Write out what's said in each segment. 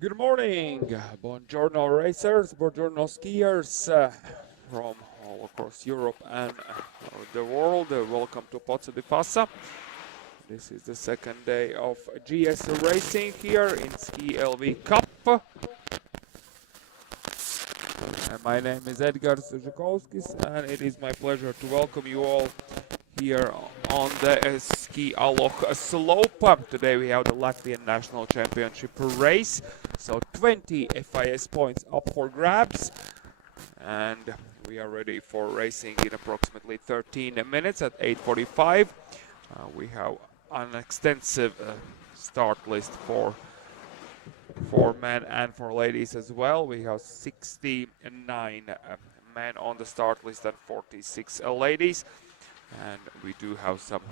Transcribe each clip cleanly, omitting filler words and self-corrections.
Good morning, buongiorno racers, buongiorno skiers from all across Europe and the world. Welcome to Poza di Fassa. This is the second day of GS racing here in SKILV Cup. And my name is Edgar Zuzakowskis and it is my pleasure to welcome you all here on the Ski Alok slope. Today we have the Latvian National Championship race. So 20 FIS points up for grabs. And we are ready for racing in approximately 13 minutes at 8:45. We have an extensive start list for men and for ladies as well. We have 69 men on the start list and 46 ladies. And we do have some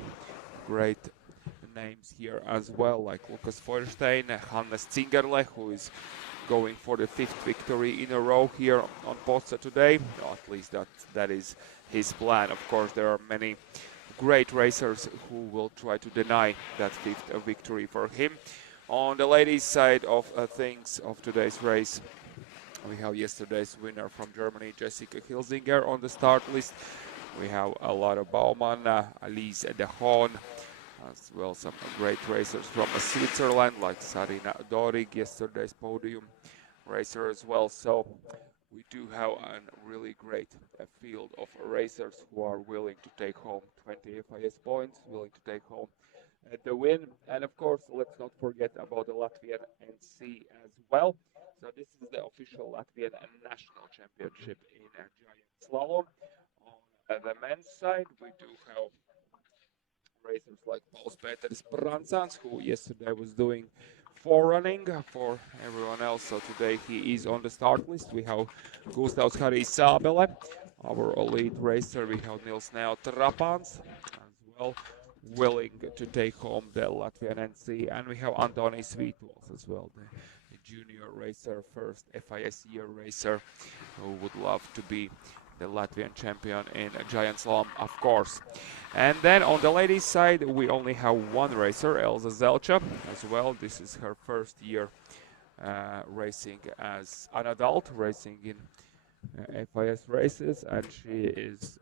great names here as well, like Lucas Feuerstein, Hannes Zingerle, who is going for the 5th victory in a row here on Poza today. Or at least that is his plan. Of course, there are many great racers who will try to deny that 5th victory for him. On the ladies' side of things of today's race, we have yesterday's winner from Germany, Jessica Hilsinger, on the start list. We have a lot of Baumann, Alice de Haan, as well some great racers from Switzerland, like Sarina Dorig, yesterday's podium racer as well. So we do have a really great field of racers who are willing to take home 20 FIS points, willing to take home the win. And of course, let's not forget about the Latvian NC as well. So this is the official Latvian National Championship in Giant Slalom. On the men's side, we do have racers like Pauls Peters Bransans, who yesterday was doing forerunning for everyone else. So today he is on the start list. We have Gustavs Harry Sabele, our elite racer. We have Nils Neo Trapans as well, willing to take home the Latvian NC. And we have Antoni Sweetwalls as well, the junior racer, first FIS year racer, who would love to be the Latvian champion in Giant Slalom, of course. And then on the ladies' side, we only have one racer, Elza Zelcha, as well. This is her first year racing as an adult, racing in FIS races, and she is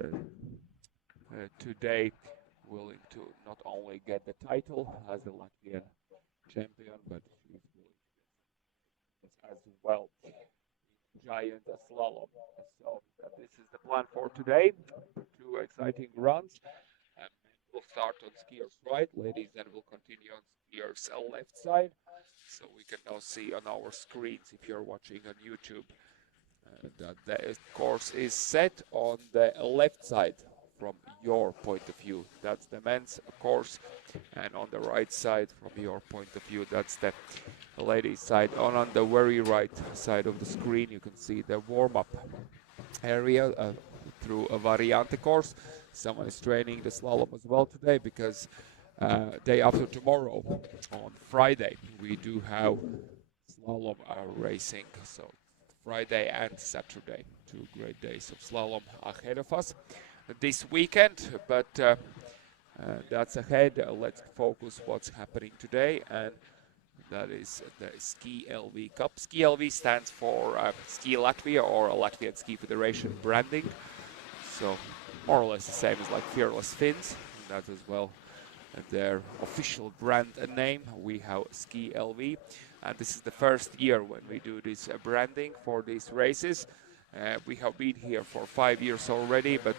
today willing to not only get the title as the Latvian champion, but she's willing as well. Giant Slalom. So this is the plan for today. 2 exciting runs. And we'll start on skiers right, ladies, then we'll continue on skiers left side. So we can now see on our screens, if you're watching on YouTube, that the course is set on the left side from your point of view. That's the men's course, and on the right side from your point of view, that's the ladies' side. On the very right side of the screen, you can see the warm-up area through a Variante course. Someone is training the slalom as well today, because day after tomorrow, on Friday, we do have slalom racing. So Friday and Saturday, 2 great days of slalom ahead of us this weekend, but that's ahead. Let's focus what's happening today, and that is the SKILV Cup. SKILV stands for Ski Latvia, or Latvian Ski Federation branding. So more or less the same as like Fearless Finns. That as well their official brand name. We have SKILV, and this is the first year when we do this branding for these races. We have been here for 5 years already, but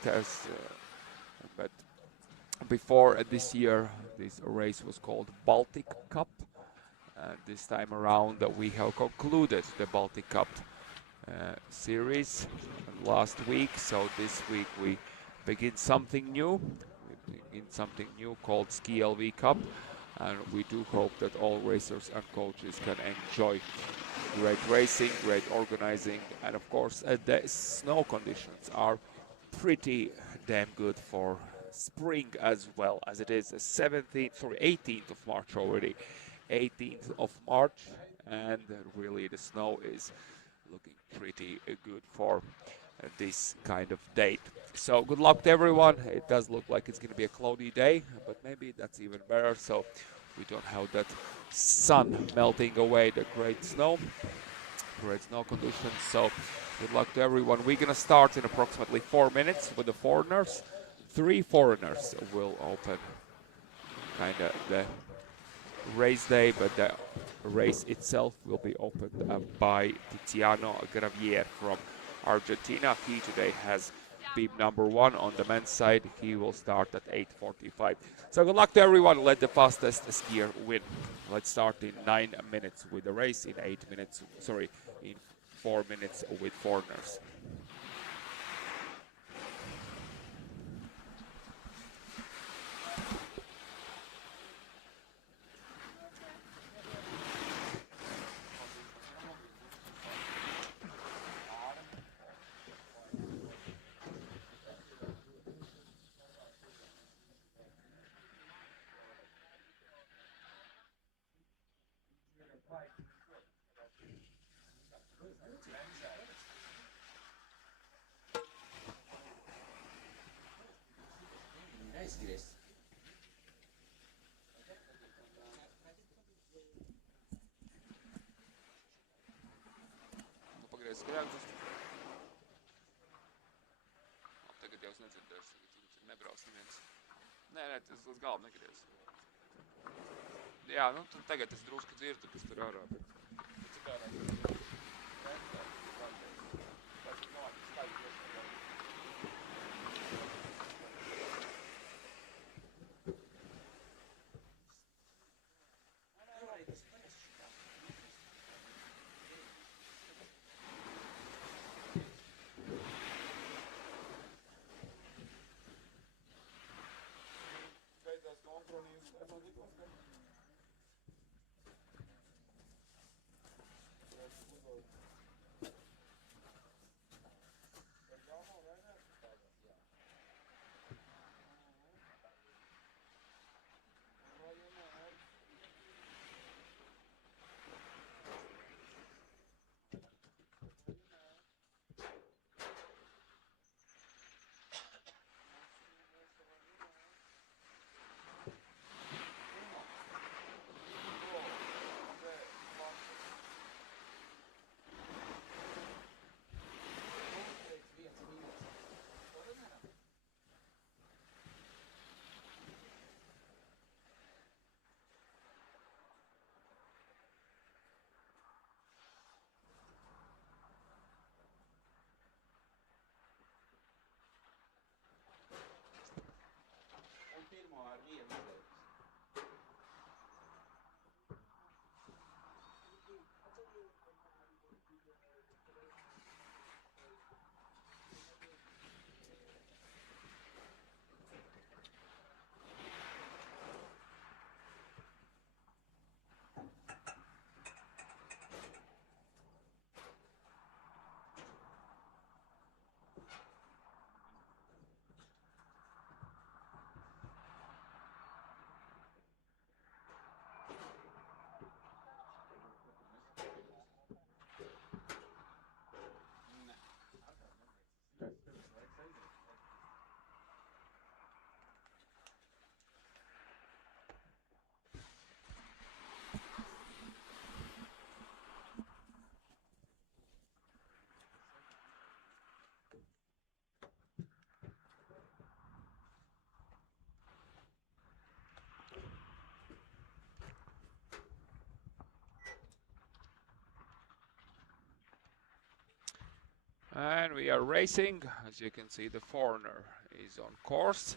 before this year, this race was called Baltic Cup. This time around, we have concluded the Baltic Cup series last week. So this week we begin something new. We begin something new called SKILV Cup, and we do hope that all racers and coaches can enjoy great racing, great organizing, and of course the snow conditions are pretty damn good for spring as well, as it is 18th of March already. 18th of March, and really the snow is looking pretty good for this kind of date. So good luck to everyone. It does look like it's going to be a cloudy day, but maybe that's even better. So we don't have that sun melting away the great snow conditions. So good luck to everyone. We're gonna start in approximately 4 minutes with the foreigners. 3 foreigners will open kind of the race day, but the race itself will be opened by Tiziano Gravier from Argentina. He today has beam number 1 on the men's side. He will start at 8:45. So good luck to everyone. Let the fastest skier win. Let's start in 9 minutes with the race, in 8 minutes, sorry, in 4 minutes with foreigners. Tagad jau es nedzirdēšu, tagad nebrauc neviens. Nē, tas līdz galam negriez. Jā, nu tagad es drusku dzirdu, kas tur ārā. Cik ārā? And we are racing. As you can see, the foreigner is on course.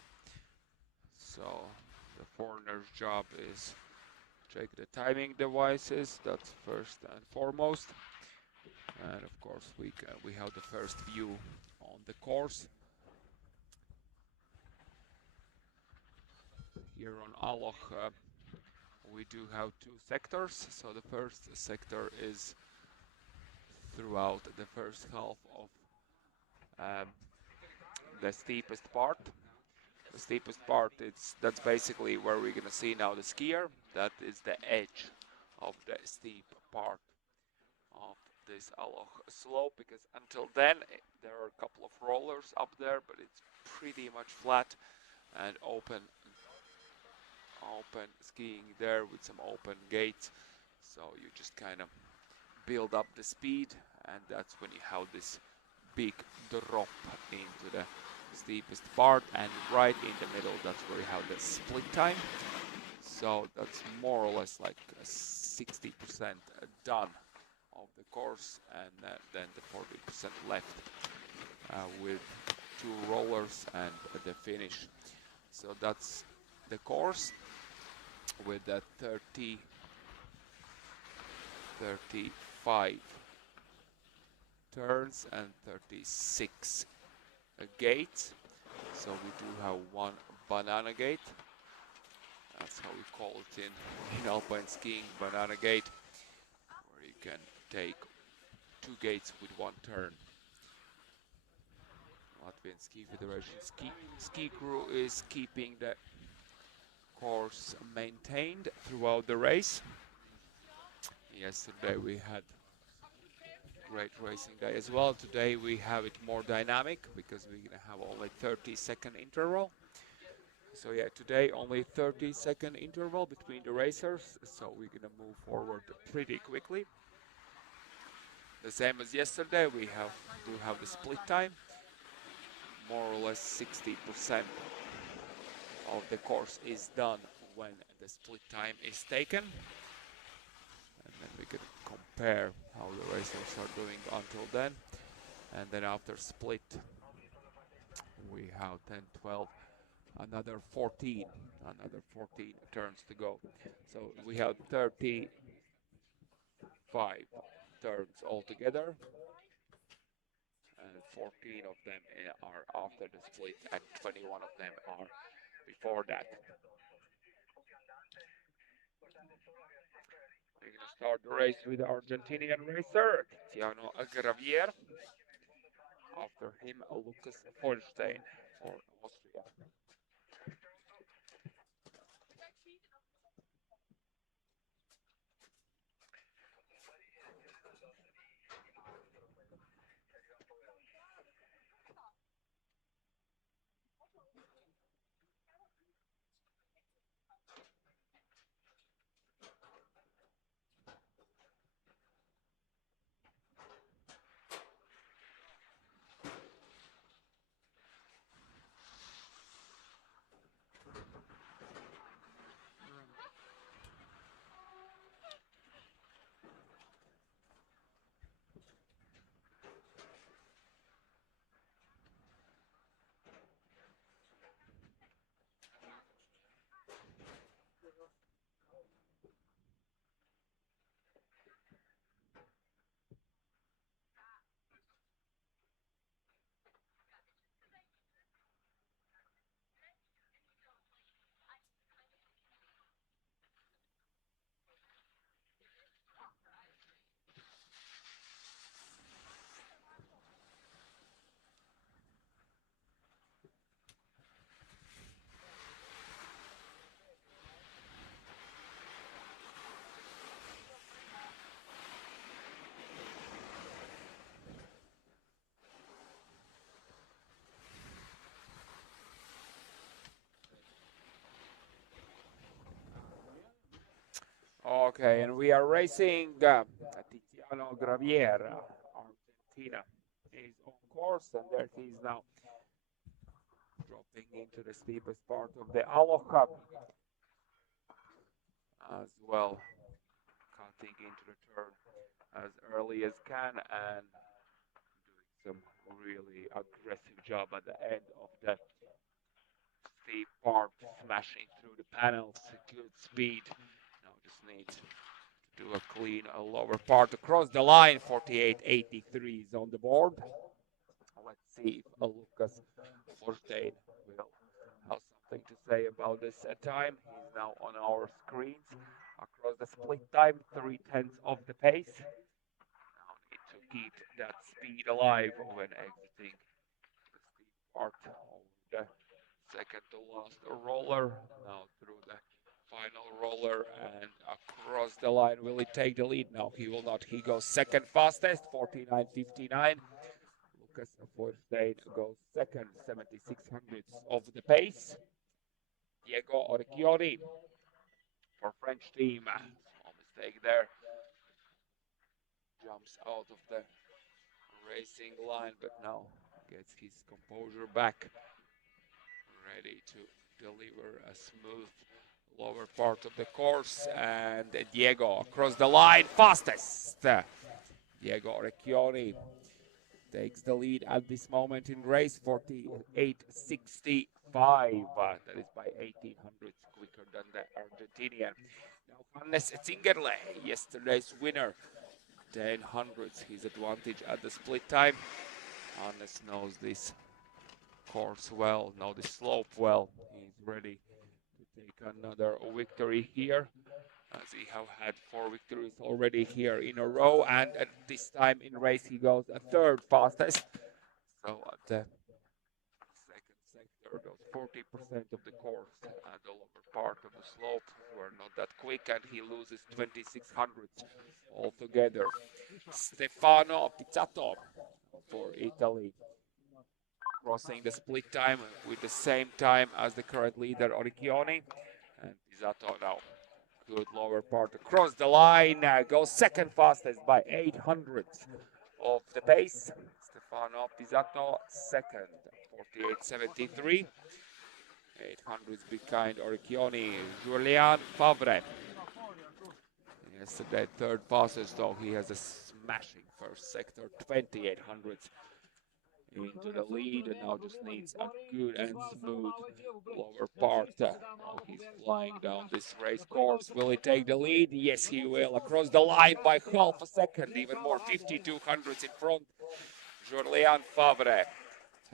So the foreigner's job is check the timing devices. That's first and foremost. And of course, we have the first view on the course. Here on Aloch, we do have 2 sectors. So the first sector is throughout the first half of the steepest part. The steepest part, that's basically where we're gonna see now the skier. That is the edge of the steep part of this Aloch slope, because until then there are a couple of rollers up there, but it's pretty much flat and open open skiing there with some open gates. So you just kind of build up the speed, and that's when you have this big drop into the steepest part, and right in the middle that's where you have the split time. So that's more or less like 60% done of the course, and then the 40% left with 2 rollers and the finish. So that's the course with the 35 turns and 36 gates. So we do have 1 banana gate. That's how we call it in alpine skiing, banana gate, where you can take 2 gates with 1 turn. Latvian Ski Federation ski crew is keeping the course maintained throughout the race. Yesterday we had great racing day as well. Today we have it more dynamic because we're gonna have only 30-second interval. So yeah, today only 30-second interval between the racers, so we're gonna move forward pretty quickly. The same as yesterday, we do have the split time. More or less 60% of the course is done when the split time is taken. And then we can compare how the racers are doing until then. And then after split, we have 10, 12, another 14 turns to go. So we have 35 turns altogether, and 14 of them are after the split, and 21 of them are before that. We're going to start the race with the Argentinian racer, Tiziano Gravier. After him, Lucas Feuerstein for Austria. Okay, and we are racing Tiziano Gravier, Argentina, is on course, and there he is now dropping into the steepest part of the Aloha as well, cutting into the turn as early as can and doing some really aggressive job at the end of the steep part, smashing through the panels, good speed. Now just needs to do a clean lower part across the line. 48.83 is on the board. Let's see if Lucas Forstein will have something to say about this time. He's now on our screens. Across the split time, 3/10 of the pace. Now need to keep that speed alive when exiting the steep part of the second to last roller. Now through the final roller and across the line. Will he take the lead? No, he will not. He goes second fastest, 49.59. Lucas Forstein goes second, 76 hundredths of the pace. Diego Orecchioni for French team. Small mistake there. Jumps out of the racing line, but now gets his composure back. Ready to deliver a smooth lower part of the course. And Diego across the line, fastest. Diego Orecchioni takes the lead at this moment in race, 48.65. That is by 1800 quicker than the Argentinian. Now Hannes Zingerle, yesterday's winner, 10 hundredths his advantage at the split time. Hannes knows this course well, knows the slope well. He's ready to take another victory here, as he have had 4 victories already here in a row, and at this time in race he goes a third fastest. So at the second sector, those 40% of the course and the lower part of the slope were not that quick, and he loses 2600 altogether. Stefano Pizzato for Italy, crossing the split time with the same time as the current leader Orecchioni, and Pizzato now good lower part across the line, goes second fastest by 800 of the pace. Stefano Pizzato second, 48.73. 800 behind Orecchioni. Julien Favre, yesterday third fastest, though he has a smashing first sector, 2800 into the lead, and now just needs a good and smooth lower part. He's flying down this race course. Will he take the lead? Yes, he will. Across the line by half a second, even more, 5200 in front. Julien Favre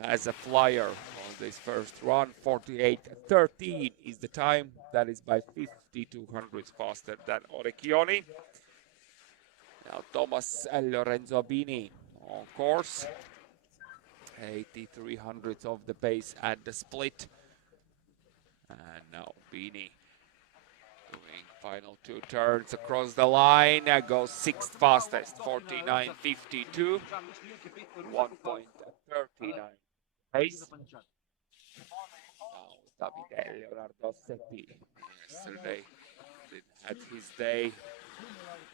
has a flyer on this first run. 48.13 is the time. That is by 5200 faster than Orecchioni. Now Thomas Lorenzo Bini on course. 8300 of the pace at the split. And now Bini doing final 2 turns across the line. Goes 6th fastest, 49.52. 1.39 pace. Now Davide Leonardo Seppi yesterday had his day.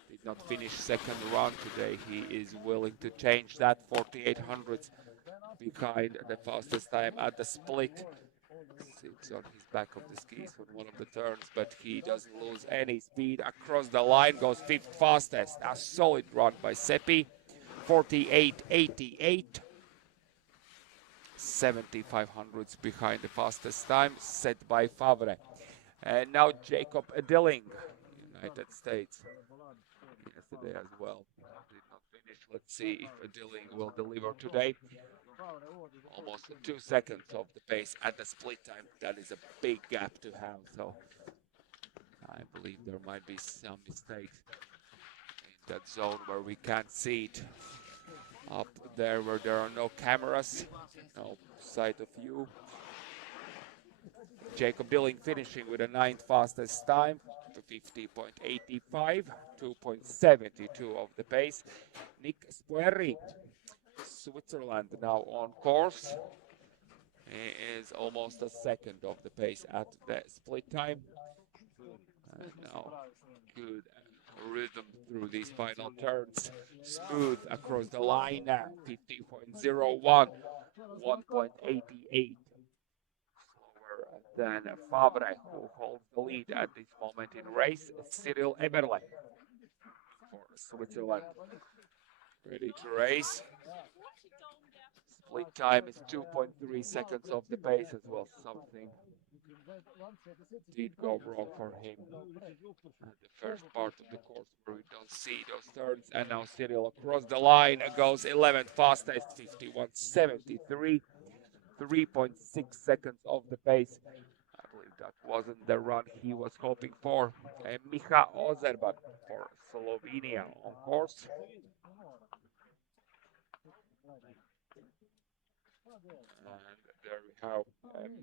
Did not finish second run today. He is willing to change that. 4800 behind the fastest time at the split. Sits on his back of the skis on one of the turns, but he doesn't lose any speed. Across the line, goes 5th fastest. A solid run by Seppi. 48.88. 7500s behind the fastest time set by Favre. And now Jacob Dilling, United States. Yesterday as well. Did not finish. Let's see if Dilling will deliver today. Almost 2 seconds of the pace at the split time. That is a big gap to have. So I believe there might be some mistakes in that zone where we can't see it. Up there where there are no cameras, no sight of view. Jacob Dilling finishing with a 9th fastest time, 50.85, 2.72 of the pace. Nick Spueri, Switzerland, now on course. He is almost a second of the pace at the split time. And now good rhythm through these final turns. Smooth across the line, 50.01, 1.88. Slower than Favre, who holds the lead at this moment in race. Cyril Eberle for Switzerland, ready to race. Split time is 2.3 seconds of the pace as well. Something did go wrong for him at the first part of the course where we don't see those turns. And now Cyril across the line goes 11th fastest, 51.73, 3.6 seconds of the pace. I believe that wasn't the run he was hoping for. And Micha Ozerban for Slovenia on course. And there we have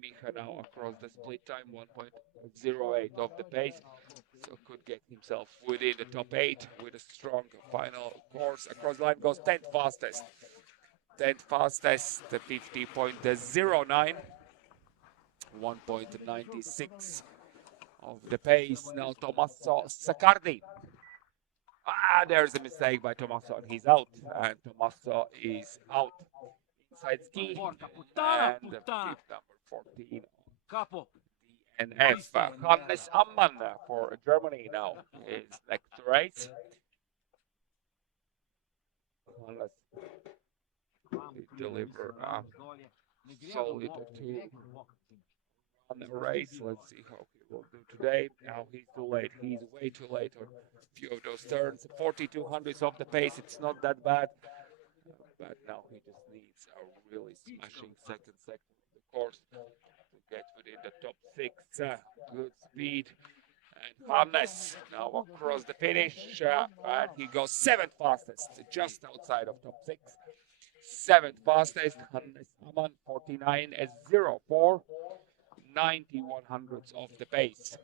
Micha now across the split time, 1.08 of the pace. So could get himself within the top 8 with a strong final course. Across the line goes 10th fastest. 10th fastest, the 50.09. 1.96 of the pace. Now Tommaso Saccardi. There's a mistake by Tommaso and he's out. And Tommaso is out. Inside ski. And the fifth number 14 DNF. Hannes Ammann for Germany now is next to race. Hannes deliver a solid 2 on the race. Let's see how he will do today. Now he's too late. He's way too late on a few of those turns. 42 hundredths off the pace. It's not that bad. But now he just needs a really smashing second segment of the course to get within the top 6. Good speed. And Hannes now across the finish. And he goes 7th fastest, just outside of top 6. 7th fastest. Hannes Ammann 49.04. 91 hundredths off the pace.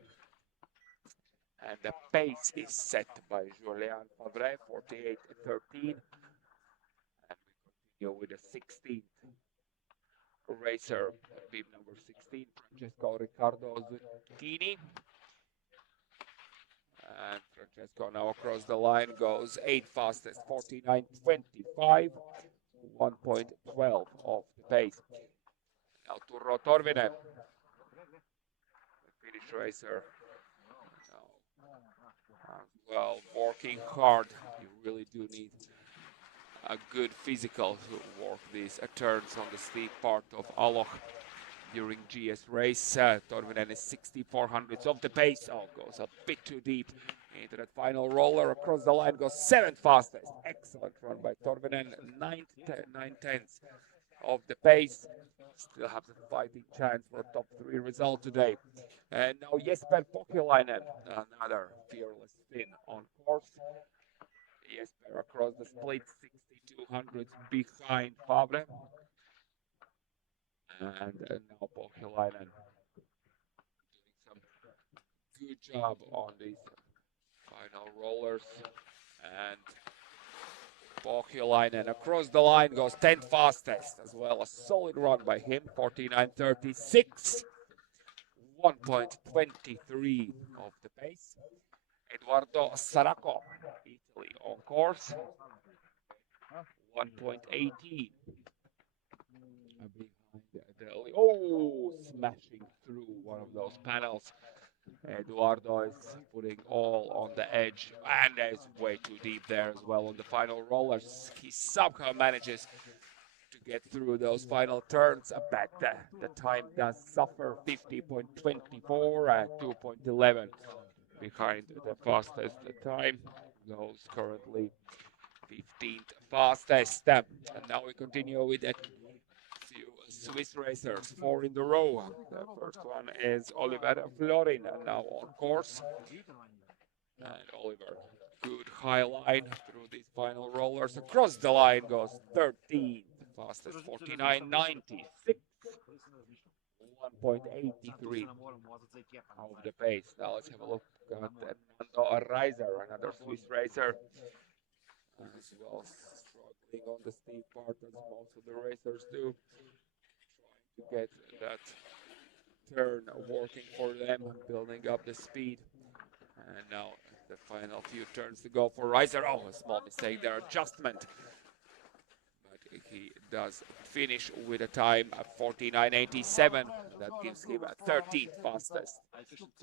And the pace is set by Julien Favre, 48.13. And we continue with the 16th racer, bib number 16, Francesco Riccardo Zucchini. And Francesco now across the line goes 8th fastest, 49.25, 1.12 off the pace. Now Turro Torvinen, Finnish racer, well, working hard. You really do need a good physical to work these turns on the steep part of Aloch during GS race. Torvinen is 64 hundredths off the pace. Goes a bit too deep into that final roller. Across the line goes 7th fastest. Excellent run by Torvinen. 9/10 of the pace. Still has a fighting chance for a top 3 result today. And now Jesper Pohjolainen, another fearless Finn on course. Jesper across the split, 6200 behind Favre. And now Pohjolainen doing some good job on these final rollers. And Pohjolainen across the line goes 10th fastest as well. A solid run by him, 49.36. 1.23 of the pace. Edoardo Saracco, Italy on course. 1.18. Smashing through one of those panels. Eduardo is putting all on the edge and is way too deep there as well on the final rollers. He somehow manages to get through those final turns, but the time does suffer. 50.24 and 2.11 behind the fastest time. Goes currently 15th fastest. And now we continue with a few Swiss racers, 4 in the row. The first one is Oliver Florin, now on course. And Oliver, good high line through these final rollers. Across the line goes 13th fastest, 49.96. 1.83 of the pace. Now let's have a look at Nando Reiser, another Swiss racer, as well struggling on the steep part as most of the racers do, trying to get that turn working for them, building up the speed. And now the final few turns to go for Reiser. A small mistake there, adjustment. He does finish with a time of 49.87. That gives him a 13th fastest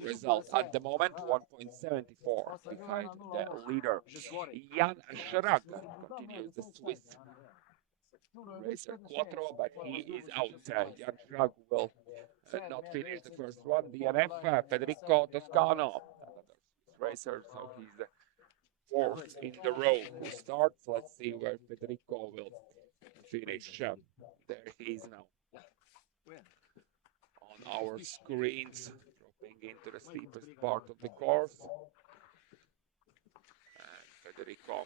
result at the moment, 1.74 behind the leader. Jan Schrag continues the Swiss racer Quattro, but he is out. Jan Schrag will not finish the first one. DNF, Federico Toscano, another racer, so he's the 4th in the row who starts. Let's see where Federico will finish. There he is now on our screens, dropping into the steepest part of the course. And Federico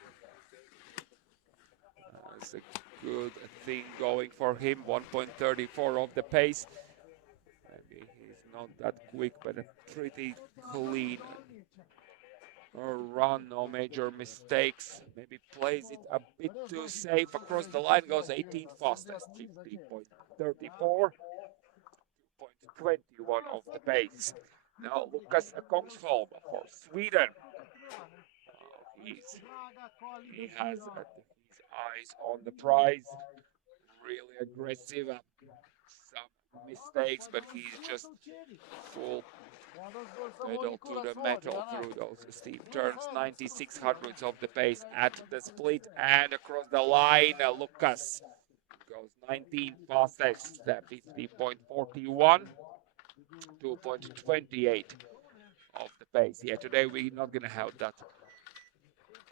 has a good thing going for him, 1.34 of the pace. Maybe he's not that quick, but a pretty clean run, no major mistakes. Maybe plays it a bit too safe. Across the line goes 18th fastest, 50.34, 20.21 of the pace. Now Lucas Kongsholm for Sweden. He has his eyes on the prize. Really aggressive. Some mistakes, but he's just full pedal to the metal through those steep turns. 96 hundredths of the pace at the split and across the line. Lucas goes 19 fastest, 50.41, 2.28 of the pace. Yeah, today we're not gonna have that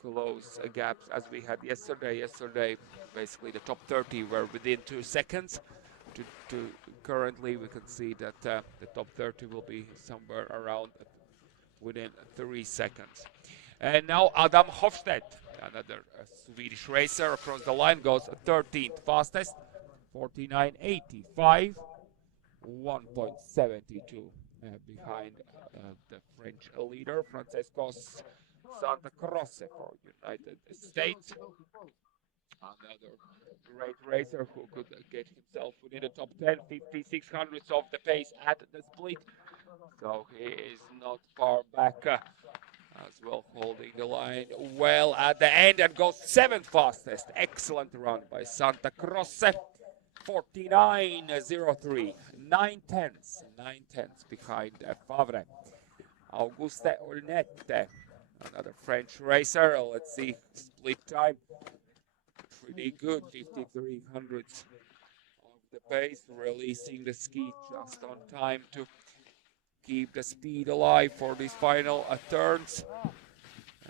close gaps as we had yesterday. Yesterday, basically the top 30 were within 2 seconds. To currently, we can see that the top 30 will be somewhere around within 3 seconds. And now Adam Hofstedt, another Swedish racer, across the line goes 13th fastest, 49.85, 1.72 behind the French leader, Francesco Santa Croce for United States. Another great racer who could get himself within the top 10, 56 hundredths of the pace at the split. So he is not far back as well, holding the line well at the end and goes 7th fastest. Excellent run by Santa Croce. 49.03, 9 tenths behind Favre. Auguste Olnette, another French racer. Let's see, split time. Pretty good, 53 hundredths of the pace, releasing the ski just on time to keep the speed alive for these final turns.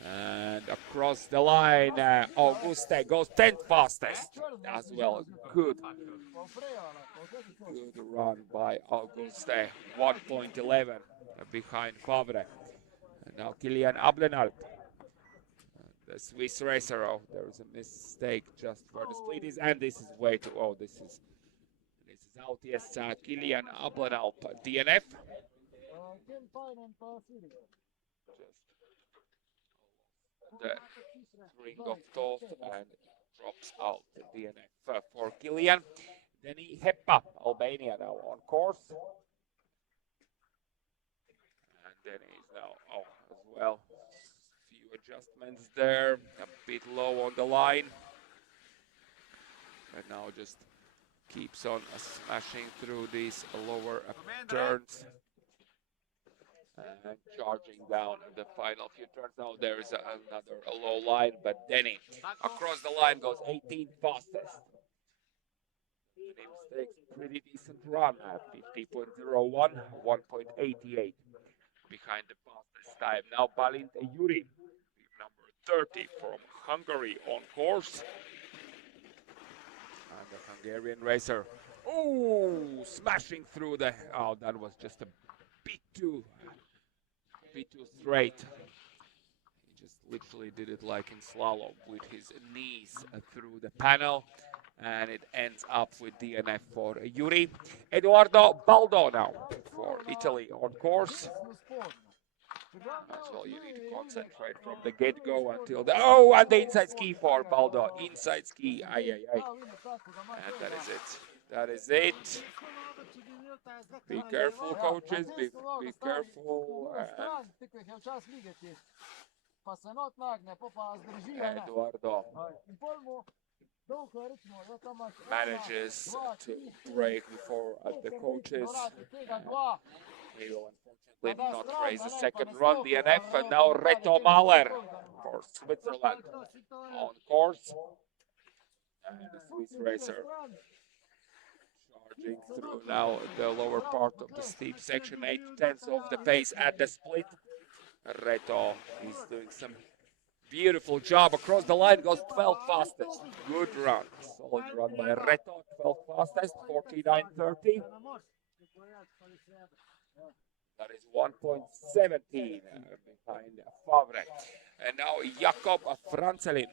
And across the line, Auguste goes 10th fastest as well. Good run by Auguste, 1.11 behind Favre. And now Kilian Ablenalt, the Swiss racer. Oh, there is a mistake just where the split is, and this is way too. Oh, this is out. Yes, Kilian Ablenalt, DNF. The ring of thought and drops out the DNF for Kilian. Denny Heppa, Albania, now on course. And Denny is now as well. Few adjustments there, a bit low on the line. And now just keeps on smashing through these lower turns. And charging down the final few turns. Now there is another low line, but Denny across the line goes 18th fastest. Denny takes pretty decent run at 50.01, 1.88 behind the fastest time. Now Balint Yuri, number 30 from Hungary, on course. And the Hungarian racer, oh, smashing through the, oh, that was just a bit too straight. He just literally did it like in slalom with his knees through the panel, and it ends up with DNF for Yuri. Eduardo Baldo now for Italy on course. As well, you need to concentrate from the get-go until the, oh, and the inside ski for Baldo. Inside ski, aye. And that is it. That is it. Be careful, coaches. Be careful. Eduardo manages to break before the coaches. He will unfortunately not raise a second run. DNF, and now Reto Mahler for Switzerland on course. And the Swiss racer charging through now the lower part of the steep section, 8 tenths of the pace at the split. Reto is doing some beautiful job across the line, goes 12th fastest. Good run, solid run by Reto, 12th fastest, 49.30. That is 1.17 behind Favre. And now Jacob Franzelin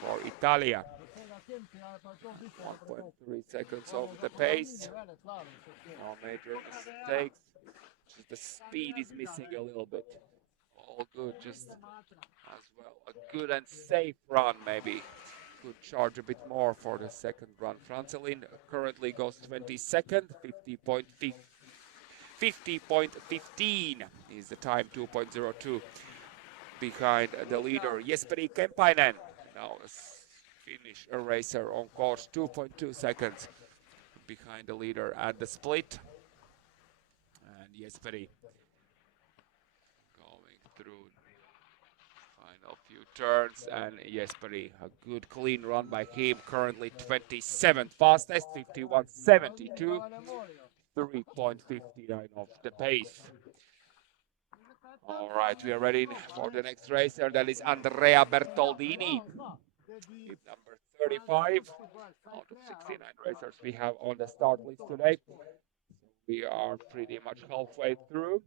for Italia. 1.3 seconds off the pace. No major mistakes. Just the speed is missing a little bit. All good, just as well. A good and safe run, maybe. Could charge a bit more for the second run. Franzelin currently goes 22nd, 50.5. 50.15 is the time, 2.02 behind the leader Jesperi Kemppainen. Now Finnish racer on course, 2.2 seconds behind the leader at the split. And Jesperi going through final few turns, and Jesperi, a good clean run by him, currently 27th fastest, 51.72, 3.59 of the pace. All right, we are ready for the next racer. That is Andrea Bertoldini, with number 35 out of 69 racers we have on the start list today. We are pretty much halfway through.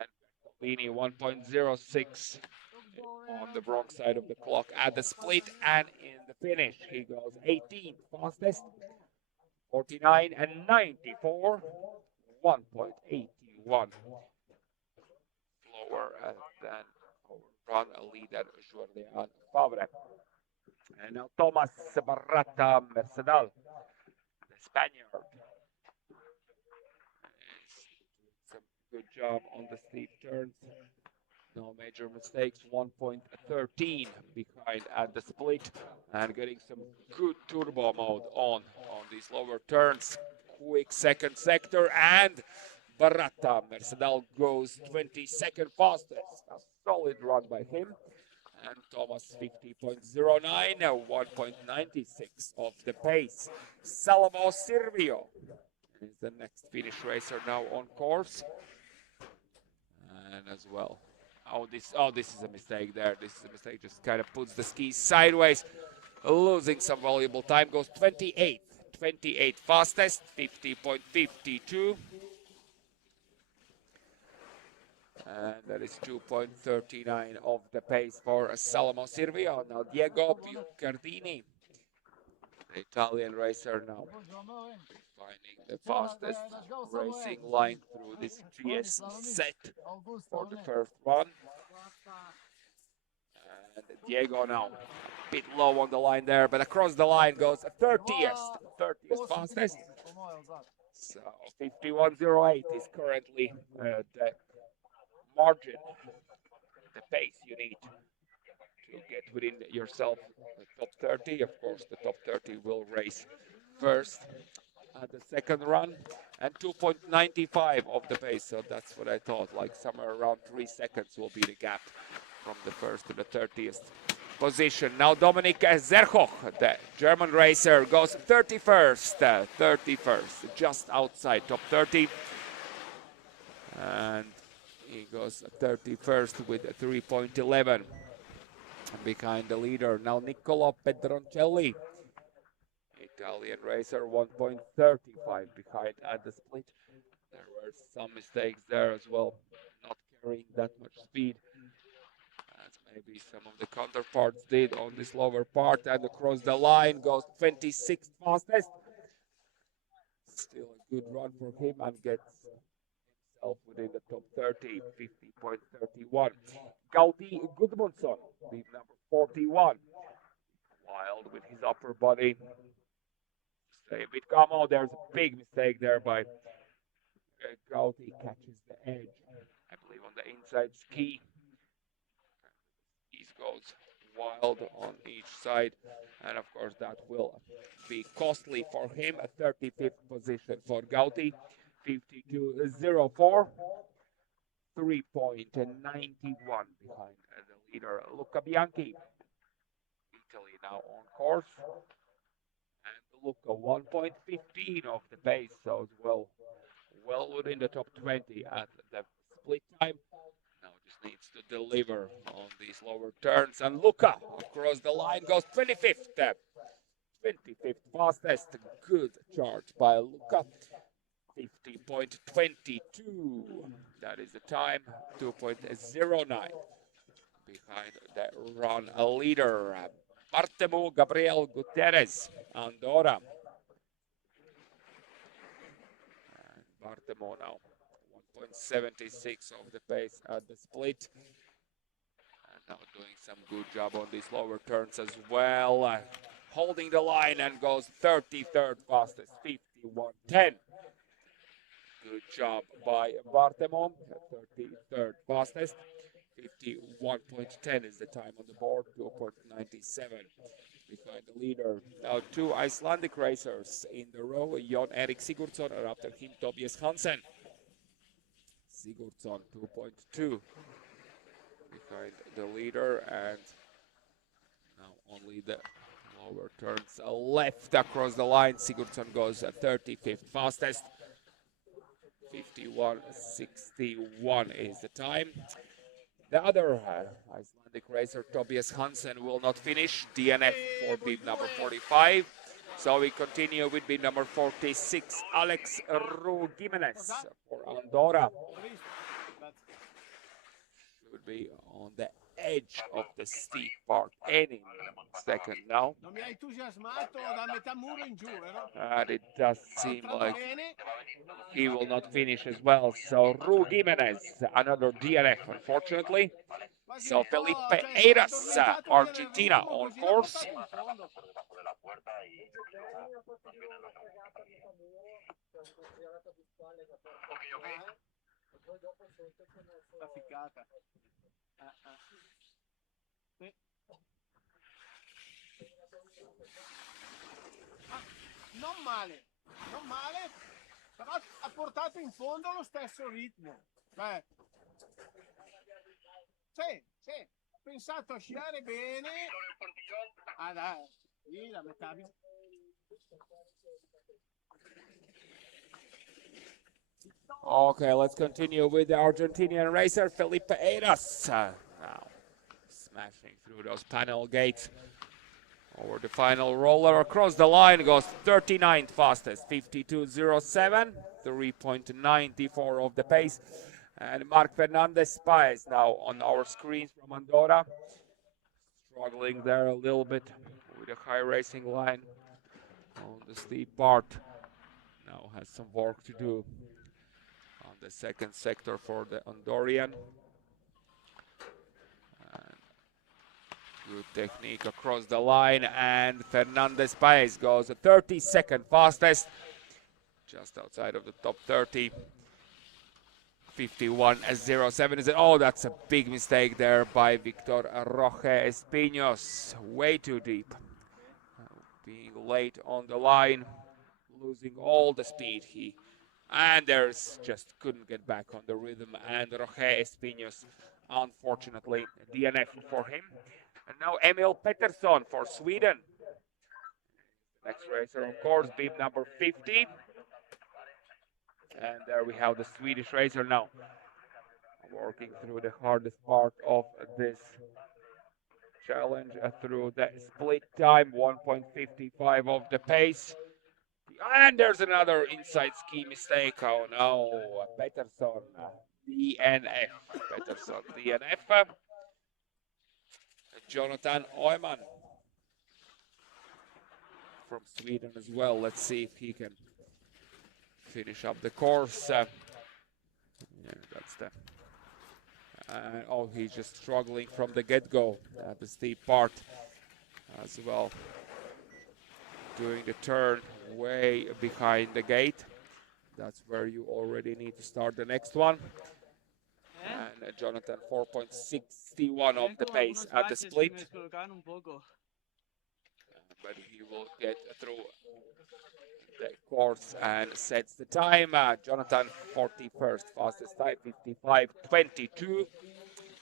And Bertoldini 1.06 on the wrong side of the clock at the split, and in the finish he goes 18th fastest, 49 and 94, 1.81 slower than run leader Jordan Favre. And now Thomas Barrata Mercedal, the Spaniard. Some good job on the steep turns. No major mistakes, 1.13 behind at the split, and getting some good turbo mode on these lower turns. Quick second sector, and Barrata Mercedal goes 22nd fastest. A solid run by him. And Thomas 50.09, 1.96 of the pace. Salamo Sirvio is the next Finnish racer now on course. And as well. Oh, this is a mistake there. This is a mistake. Just kind of puts the skis sideways, losing some valuable time. Goes 28th fastest, 50.52. And that is 2.39 of the pace for Salamo Sirvio. Now Diego Piccardini, the Italian racer, now finding the fastest racing line through this GS set for the first run. And Diego now a bit low on the line there, but across the line goes 30th fastest. So 51.08 is currently the margin, the pace you need to get within yourself the top 30. Of course, the top 30 will race first at the second run, and 2.95 of the pace. So that's what I thought, like somewhere around 3 seconds will be the gap from the first to the 30th position. Now Dominik Zerhoch, the German racer, goes 31st, just outside top 30. And he goes 31st with 3.11 behind the leader. Now Niccolo Pedroncelli, Italian racer, 1.35 behind at the split. There were some mistakes there as well, not carrying that much speed as maybe some of the counterparts did on this lower part, and across the line goes 26th fastest. Still a good run for him, and gets himself within the top 30, 50.31. Gaudi Gudmundsson, the number 41. Wild with his upper body. Stay a bit calm. Oh, there's a big mistake there by Gaudi. Catches the edge, I believe, on the inside ski. He goes wild on each side, and of course that will be costly for him. A 35th position for Gaudi, 52.04, 3.91 behind the leader Luca Bianchi. Italy now on course, and Luca 1.15 of the pace, so as well within the top 20 at the split time. Now just needs to deliver on these lower turns, and Luca across the line goes 25th fastest. Good charge by Luca, 50.22. That is the time, 2.09 behind the run leader Bartemu Gabriel Gutierrez, Andorra. And Bartemu now 1.76 of the pace at the split. And now doing some good job on these lower turns as well. Holding the line and goes 33rd fastest, 51.10. Good job by Bartemon, 33rd fastest. 51.10 is the time on the board, 2.97 behind the leader. Now 2 Icelandic racers in the row, Jon Erik Sigurdsson, and after him Tobias Hansen. Sigurdsson 2.2 behind the leader, and now only the lower turns left across the line. Sigurdsson goes 35th fastest. 51.61 is the time. The other Icelandic racer, Tobias Hansen, will not finish. DNF for bib number 45. So we continue with bib number 46, Alex Rugimenes for Andorra. Would be on the edge of the steep part any second now. And it does seem like he will not finish as well. So Rugimenes, another DNF, unfortunately. So Felipe Eiras, Argentina on course. Non male, però ha portato in fondo lo stesso ritmo. Beh. Sì, ho pensato a sciare bene. Ah dai, lì la metà. Okay, let's continue with the Argentinian racer, Felipe Eiras. Now, smashing through those panel gates. Over the final roller, across the line, goes 39th fastest, 52.07, 3.94 of the pace. And Marc Fernandez Paez now on our screens from Andorra. Struggling there a little bit with a high racing line on the steep part. Now has some work to do on the second sector for the Andorrian. Good technique across the line, and Fernandez Paez goes 32nd fastest, just outside of the top 30. 51.07 is it? Oh, that's a big mistake there by Victor Roge Espinos. Way too deep. Being late on the line, losing all the speed. And there's just couldn't get back on the rhythm, and Roge Espinos, unfortunately, DNF for him. And now Emil Pettersson for Sweden. Next racer, of course, bib number 50. And there we have the Swedish racer now working through the hardest part of this challenge through the split time, 1.55 of the pace. And there's another inside ski mistake. Oh no, Pettersson, DNF. Pettersson, DNF. Jonathan Oiman from Sweden as well. Let's see if he can finish up the course. Yeah, that's the. Oh, he's just struggling from the get-go at the steep part as well. Doing the turn way behind the gate. That's where you already need to start the next one. And Jonathan 4.61 of the pace at the split. But he will get through the course and sets the time. Jonathan 41st fastest time, 55.22,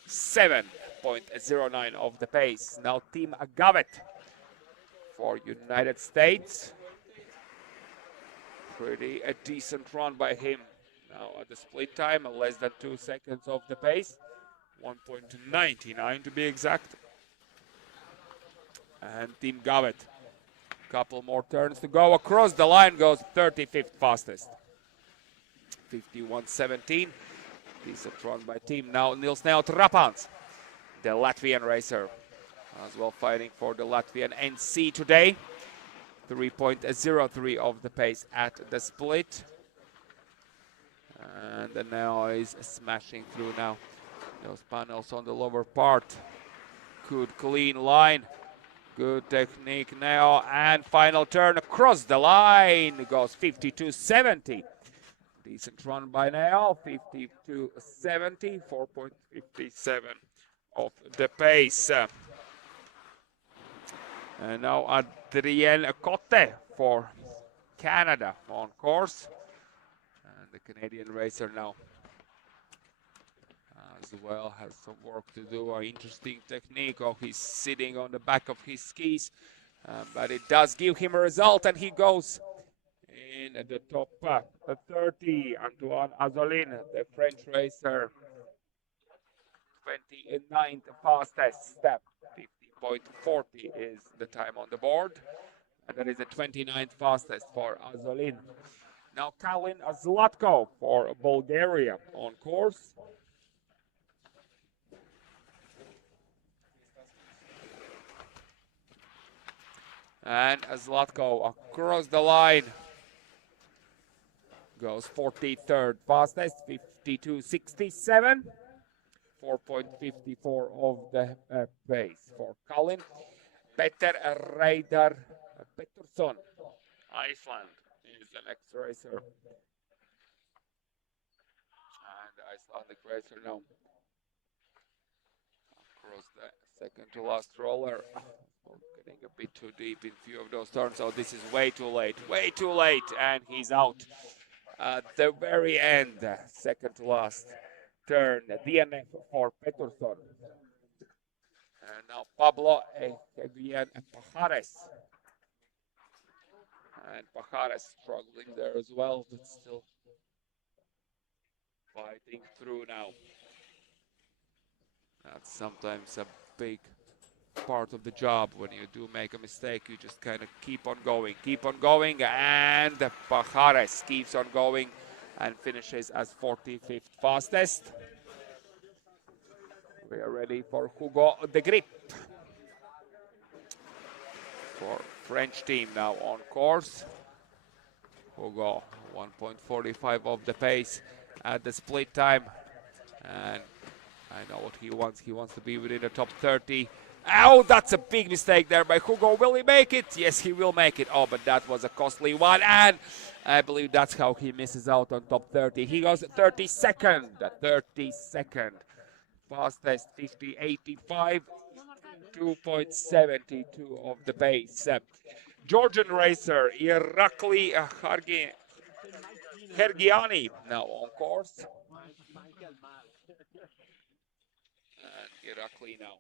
7.09 of the pace. Now Team Agavet for United States. Pretty a decent run by him. Now at the split time, less than 2 seconds of the pace, 1.99 to be exact. And Team Gavet, couple more turns to go. Across the line goes 35th fastest, 51.17. Decent run by team. Now Nils Trapans, the Latvian racer, as well fighting for the Latvian NC today. 3.03 of the pace at the split. And now he's smashing through now those panels on the lower part. Good clean line. Good technique now. And final turn across the line. Goes 52.70. Decent run by now, 52.70, 4.57 of the pace. And now Adrien Cotte for Canada on course. And the Canadian racer now as well has some work to do. An interesting technique. Oh, he's sitting on the back of his skis. But it does give him a result, and he goes in at the top 30. Antoine Azolin, the French racer, 29th fastest step. 50.40 is the time on the board, and that is the 29th fastest for Azolin. Now Kalin Zlatko for Bulgaria on course. And Zlatko across the line goes 43rd fastest, 52.67, 4.54 of the pace for Kalin. Peter Reidar Pettersson, Iceland, is the next racer. And the Icelandic racer now across the second to last roller. Getting a bit too deep in few of those turns. So this is way too late, and he's out at the very end. Second to last turn, DNF for Pettersson. And now Pablo Eguian Pajares. And Pajares struggling there as well, but still fighting through now. That's sometimes a big part of the job. When you do make a mistake, you just kind of keep on going, and Pajares keeps on going and finishes as 45th fastest. We are ready for Hugo de Grip for French team now on course. Hugo 1.45 of the pace at the split time, and I know what he wants. He wants to be within the top 30. Oh, that's a big mistake there by Hugo. Will he make it? Yes, he will make it. Oh, but that was a costly one, and I believe that's how he misses out on top 30. He goes 32nd, fastest, 50.85, 2.72 of the pace. Georgian racer Irakli Hergiani now on course. And Irakli now.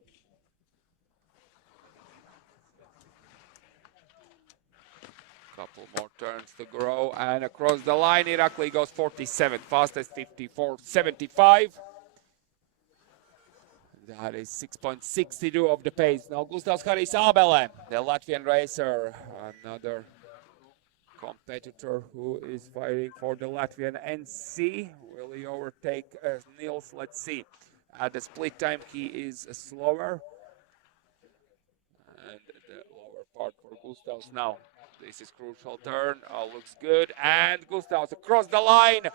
Couple more turns to grow, and across the line Irakli goes 47th, fastest 54.75. That is 6.62 of the pace. Now Gustav Karisabele, the Latvian racer, another competitor who is fighting for the Latvian NC. Will he overtake Nils? Let's see. At the split time he is slower, and the lower part for Gustavs now. This is crucial turn. Looks good, and Gustavs across the line,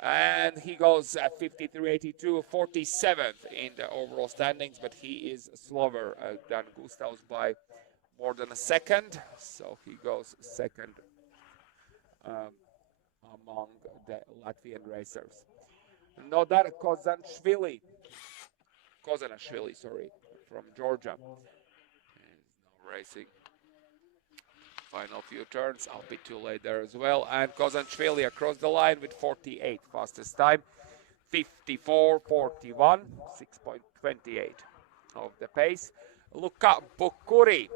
and he goes at 53.82, 47th in the overall standings, but he is slower than Gustavs by more than a second, so he goes second among the Latvian racers. Nodar Kozanashvili, from Georgia, is now racing. Final few turns, I'll be too late there as well. And Kozanashvili across the line with 48, fastest time, 54.41, 6.28 of the pace. Luka Bukuri,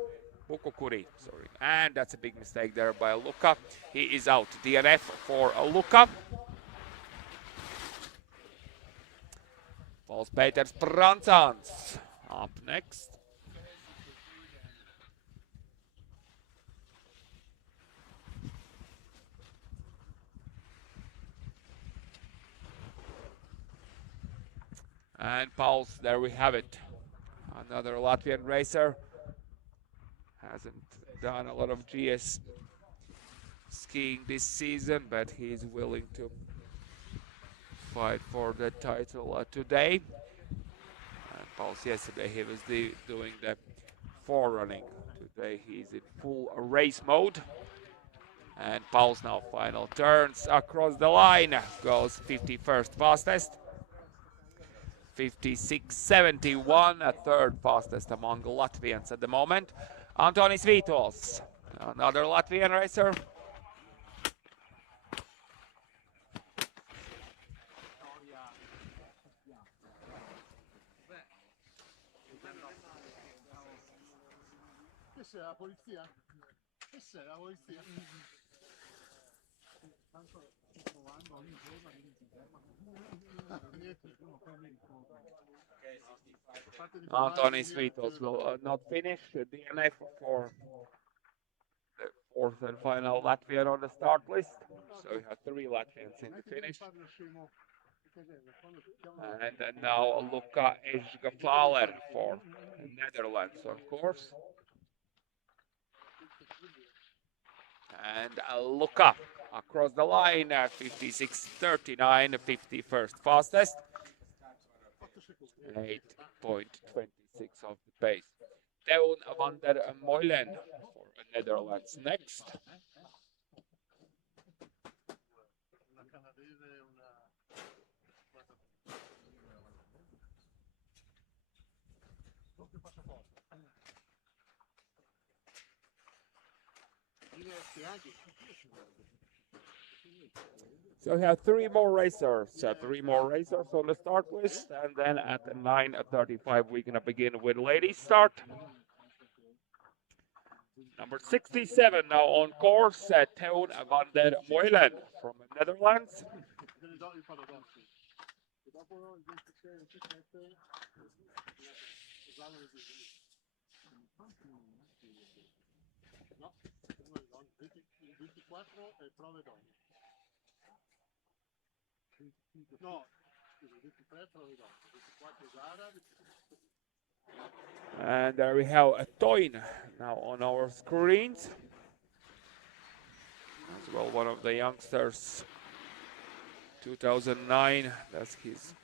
and that's a big mistake there by Luka. He is out. DNF for Luka. Pauls Peters Pransans up next. And Pauls, there we have it. Another Latvian racer. Hasn't done a lot of GS skiing this season, but he's willing to fight for the title today. And Pauls, yesterday he was doing the forerunning. Today he's in full race mode. And Paul's now final turns across the line. Goes 51st fastest. 56.71, a third fastest among Latvians at the moment. Antonis Vītols, another Latvian racer. Questa è la polizia? Questa è la polizia? Antonis Vītols will not finish the DNF for the fourth and final Latvian on the start list. So we have 3 Latvians in the finish. And then now Luka Ejgafaler for Netherlands on course. And Luka across the line at 56.39, 51st fastest. 8.26 of the pace. Teun van der Meulen for Netherlands next. So we have 3 more racers on the start list, and then at 9:35 we're gonna begin with ladies start. Number 67 now on course, Teun van der Meulen from the Netherlands. And there we have a Toin now on our screens. As well, one of the youngsters, 2009, that's his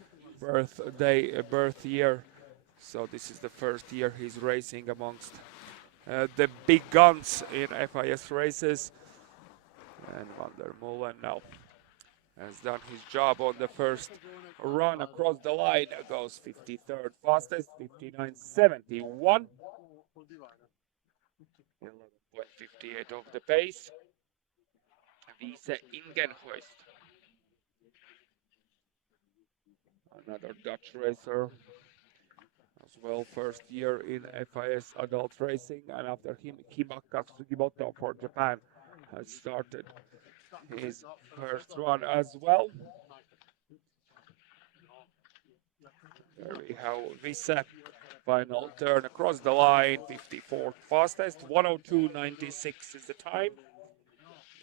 birth year. So this is the first year he's racing amongst the big guns in FIS races. And Van der Meulen now has done his job on the first run across the line. Goes 53rd fastest, 59.71. 11.58 of the pace. Wiese Ingenhuist, another Dutch racer as well, first year in FIS adult racing, and after him Himaka Sugimoto for Japan has started his first run as well. There we have Wiese, final turn across the line, 54th fastest, 102.96 is the time.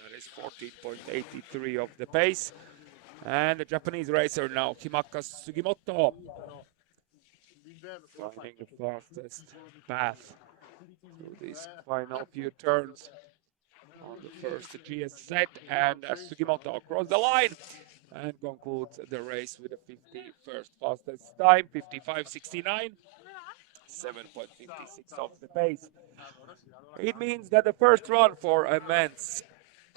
That is 14.83 of the pace. And the Japanese racer now, Himaka Sugimoto, finding the fastest path through these final few turns on the first GS set. And Sugimoto across the line and concludes the race with a 51st fastest time, 55.69. 7.56 of the pace. It means that the first run for a men's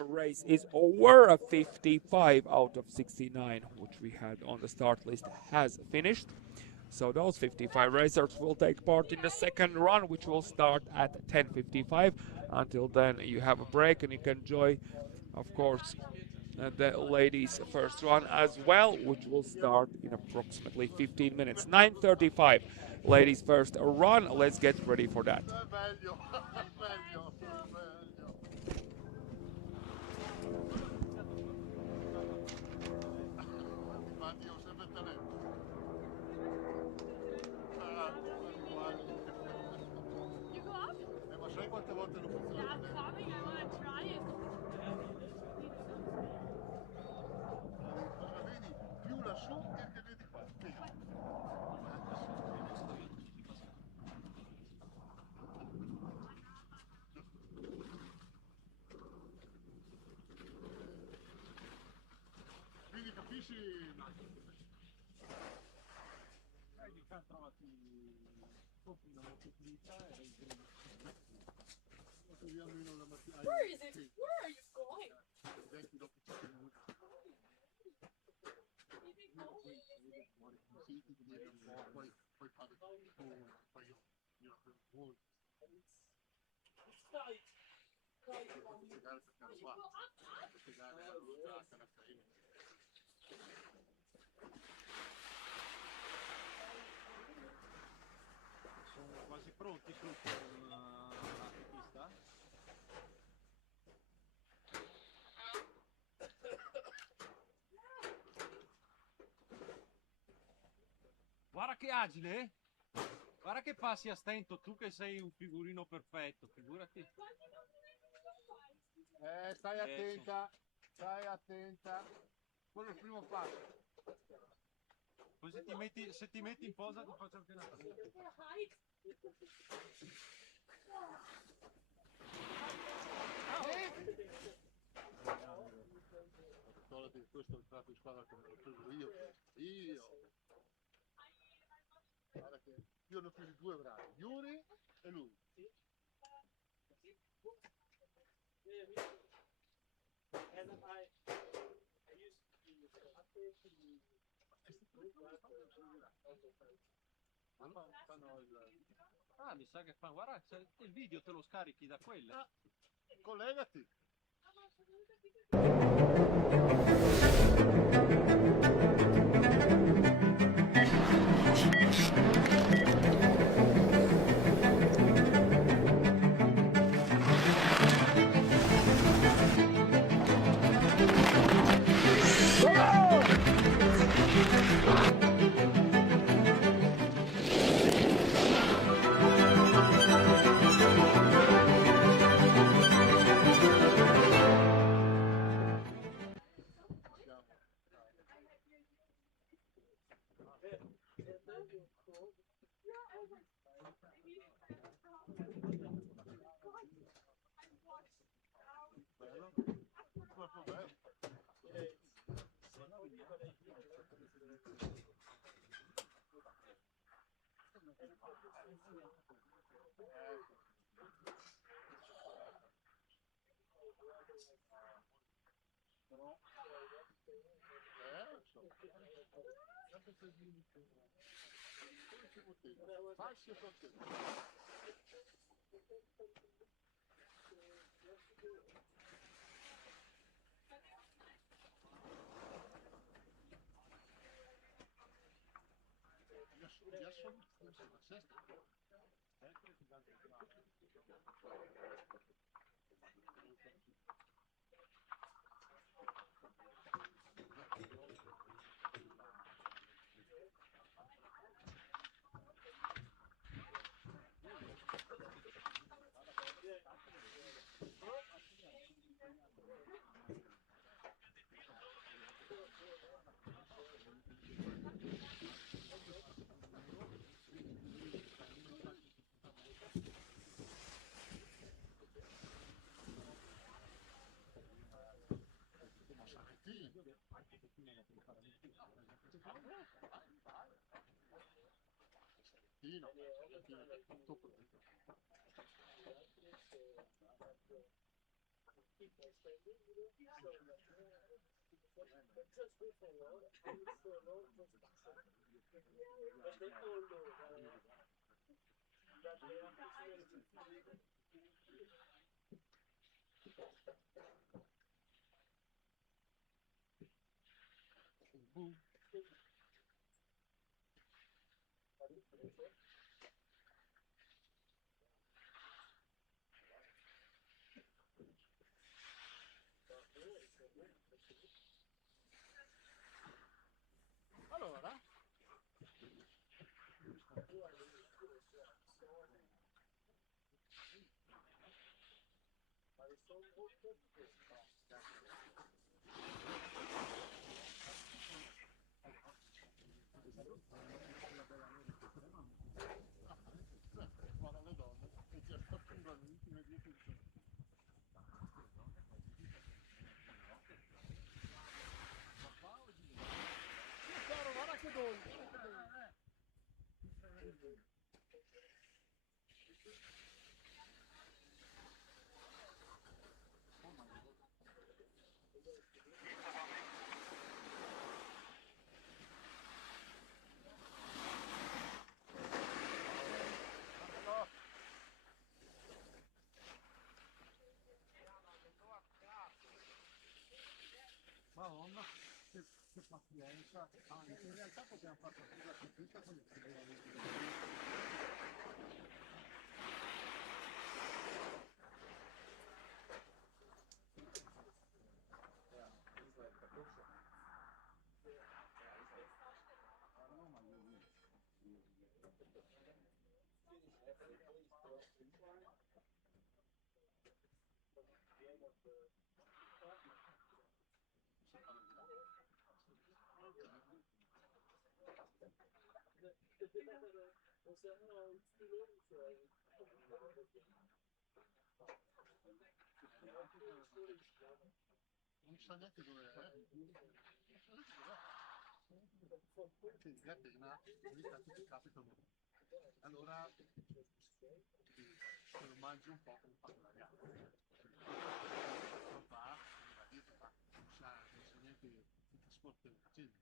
race is over. A 55 out of 69, which we had on the start list, has finished. So those 55 racers will take part in the second run, which will start at 10:55. Until then, you have a break and you can enjoy, of course, the ladies' first run as well, which will start in approximately 15 minutes. 9:35, ladies' first run. Let's get ready for that. Where is it? Where are you going? Sono quasi pronti sul la pista? Guarda che agile! Guarda che passi a stento, tu che sei un figurino perfetto, figurati. Stai attenta, stai attenta. Quello è il primo passo. Poi se ti metti in posa ti faccio anche una cosa. Questo è il tratto di squadra che ho preso io. Guarda che io ne ho presi due bravi, Yuri e lui. Ah, mi sa che fa, guarda, il video te lo scarichi da quelle. Collegati. Allora, guarda le donne, e ti aspettano le ultime 10 secondi. Guarda che dolce, guarda che dolce. In realtà possiamo fare partire la ciclista con il non so neanche dove è. Sì, di Atena, ogni tanto ti capitano. Allora, se lo mangi un po' come fanno le ragazze. Non fa, non sa neanche che sport stai facendo.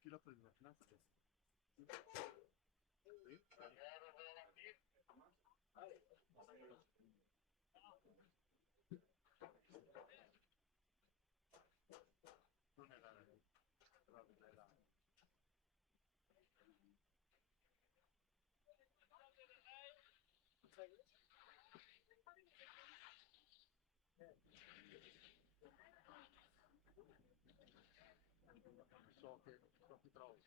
Chi l'ha preso la finanza? Non è la però non è la so che trovo.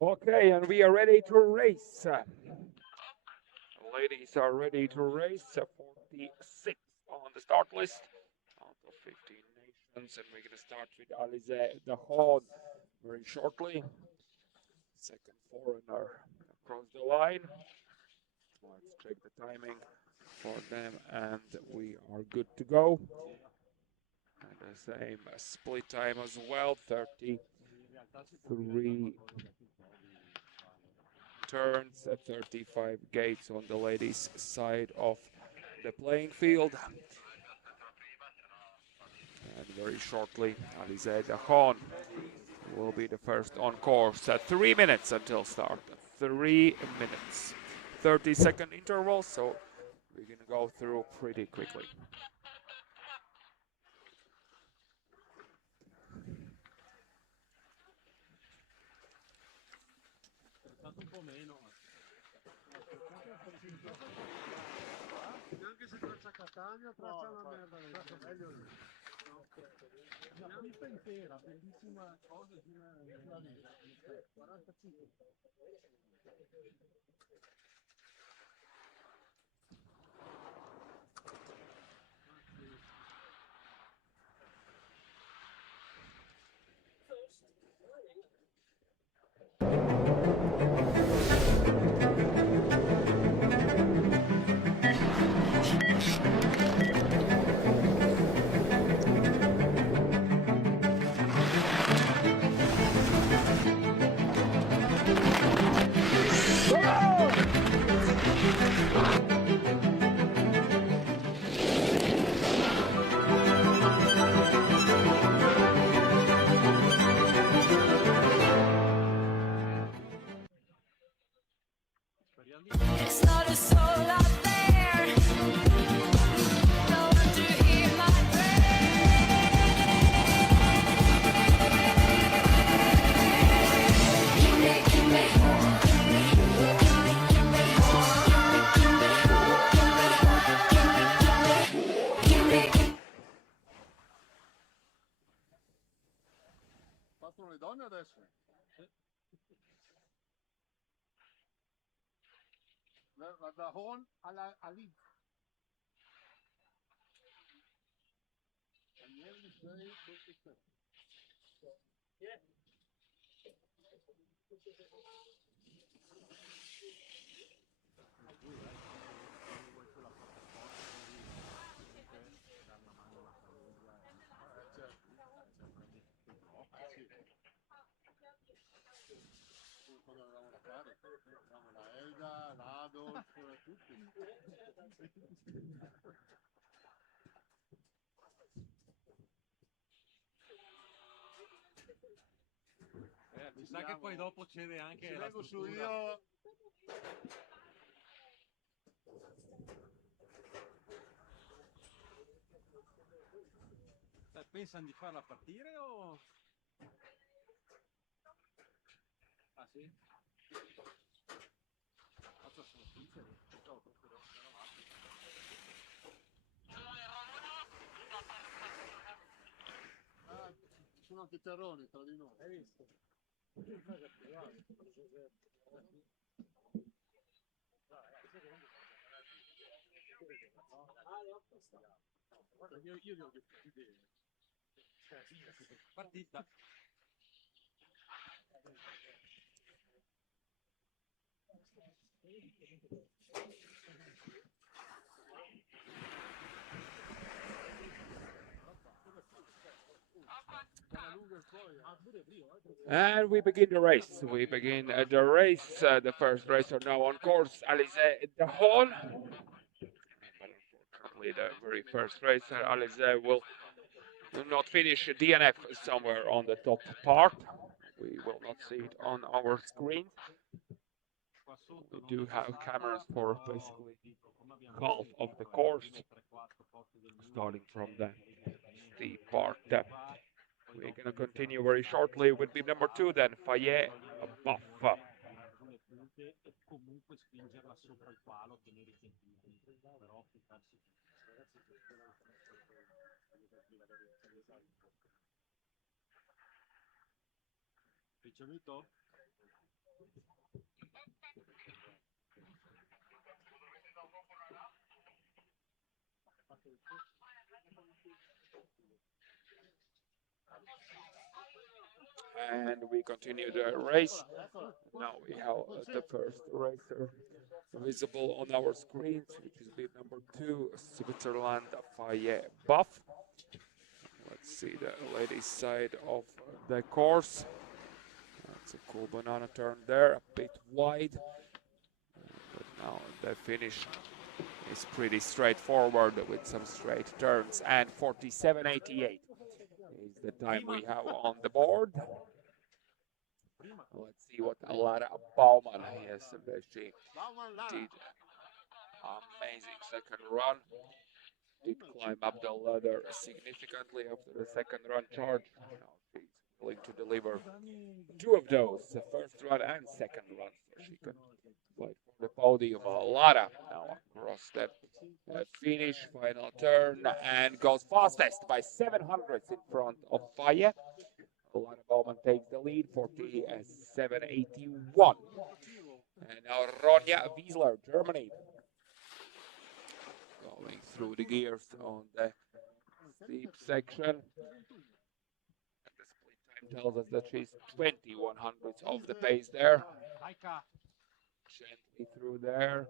Okay, and we are ready to race. Ladies are ready to race. 46 on the start list out of 15 nations, and we're going to start with Alize Dahod very shortly. Second foreigner across the line. Let's check the timing for them, and we are good to go. And the same split time as well, 33 turns, 35 gates on the ladies' side of the playing field. And very shortly, Alizé Dajon will be the first on course at 3 minutes until start. 3 minutes. 30-second interval, so we're going to go through pretty quickly. Neanche se traccia Catania, traccia una merda. Meglio lì. La vita intera, bellissima cosa di una vita. 45. It's not a soul out there, no one to hear my prayer. Give me more. Partono le donne adesso? Da Hon alla Lì. Quando eravamo da fare, avevamo la Elda, l'Adolf, tutti. Mi sa che poi dopo cede anche Ci la vengo su struttura. io. Pensano di farla partire o... Ah sì? Altro sono sinceri. Ah, ci sono anche terroni tra di noi. Hai visto? Io li ho detto bene. Partita. And we begin the race. The first racer now on course, Alizé Dajon. But unfortunately, the very first racer, Alizé, will not finish DNF somewhere on the top part. We will not see it on our screen. We do have cameras for basically half of the course, starting from the steep part. We're going to continue very shortly with the number 2 then, FIS Buff. E comunque spingerla sopra il palo, ottenere i tempi, però fidarsi. Ricevuto? And we continue the race. Now we have the first racer visible on our screens, which is the number 2, Switzerland, FIS Buff. Let's see the ladies' side of the course. That's a cool banana turn there, a bit wide. Now the finish is pretty straightforward with some straight turns, and 47.88 is the time we have on the board. Let's see what Lara Baumann has. She did amazing second run. Did climb up the ladder significantly after the second run charge. Now she's willing to deliver two of those, the first run and second run, so she can fight for the podium. Lara now across the finish, final turn, and goes fastest by 700ths in front of Faye. Lara Baumann takes the lead, 47.81. And now Ronja Wiesler, Germany, going through the gears on the steep section. The split time tells us that she's 20/100ths of the pace there. Gently through there.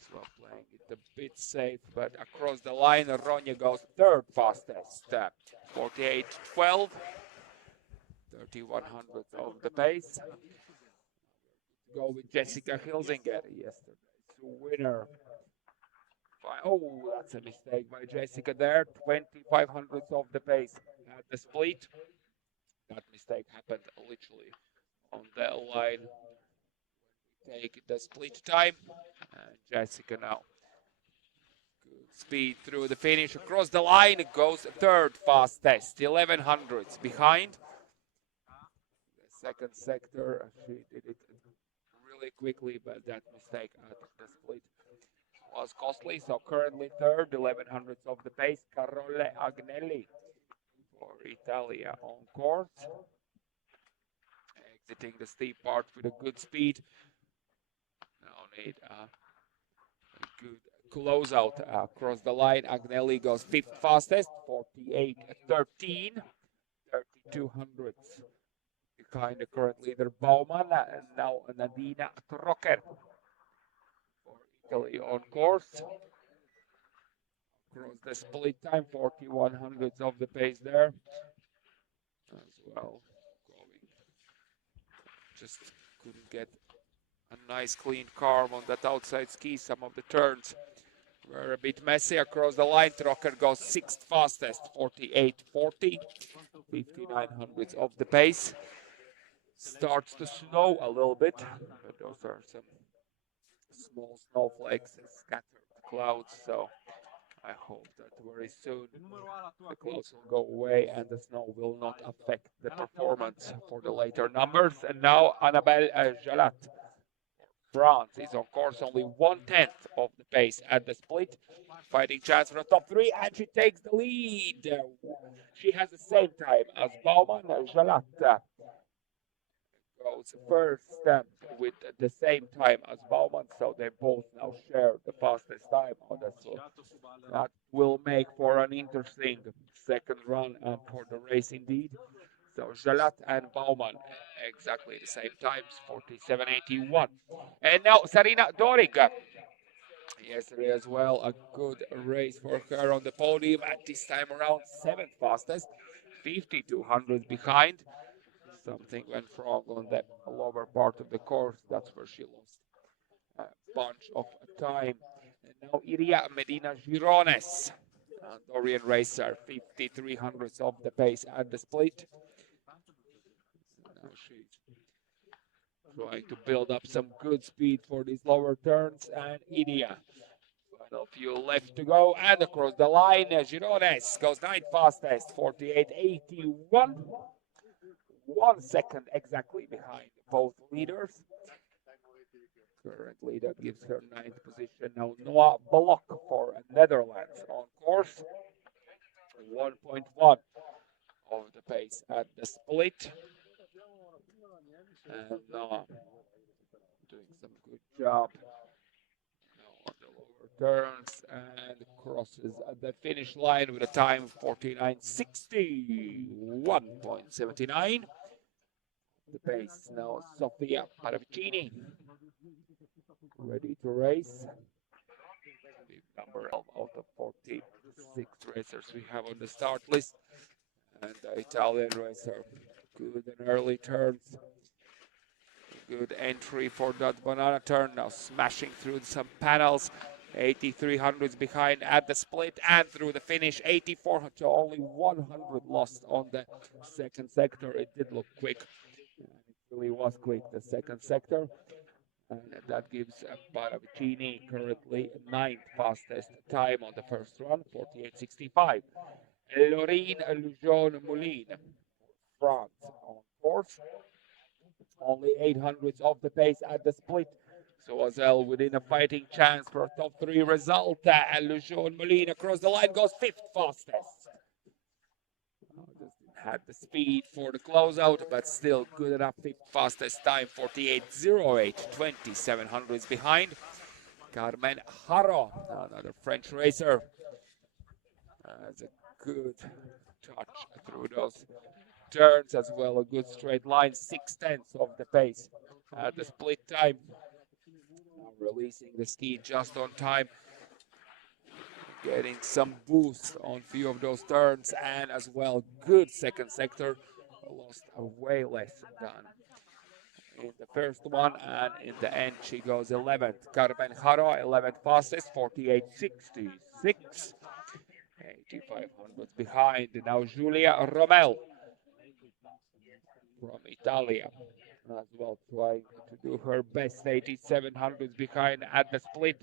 So playing it a bit safe, but across the line, Ronja goes third fastest, 48.12. 31/100ths of the pace. Go with Jessica Hilsinger, yesterday's winner. Oh, that's a mistake by Jessica there. 25/100ths of the pace at the split. That mistake happened literally on the line. Take the split time. And Jessica now. Good speed through the finish. Across the line, it goes third fastest. 11/100ths behind. The second sector, she did it really quickly, but that mistake at the split was costly. So currently third, 11/100ths of the pace, Carole Agnelli for Italia on course. Exiting the steep part with a good speed. Now need a good closeout across the line. Agnelli goes fifth fastest, 48.13, 32/100ths behind the current leader Baumann, and now Nadina Trocker for Italy on course. Across the split time, 41/100ths of the pace there as well. Going, just couldn't get a nice clean carve on that outside ski. Some of the turns were a bit messy. Across the line, Trocker goes sixth fastest, 48.40, 59/100ths of the pace. Starts to snow a little bit, but those are some small snowflakes and scattered clouds, so I hope that very soon the clouds will go away and the snow will not affect the performance for the later numbers. And now Annabelle Jalat, France, is on course, only 1/10 of the pace at the split. Fighting chance for the top three, and she takes the lead. She has the same time as Baumann. Jalat goes first with the same time as Baumann, so they both now share the fastest time on the slope. That will make for an interesting second run and for the race indeed. So Jalat and Baumann exactly the same times, 47.81. And now Sarina Dorig. Yesterday as well, a good race for her on the podium. At this time around seventh fastest, 52/100 behind. Something went wrong on the lower part of the course. That's where she lost a bunch of time. And now Iria Medina Girones, Dorian racer, 53/100ths of the pace at the split. Now she's trying to build up some good speed for these lower turns. And Iria, final few left to go. And across the line, Girones goes ninth fastest, 48.81. 1 second exactly behind both leaders. Currently, that gives her ninth position. Now Noah Block for Netherlands on course. 1.1 of the pace at the split. And Noah doing some good job now on the lower turns and crosses at the finish line with a time 49.60, 1.79. The pace now Sofia Paravicini, ready to race. Big number out of 46 racers we have on the start list. And the Italian racer, good and early turns. Good entry for that banana turn. Now smashing through some panels. 8300s behind at the split and through the finish. 8400, only 100 lost on the second sector. It did look quick. It really was quick, the second sector. And that gives Paravicini currently 9th fastest time on the first run, 48.65. Lorine Lujon Moulin, France on course. Only 800ths of the pace at the split. So Azel within a fighting chance for a top 3 result. And Lujon Moulin across the line goes 5th fastest. Just had the speed for the closeout, but still good enough. 5th fastest time, 48.08, 2700s behind. Carmen Haro, another French racer, has a good touch through those turns as well. A good straight line, 6/10 of the pace at the split time. Now releasing the ski just on time, getting some boost on few of those turns, and as well good second sector. Lost way less than in the first one, and in the end she goes 11th. Carmen Haro, 11th fastest, 48.66. 8500 behind. Now Giulia Romel from Italia as well, trying to do her best. 8700s behind at the split,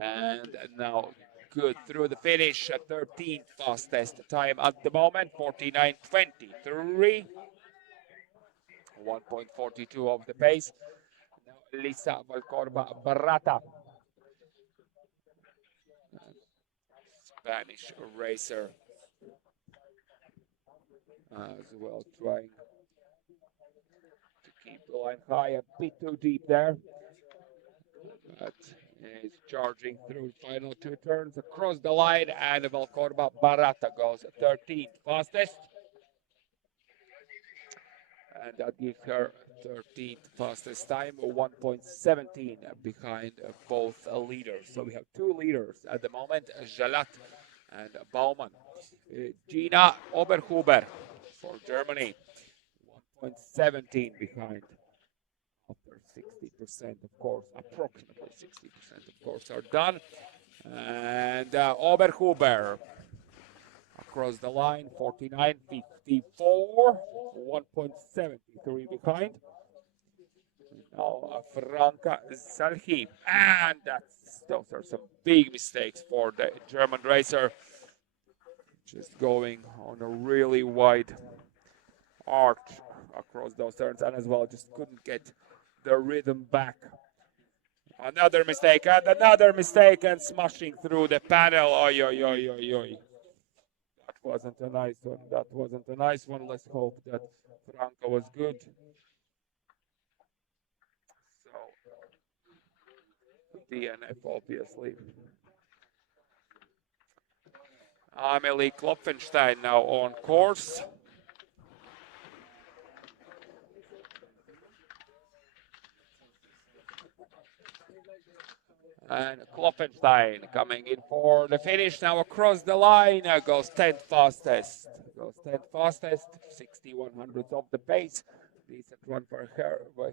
and now good through the finish. 13th fastest time at the moment, 49.23. 1.42 of the pace. Now Lisa Valcorba Barrata, Spanish racer, as well, trying to keep the line high, a bit too deep there, but is charging through final 2 turns across the line, and Valcorba Barata goes 13th fastest, and that gives her 13th fastest time, 1.17 behind both leaders. So we have 2 leaders at the moment, Jalat and Baumann. Gina Oberhuber for Germany, 1.17 behind. After 60%, of course, approximately 60%, of course, are done. And Oberhuber across the line, 49.54, 1.73 behind. Now Franca Salhi, and those are some big mistakes for the German racer. Just going on a really wide arc across those turns, and as well just couldn't get the rhythm back. Another mistake, and smashing through the panel. Oi, oi, oi, oi, oi. That wasn't a nice one. That wasn't a nice one. Let's hope that Franca was good. So, DNF, obviously. Amelie Klopfenstein now on course. And Klopfenstein coming in for the finish now across the line. Goes 10th fastest. Goes 10th fastest, 6100th of the pace. Decent run for her. We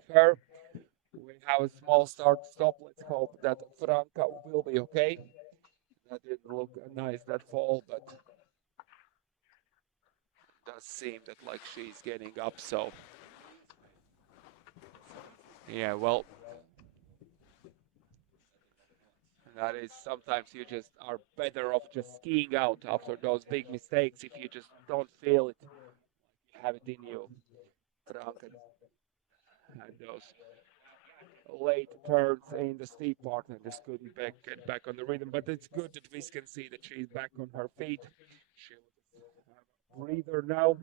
have a small start stop. Let's hope that Franca will be okay. That didn't look nice, that fall, but it does seem that like she's getting up, so yeah, well, that is, sometimes you just are better off just skiing out after those big mistakes if you just don't feel it, have it in you. Franca had those late turns in the steep part and just couldn't get back on the rhythm, but it's good that we can see that she's back on her feet. She'll have a breather now.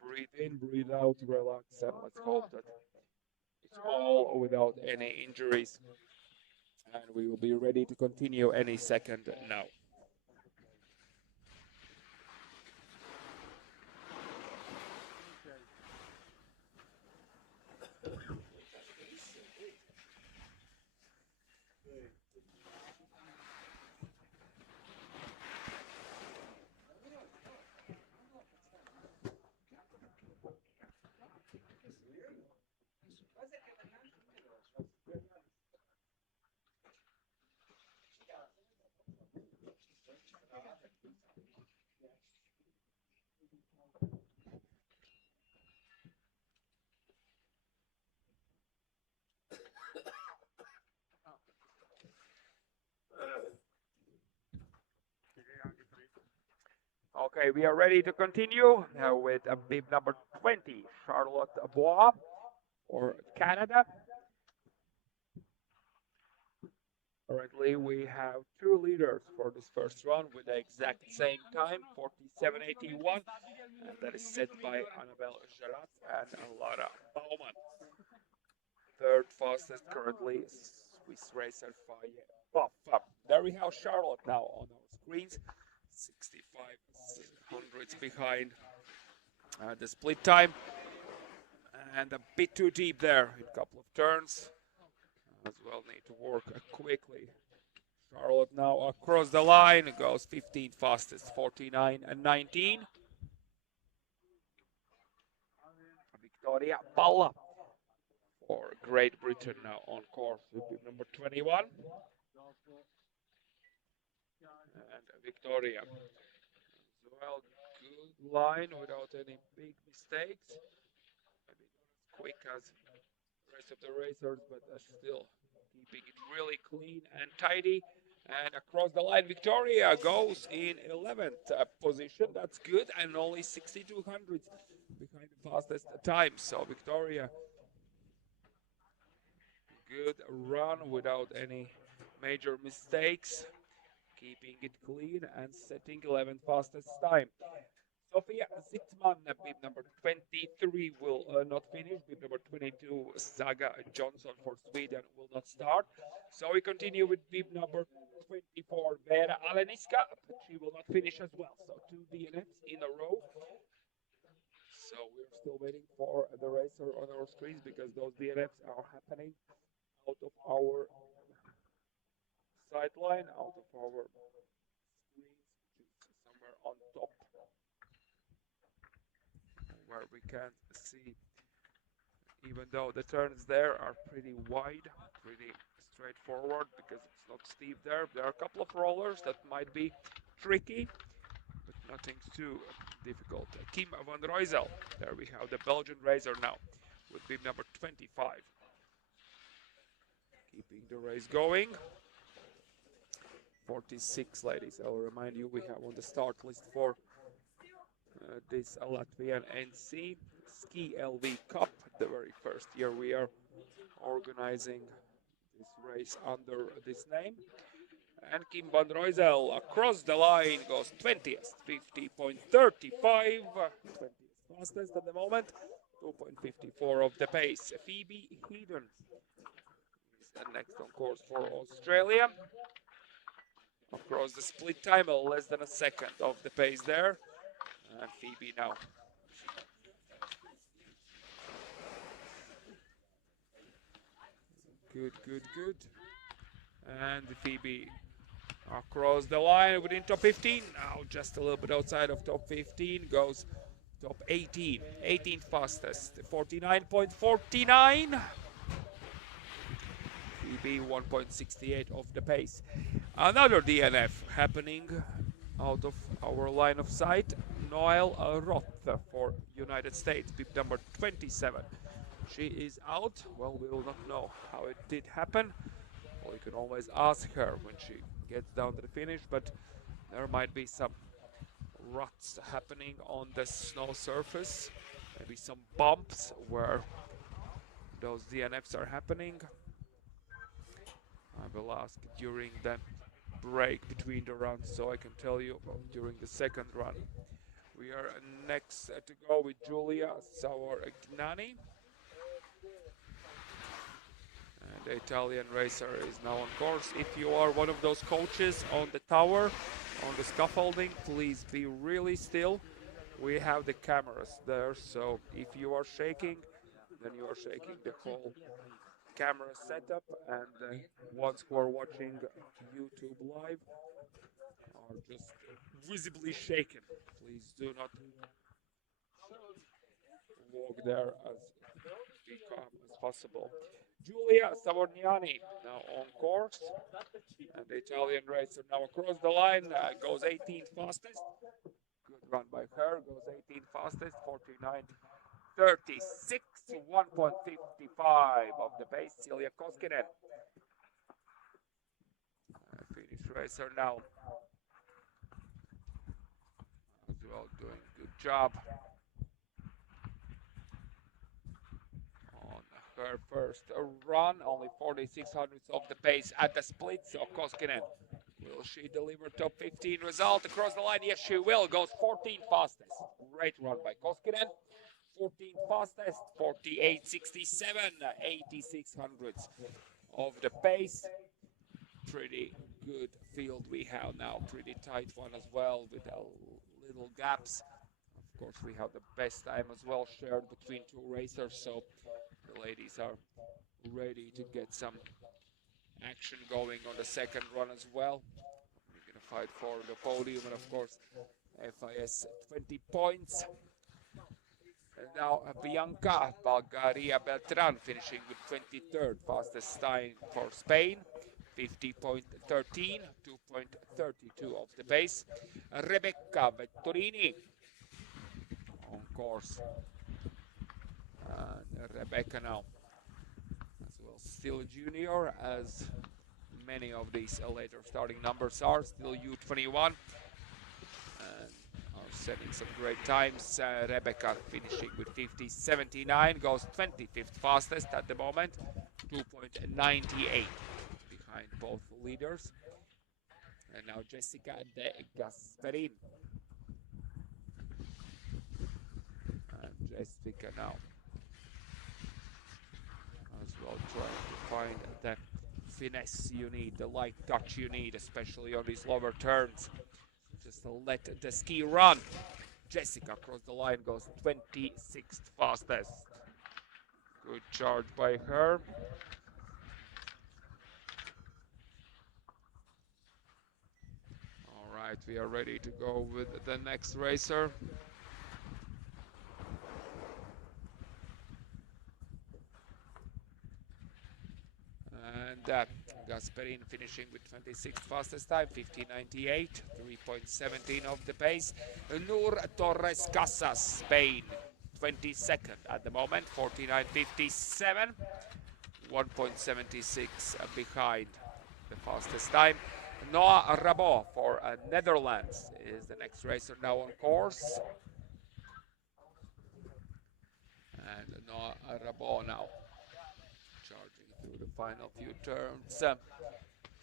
Breathe in, breathe out, relax, and let's hope that it's all without any injuries, and we will be ready to continue any second now. Okay, we are ready to continue now with bib number 20, Charlotte Bois for Canada. Currently, we have two leaders for this first run with the exact same time, 47.81, and that is set by Annabelle Gerat and Lara Baumann. Third fastest currently Swiss racer Faye Buff. There we have Charlotte now on our screens, 65 hundredths behind the split time, and a bit too deep there in a couple of turns. As well need to work quickly. Charlotte now across the line, goes 15th fastest, 49 and 19. Victoria Palla for Great Britain now on course with number 21. And Victoria as well, good line without any big mistakes. Maybe not as quick as the rest of the racers, but still keeping it really clean and tidy. And across the line, Victoria goes in 11th position. That's good, and only 62 hundredths behind the fastest time. So Victoria, good run without any major mistakes, keeping it clean and setting 11th fastest time. Sofia Zitzman, bib number 23, will not finish. Bib number 22, Saga Johnson for Sweden, will not start. So we continue with bib number 24, Vera Aleniska. She will not finish as well. So two DNFs in a row. So we're still waiting for the racer on our screens because those DNFs are happening out of our sideline, out of our screens, which is somewhere on top, where we can see, even though the turns there are pretty wide, pretty straightforward because it's not steep there. There are a couple of rollers that might be tricky, but nothing too difficult. Kim van Rooijzel, there we have the Belgian racer now with bib number 25. Keeping the race going. 46 ladies, I'll remind you, we have on the start list for this Latvian NC SKILV Cup, the very first year we are organizing this race under this name. And Kim van Rooijzel across the line goes 20th, 50.35, 20th fastest at the moment, 2.54 of the pace. Phoebe Heaton is the next on course for Australia. Across the split time, less than a second of the pace there. And Phoebe now. Good, good, good. And Phoebe across the line within top 15. Now just a little bit outside of top 15. Goes top 18. 18th fastest. 49.49. Phoebe 1.68 of the pace. Another DNF happening out of our line of sight. Noelle Roth for United States, bib number 27. She is out. Well, we will not know how it did happen. Well, you can always ask her when she gets down to the finish, but there might be some ruts happening on the snow surface. Maybe some bumps where those DNFs are happening. I will ask during the break between the runs so I can tell you during the second run. We are next to go with Giulia Savognani. And the Italian racer is now on course. If you are one of those coaches on the tower, on the scaffolding, please be really still. We have the cameras there, so if you are shaking, then you are shaking the whole camera setup, and ones who are watching YouTube live are just visibly shaken. Please do not walk there as calm as possible. Giulia Savognani now on course, and the Italian racer now across the line, goes 18th fastest. Good run by her, goes 18th fastest, 49.36, 1.55 of the pace. Silja Koskinen, Finnish racer now as well doing good job on her first run. Only 46 hundredths of the pace at the split. So Koskinen, will she deliver top 15 result across the line? Yes, she will. Goes 14 fastest. Great run by Koskinen. 14 fastest, 48.67, 86 hundredths of the pace. Pretty good field we have now. Pretty tight one as well with little gaps. Of course, we have the best time as well shared between two racers, so the ladies are ready to get some action going on the second run as well. We're gonna fight for the podium and of course FIS 20 points. And now Bianca Bulgaria Beltran finishing with 23rd fastest time for Spain. 50.13, 2.32 of the pace. Rebecca Vetturini on course. And Rebecca now as well, still a junior, as many of these later starting numbers are, still U21. And are setting some great times. Rebecca finishing with 50.79, goes 25th fastest at the moment, 2.98 behind both leaders. And now Jessica de Gasperin. And Jessica now as well trying to find the finesse you need, the light touch you need, especially on these lower turns. Just to let the ski run. Jessica across the line goes 26th fastest. Good charge by her. All right, we are ready to go with the next racer. And Gasperin finishing with 26th fastest time, 50.98, 3.17 of the pace. Nur Torres Casas, Spain, 22nd at the moment, 49.57, 1.76 behind the fastest time. Noah Rabot for Netherlands is the next racer now on course. And Noah Rabot now charging through the final few turns.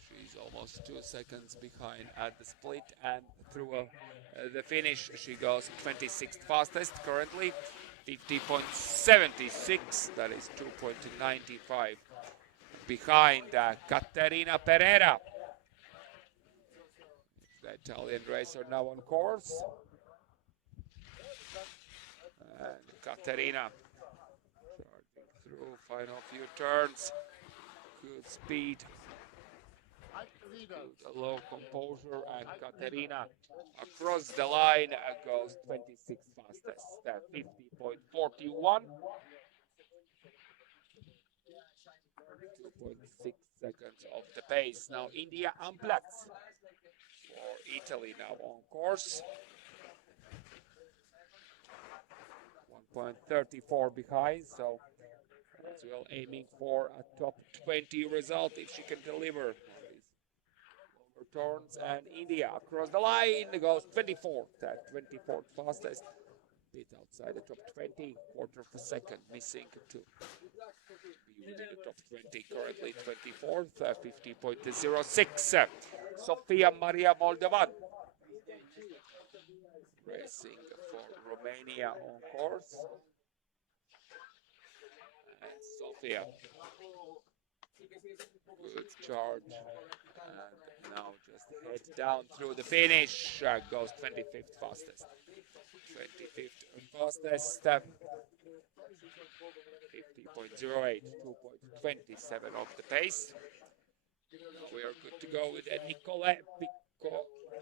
She's almost 2 seconds behind at the split, and through the finish she goes 26th fastest currently, 50.76, that is 2.95 behind Caterina Pereira. The Italian racer now on course. And Caterina charging through final few turns. Good speed, good low composure, and Caterina across the line goes 26th fastest, 50.41, 2.6 seconds of the pace. Now India Amplatz for Italy now on course. 1.34 behind, so as well aiming for a top 20 result if she can deliver on these lower turns. And India across the line goes 24th, 24th fastest, bit outside the top 20, quarter of a second missing to be within the top 20, currently 24th, 50.06. Sofia Maria Moldovan racing for Romania on course. And Sofia, good charge, and now just head down through the finish, goes 25th fastest. 25th fastest, 50.08, 2.27 of the pace. We are good to go with Nicole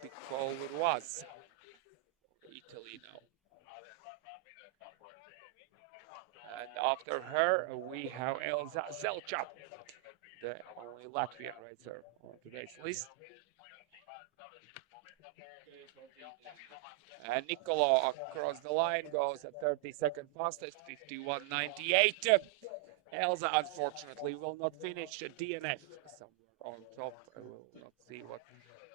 Piccoleroise, Italy now. And after her, we have Elza Zelcha, the only Latvian racer on today's list. And Nicolo across the line goes at 32nd fastest, 51.98. Elza, unfortunately, will not finish a DNF somewhere on top. I will not see what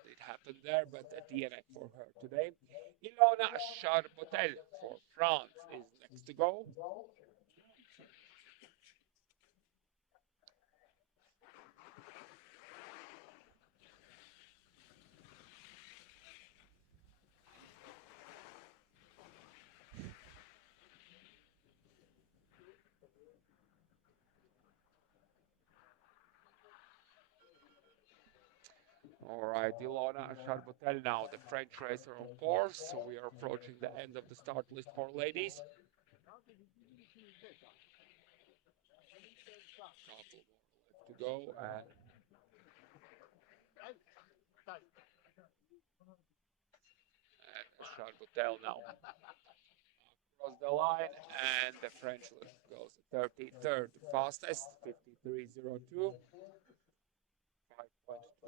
did happened there, but a DNF for her today. Ilona Charbotel for France is next to go. All right, Ilona Charbotel now, the French racer on course. So we are approaching the end of the start list for ladies. Couple more left to go, and Charbotel now across the line, and the French goes 33rd fastest, 53.02,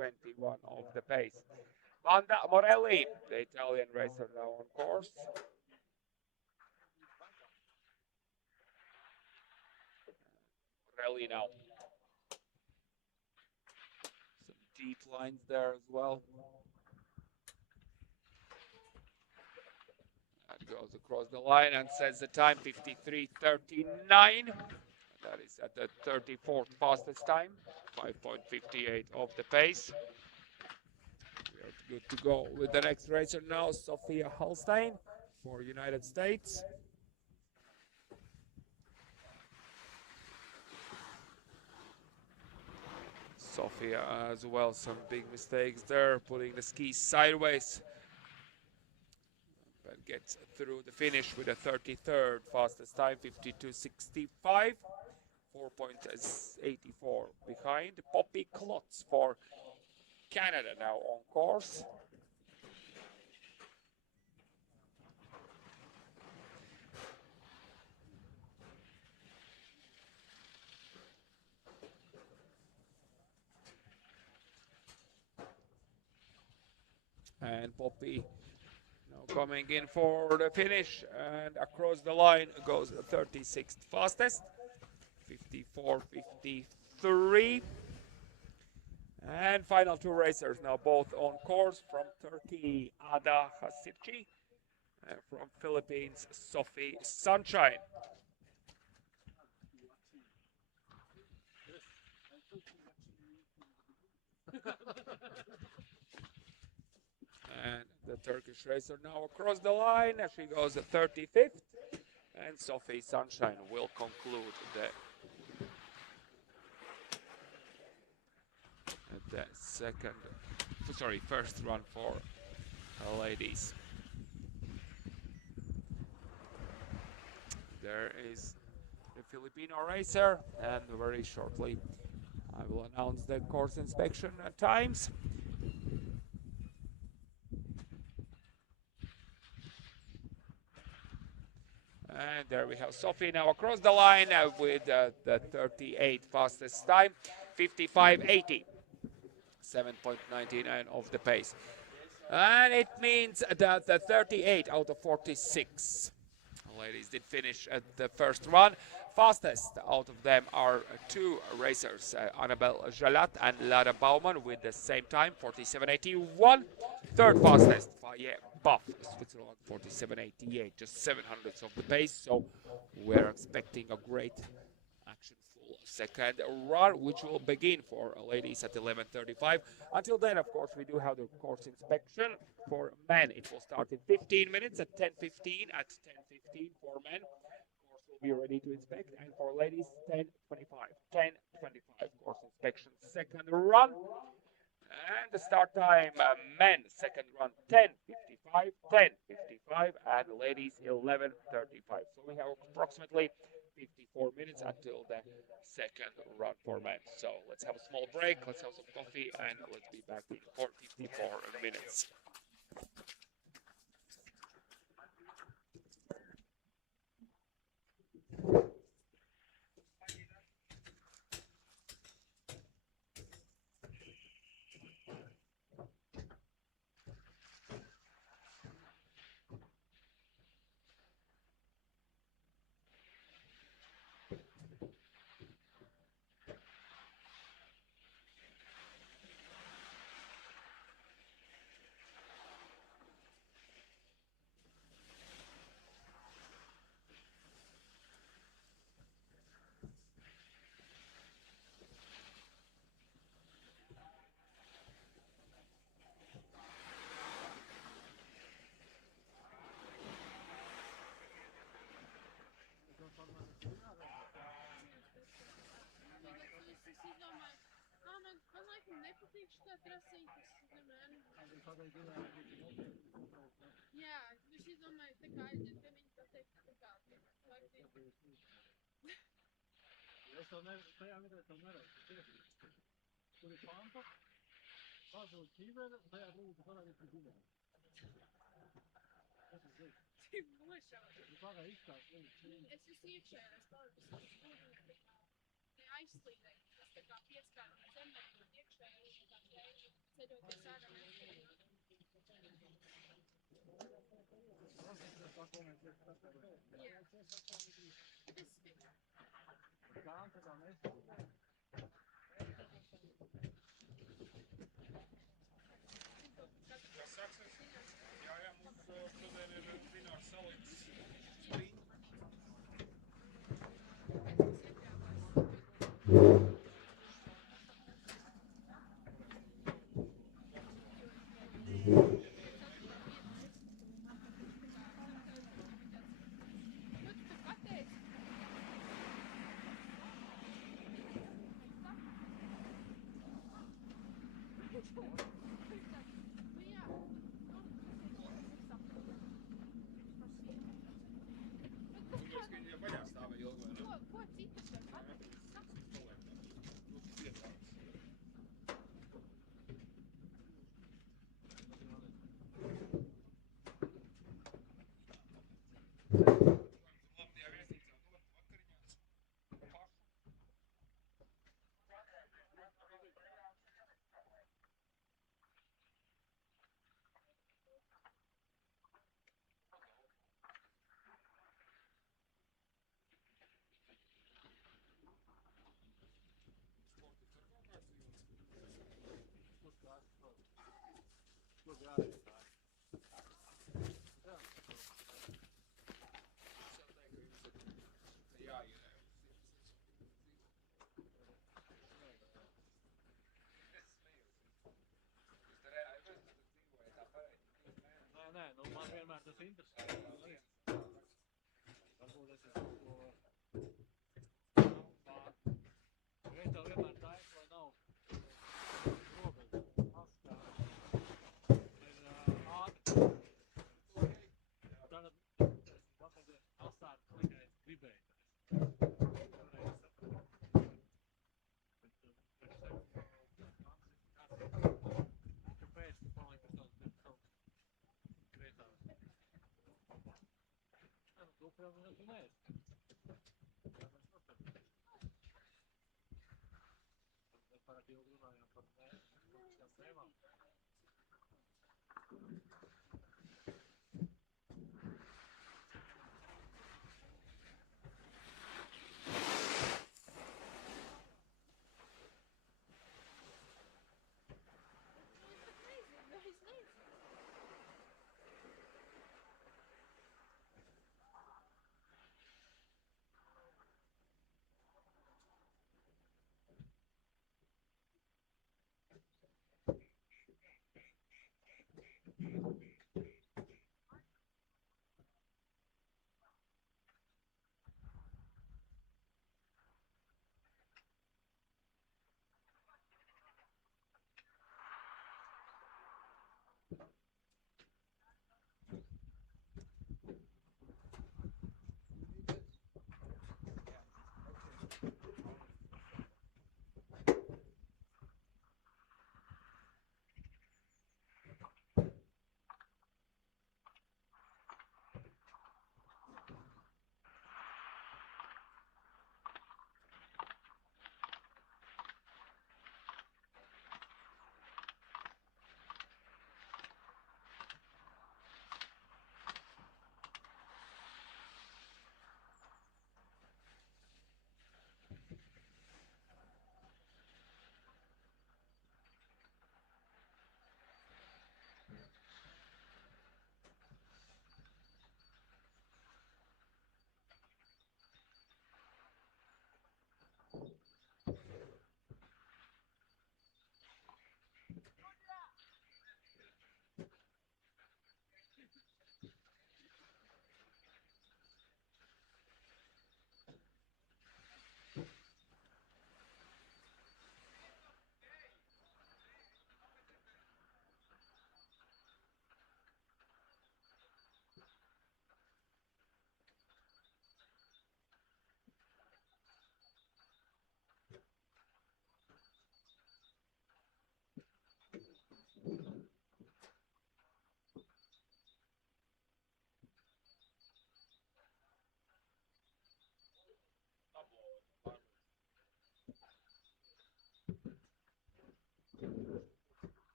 5.21 of the pace. Wanda Morelli, the Italian racer, now on course. Morelli now. Some deep lines there as well. And goes across the line and sets the time 53.39. That is at the 34th fastest time, 5.58 of the pace. We are good to go with the next racer now, Sophia Holstein for United States. Sophia as well, some big mistakes there, putting the skis sideways. But gets through the finish with a 33rd fastest time, 52.65. 4.84 behind. Poppy Klotz for Canada now on course. And Poppy now coming in for the finish, and across the line goes the 36th fastest. 54.53. And final two racers now both on course. From Turkey, Ada Hasirci, and from Philippines, Sophie Sunshine. And the Turkish racer now across the line. She goes 35th, and Sophie Sunshine will conclude the first run for ladies. There is the Filipino racer, and very shortly I will announce the course inspection times. And there we have Sophie now across the line with the 38 fastest time, 55.80, 7.99 of the pace. And it means that the 38 out of 46 ladies did finish at the first run. Fastest out of them are two racers, Annabelle Jalat and Lara Baumann, with the same time, 47.81. Third fastest, Faye Buff, Switzerland, 47.88, just 700ths of the pace. So we're expecting a great actionful second run, which will begin for ladies at 11:35. Until then, of course, we do have the course inspection for men. It will start in 15 minutes at 10:15. At 10:15 for men, course will be ready to inspect, and for ladies, 10:25. 10:25 course inspection, second run. And the start time, men second run 10:55, 10:55, and ladies 11:35. So we have approximately 54 minutes until the second run for men. So let's have a small break, let's have some coffee, and let's be back in 54 minutes. priekšā trasītas, vienmēr. Tādēļ gribēju, ka Jā, es izdomāju, tā kā aiziet pie viņa, tā teikt, tā kā, vai tie. es to nevaru, tajā vietā to nevaru. Tur ir pampa, pazūd ķīvere, un tajā brīdī tu parādīt par ģimeni. Tas ir zinu. Tik nošauts. Tu pagā izskās, Es esmu iekšējā, es paliku uz stūriņa, tā kā, ne aizslīdēju. Es tā kā pieskāru zemē, iekšējā, un tā kā ceļoties ārā neslīdēju. tas ir tā, ko mēs liek paskatām. Jā. Tas bija. Kā tā kā mēs slīdējam? Kas saksas? Jā, mums šodien ir zināms salīdz sprint. Vaļā stāvē ilgi, vai ne? Ko citas var pateikt? Labajā viesnīcā dot vakariņās pašu. Nē, nu man vienmēr tas interesē. Varbūt es kaut ko pār. Es tev vienmēr taisu, lai nav robežu. Astā. Ir ātri. Tagad vakardien astāri tikai gribēju. Kāpēc tu paliki uz tās Krietās? Nu, to protams, tu neesi. Jā, mēs noskatāmies. Mēs pārāk ilgi runājām par politiskām tēmām.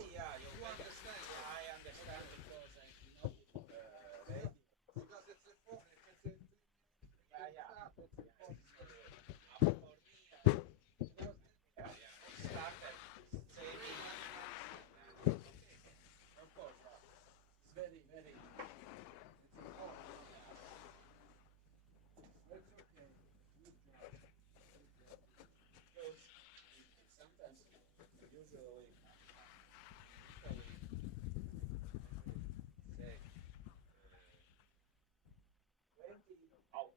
see, yeah, you understand. Yeah, I understand because ready. Because it's a phone, it's a Yeah, yeah. it's a phone. For me, yeah, we started saving. Of course, it's very, very. It's a phone. It's okay. Good job. Because sometimes, usually, say 20 out.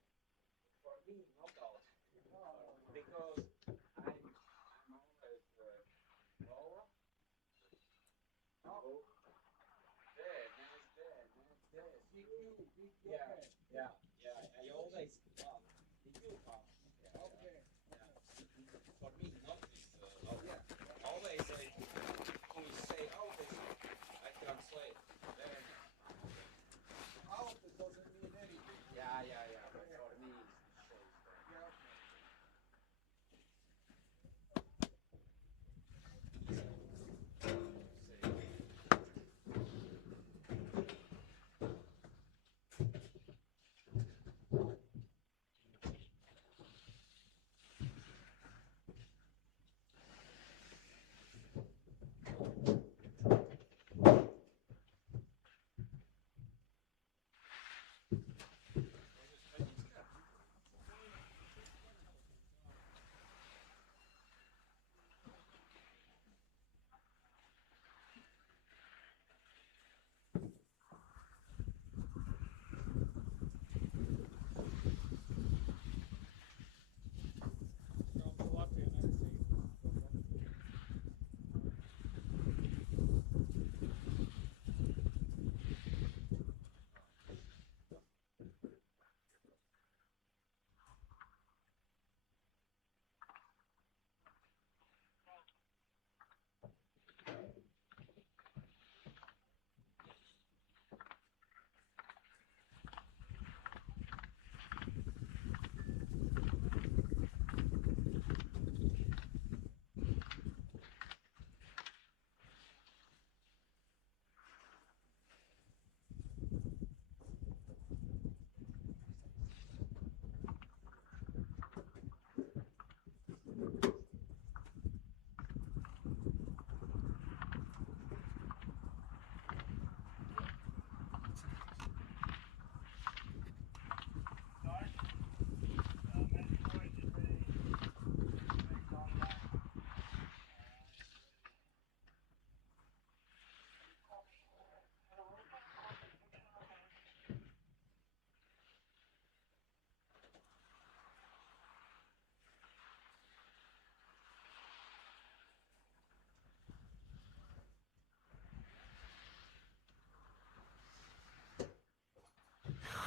For me, not out. Because I'm always lower. Oh, there, nice there, nice there. DQ, DQ, Yeah, okay. yeah, yeah. I always did you yeah, Okay. yeah. For me, not this low. Yeah. Always we say always. I translate. There. Out doesn't mean anything. Yeah, yeah, yeah. But for me, it shows that. Yeah, okay. From the Latvian FC.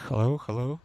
Hello, hello.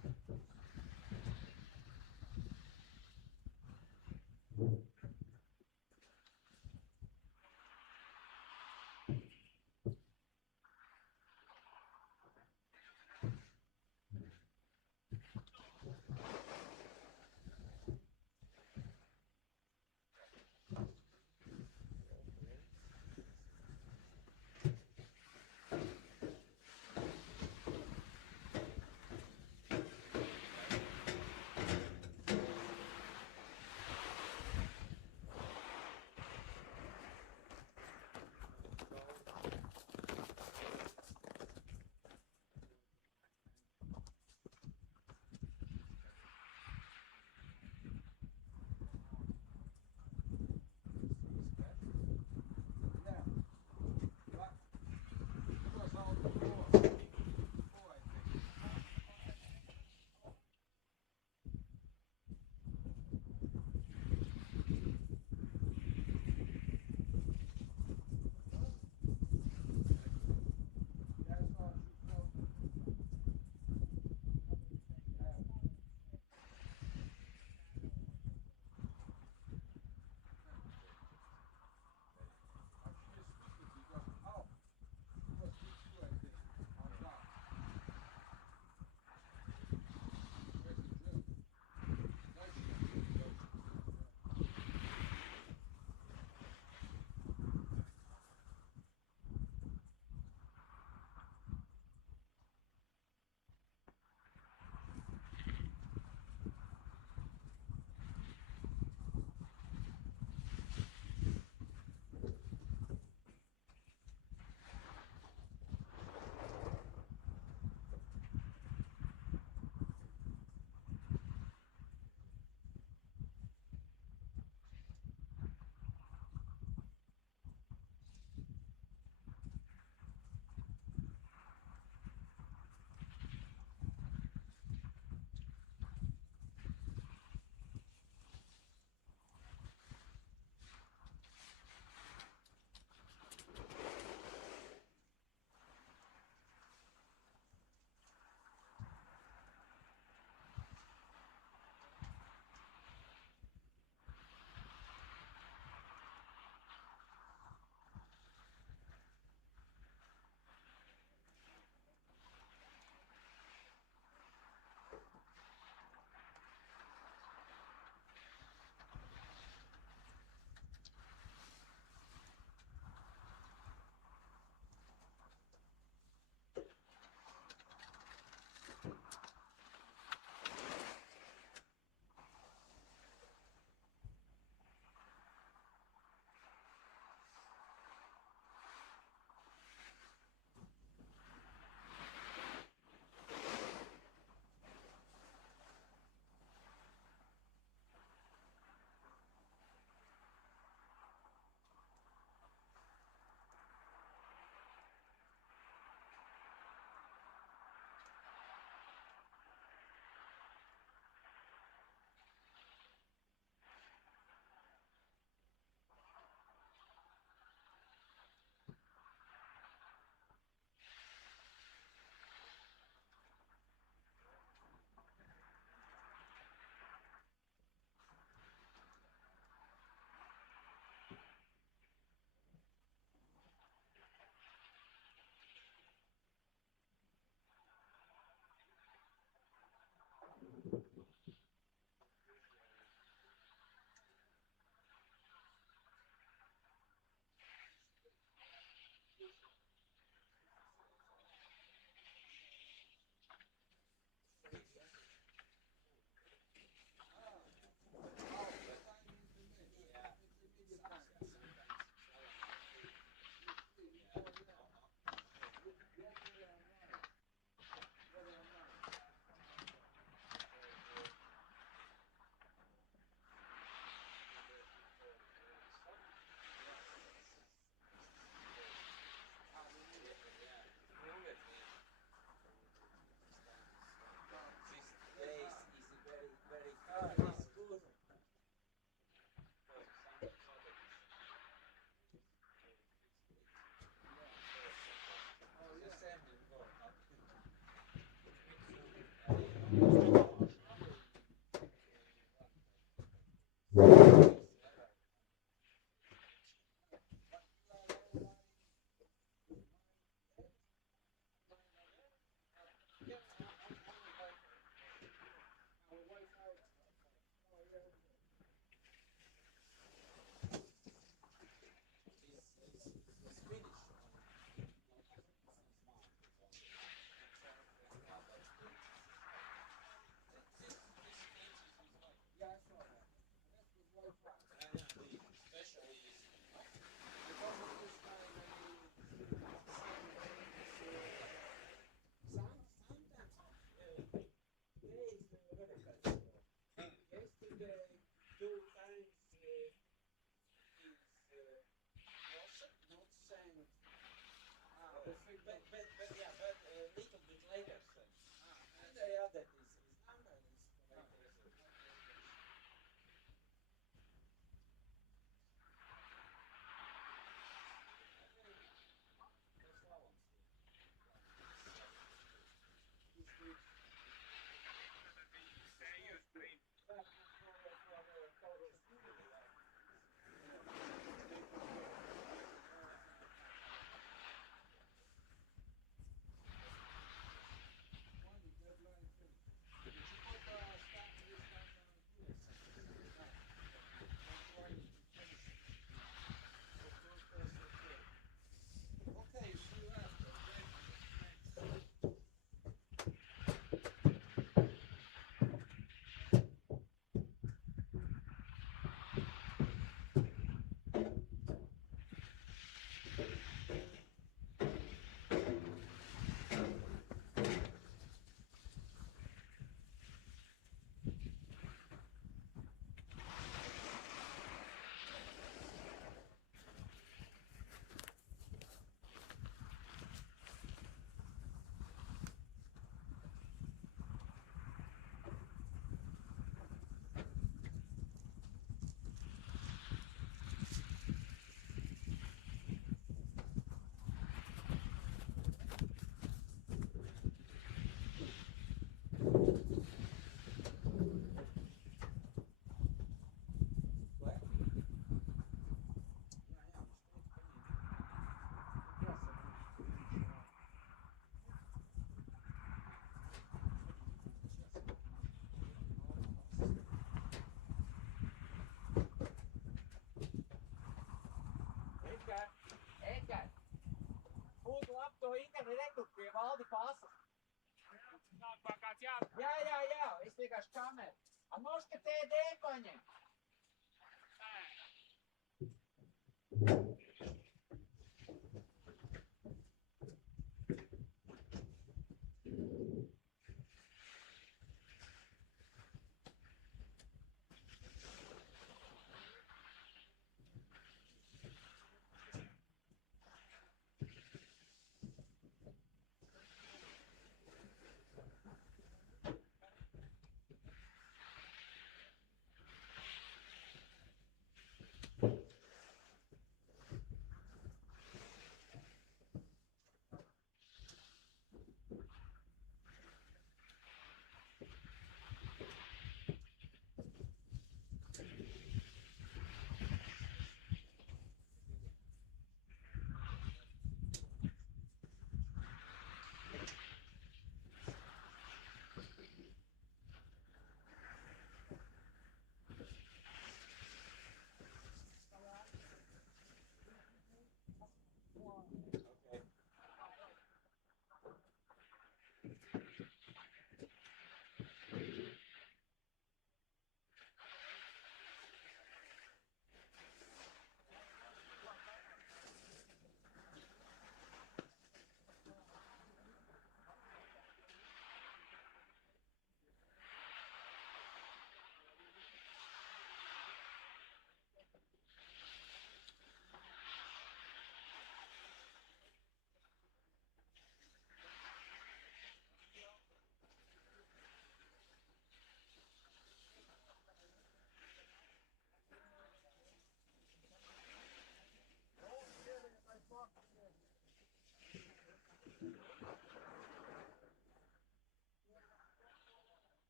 pegaš kamer. A noške te je debanje.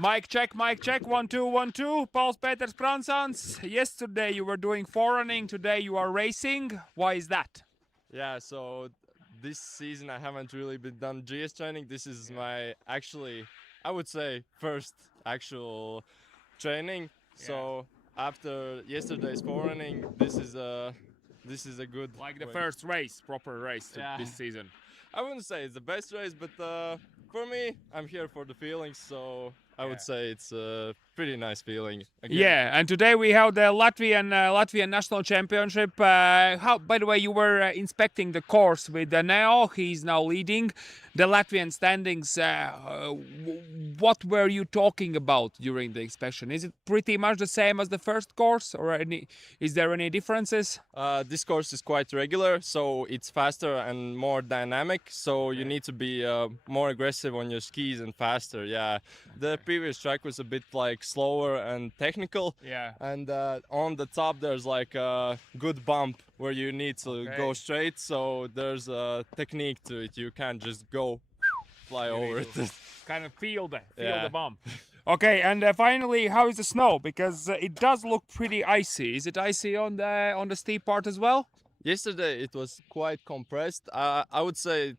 Mic check, 1 2 1 2. Pauls Peters Pransons. Yesterday you were doing forerunning, today you are racing. Why is that? Yeah, so this season I haven't really been done GS training. This is my actually, I would say, first actual training. So after yesterday's forerunning, this is a good Like the way. first race, proper race this season. I wouldn't say it's the best race, but for me, I'm here for the feelings. So I would say it's a pretty nice feeling. Again. Yeah, and today we have the Latvian National Championship. How, by the way, you were inspecting the course with Neo. He's now leading the Latvian standings. What were you talking about during the inspection? Is it pretty much the same as the first course, or is there any differences? This course is quite regular, so it's faster and more dynamic. So you need to be more aggressive on your skis and faster. Yeah, the previous track was a bit like slower and technical. Yeah. And on the top there's like a good bump where you need to go straight. So there's a technique to it. You can't just go fly over it. Kind of feel the Yeah. bump. Okay, and finally, how is the snow? Because it does look pretty icy. Is it icy on the steep part as well? Yesterday it was quite compressed. I would say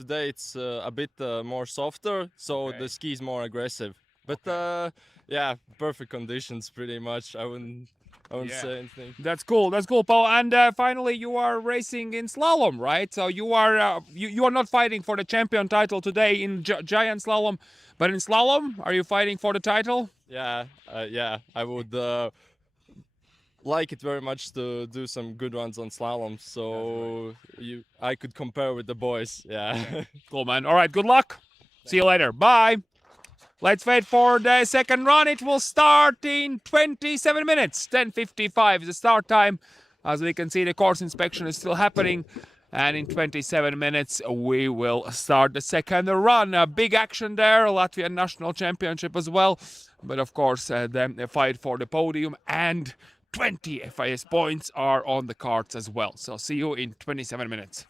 today it's a bit more softer, so Okay. the ski is more aggressive. But yeah, perfect conditions pretty much. I wouldn't Yeah. say anything. That's cool. That's cool, Paul. And finally, you are racing in slalom, right? So you are you are not fighting for the champion title today in giant slalom, but in slalom, are you fighting for the title? Yeah, yeah. I would like it very much to do some good runs on slalom, so I could compare with the boys. Yeah. Cool, man. All right. Good luck. See you later. Bye. Let's wait for the second run. It will start in 27 minutes. 10:55 is the start time. As we can see, the course inspection is still happening. And in 27 minutes, we will start the second run. A big action there. Latvian National Championship as well. But of course, the fight for the podium and 20 FIS points are on the cards as well. So see you in 27 minutes.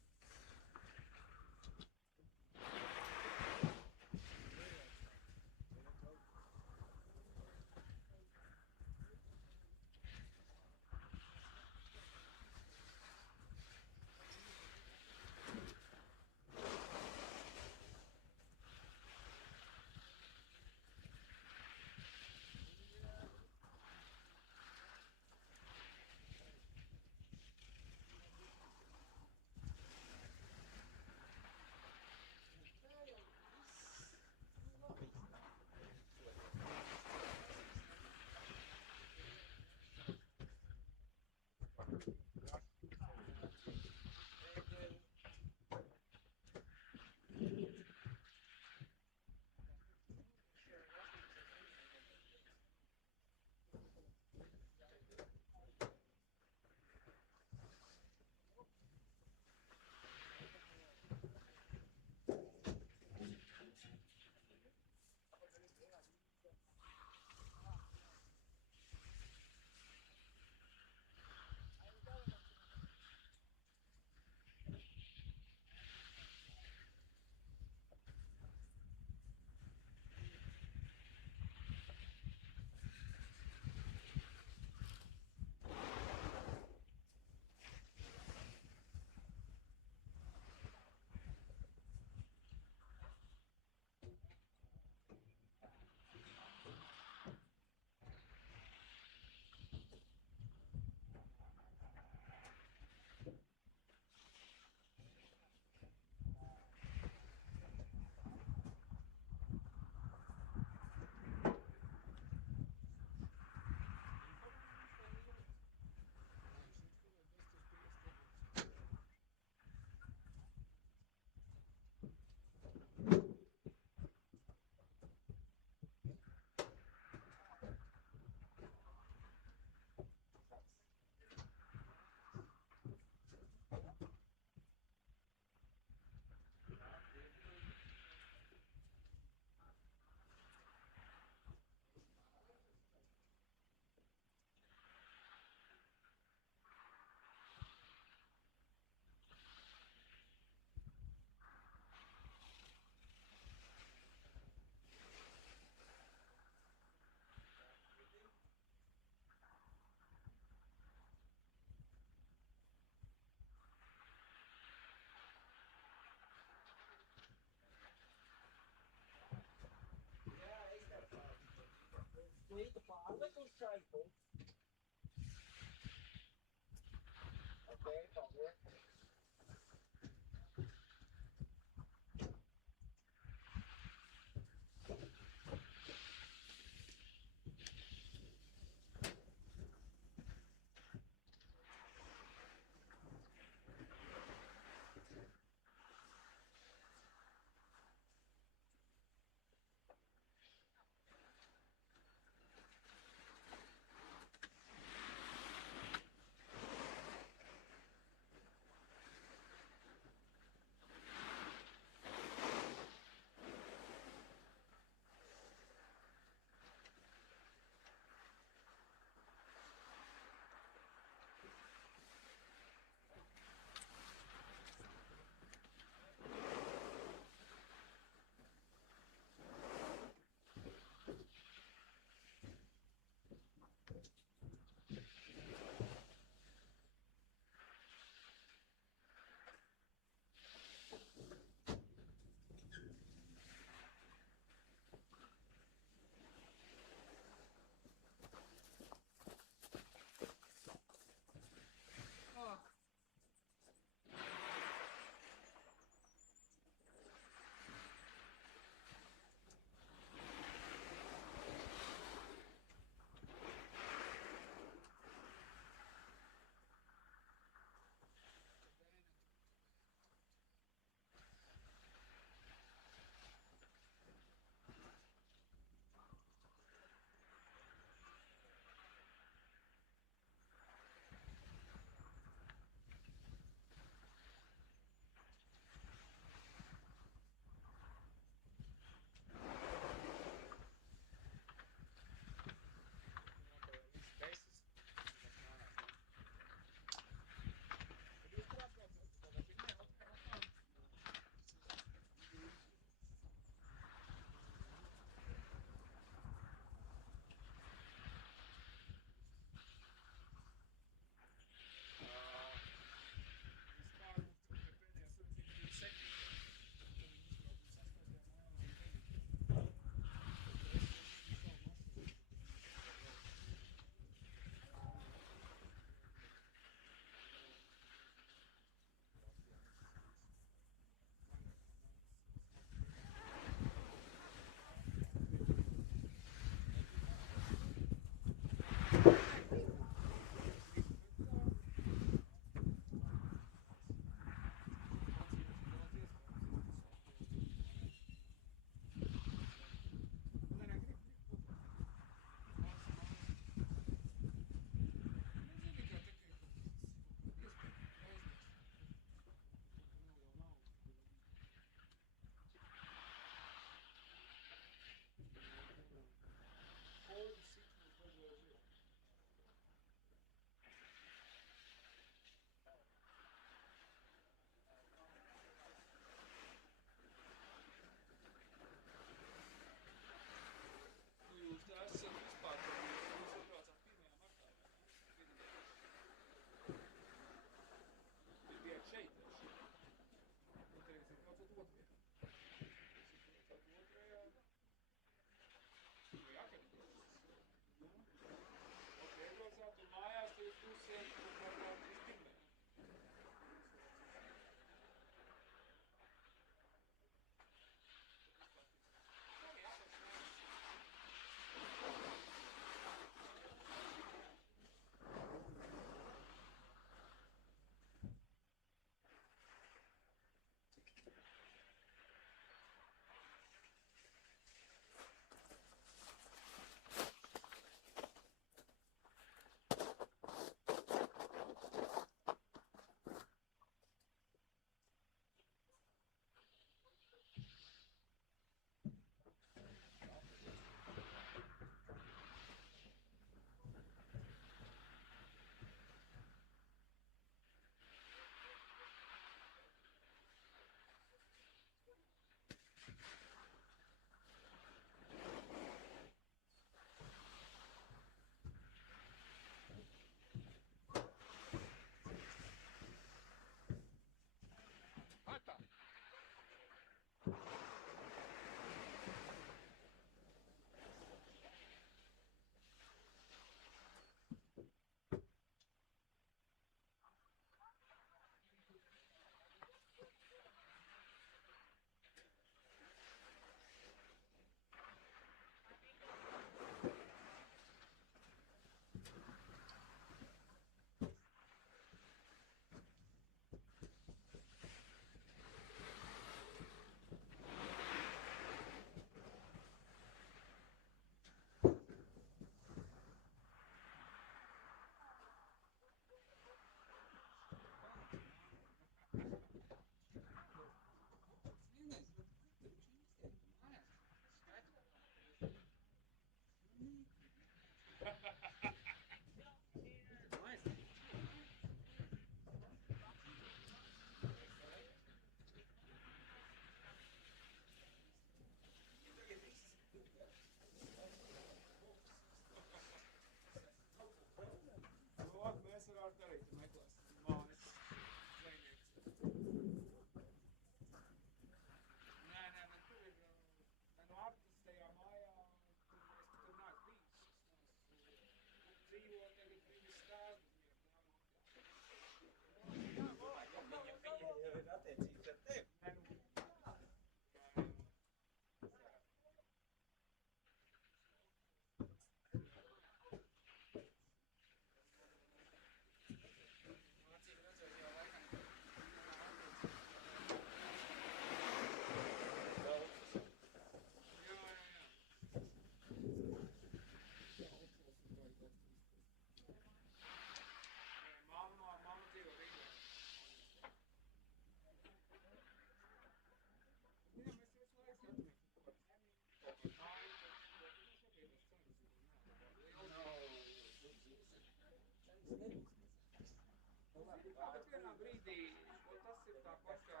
Tedī, nu, tas ir tāpat kā...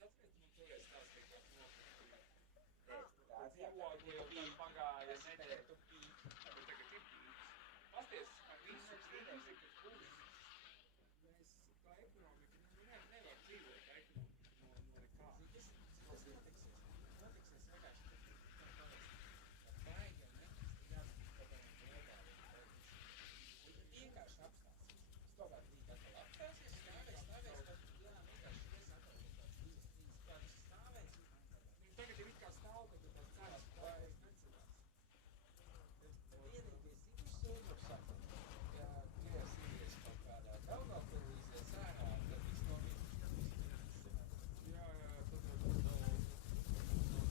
Tas, kas man toreiz stāstīja, kā tu nopirki. Dzīvokli jau tad pagāja nedēļa. Bet tagad ir pīks. Pasties, ar visu krīzi, kas būs, mēs kā ekonomika nevar dzīvot ekonomika no nekā. Tas notiksies vienkārši. Baigi jau nekas, tad vienkārši apstāsies. Stāvēt rīt atkal apstāsies, stāvēs, tad dienā vienkārši iesākot tāds 2-3 gadus stāvēs. Tagad ir it kā stāv, bet tas cenas vairs necinās. Vienīgais ir sūdurs saka, ja gribas ies kaut kādā galvā televīzijas ārā, tad viss noviet. Jā, tad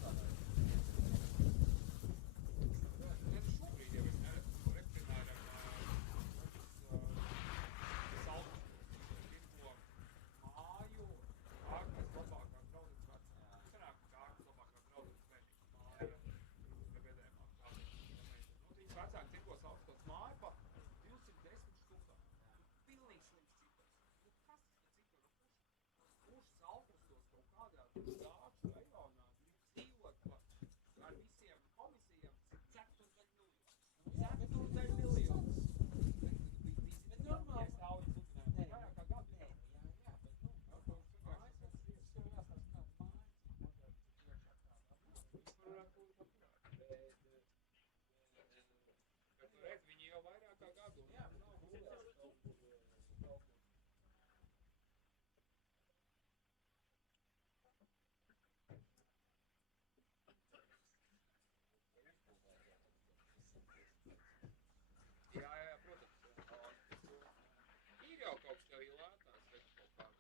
tādā. Šobrīd jau es neredzu, kur piemēram, saldu pirmo māju, ārpēc labākā draudzes vecā. Sanāk, ka ārpēc labākā draudzes vecā māja, vedējumā tāpēc. Viņas vecāki tikko sauc māju pa 210 stundām. Pilnīgi slims cipars. Kas tas par ciparu? Kurš salkustos kaut kādā dāču rajonā dzīvot ar visiem komisijām ceturdaļ miljonus. Ceturdaļ miljonus! Bet normāli stāvot sludinājumi. Vairāk kā gadu. Jā, bet nu, mājas tev jāstāst kādu mājas. Vispār varētu būt labprāt. Bet tu redz, viņi jau vairāk kā gadu. Jā, bet nav būvēs kaut kur. Jā, protams. Ir jau kaut kas arī lētās, redz kaut kādā.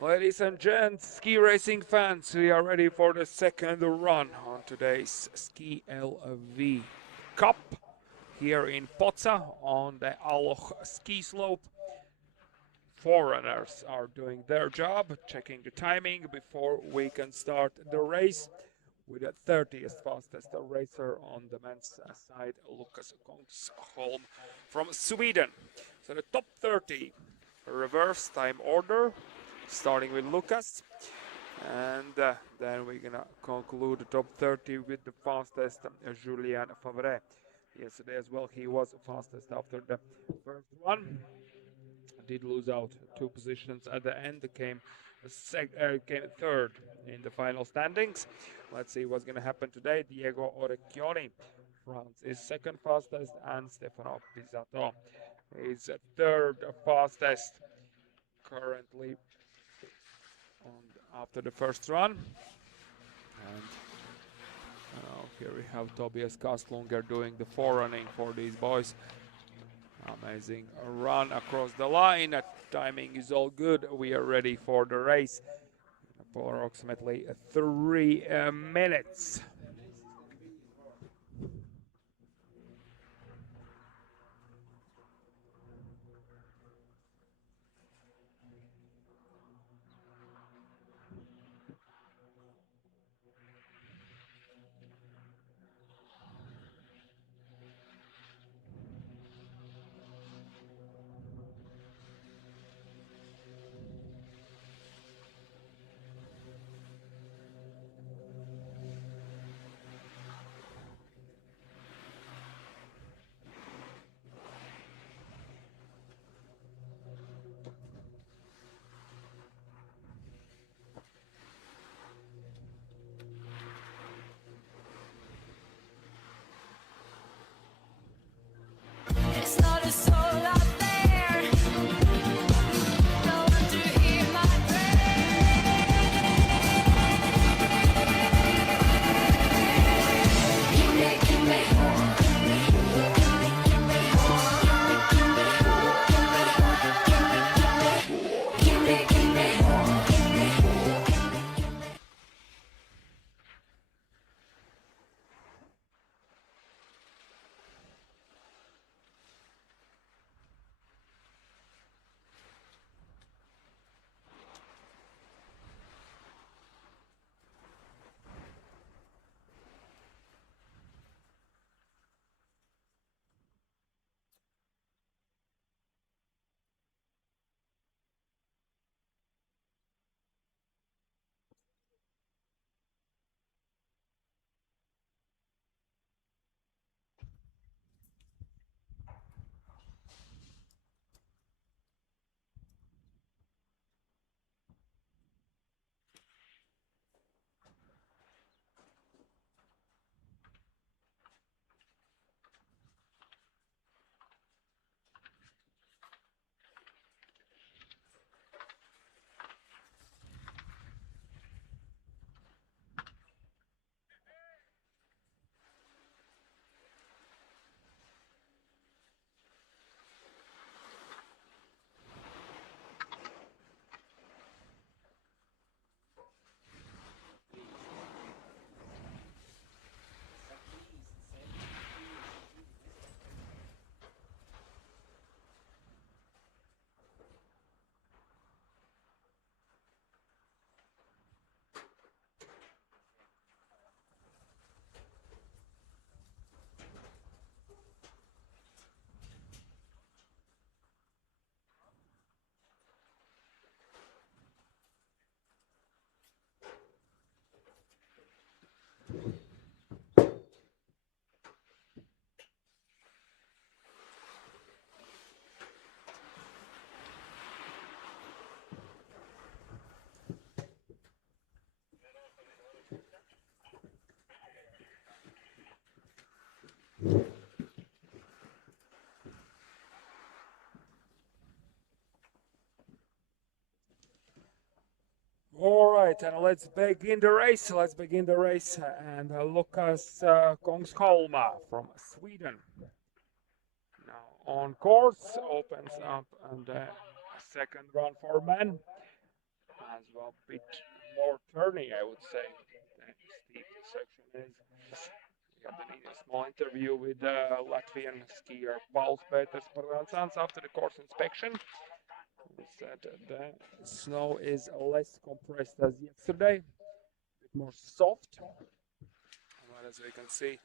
Ladies and gents, ski racing fans, we are ready for the second run on today's SKILV Cup here in Poza on the Aloch ski slope. Foreigners are doing their job, checking the timing before we can start the race with the 30th fastest racer on the men's side, Lucas Kongsholm from Sweden. So the top 30 reverse time order, starting with Lucas, and then we're gonna conclude the top 30 with the fastest Julien Favre. Yesterday as well, he was fastest after the first one. Did lose out 2 positions at the end. Came third in the final standings. Let's see what's going to happen today. Diego Orecchioni, France, is second fastest, and Stefano Pizzato is third fastest currently after the first run. And here we have Tobias Kastlunger doing the forerunning for these boys. Amazing run across the line. Timing is all good. We are ready for the race. Approximately 3 minutes. It's not a soul out there. No one to hear my prayer. Give me more. All right, and let's begin the race. Let's begin the race. And Lucas Kongsholm from Sweden. Now on course, opens up and second run for men. a bit more turny, I would say. That steep section is. We had a small interview with Latvian skier Pauls Peters Parvansans after the course inspection. He said the snow is less compressed as yesterday, a bit more soft. But as we can see,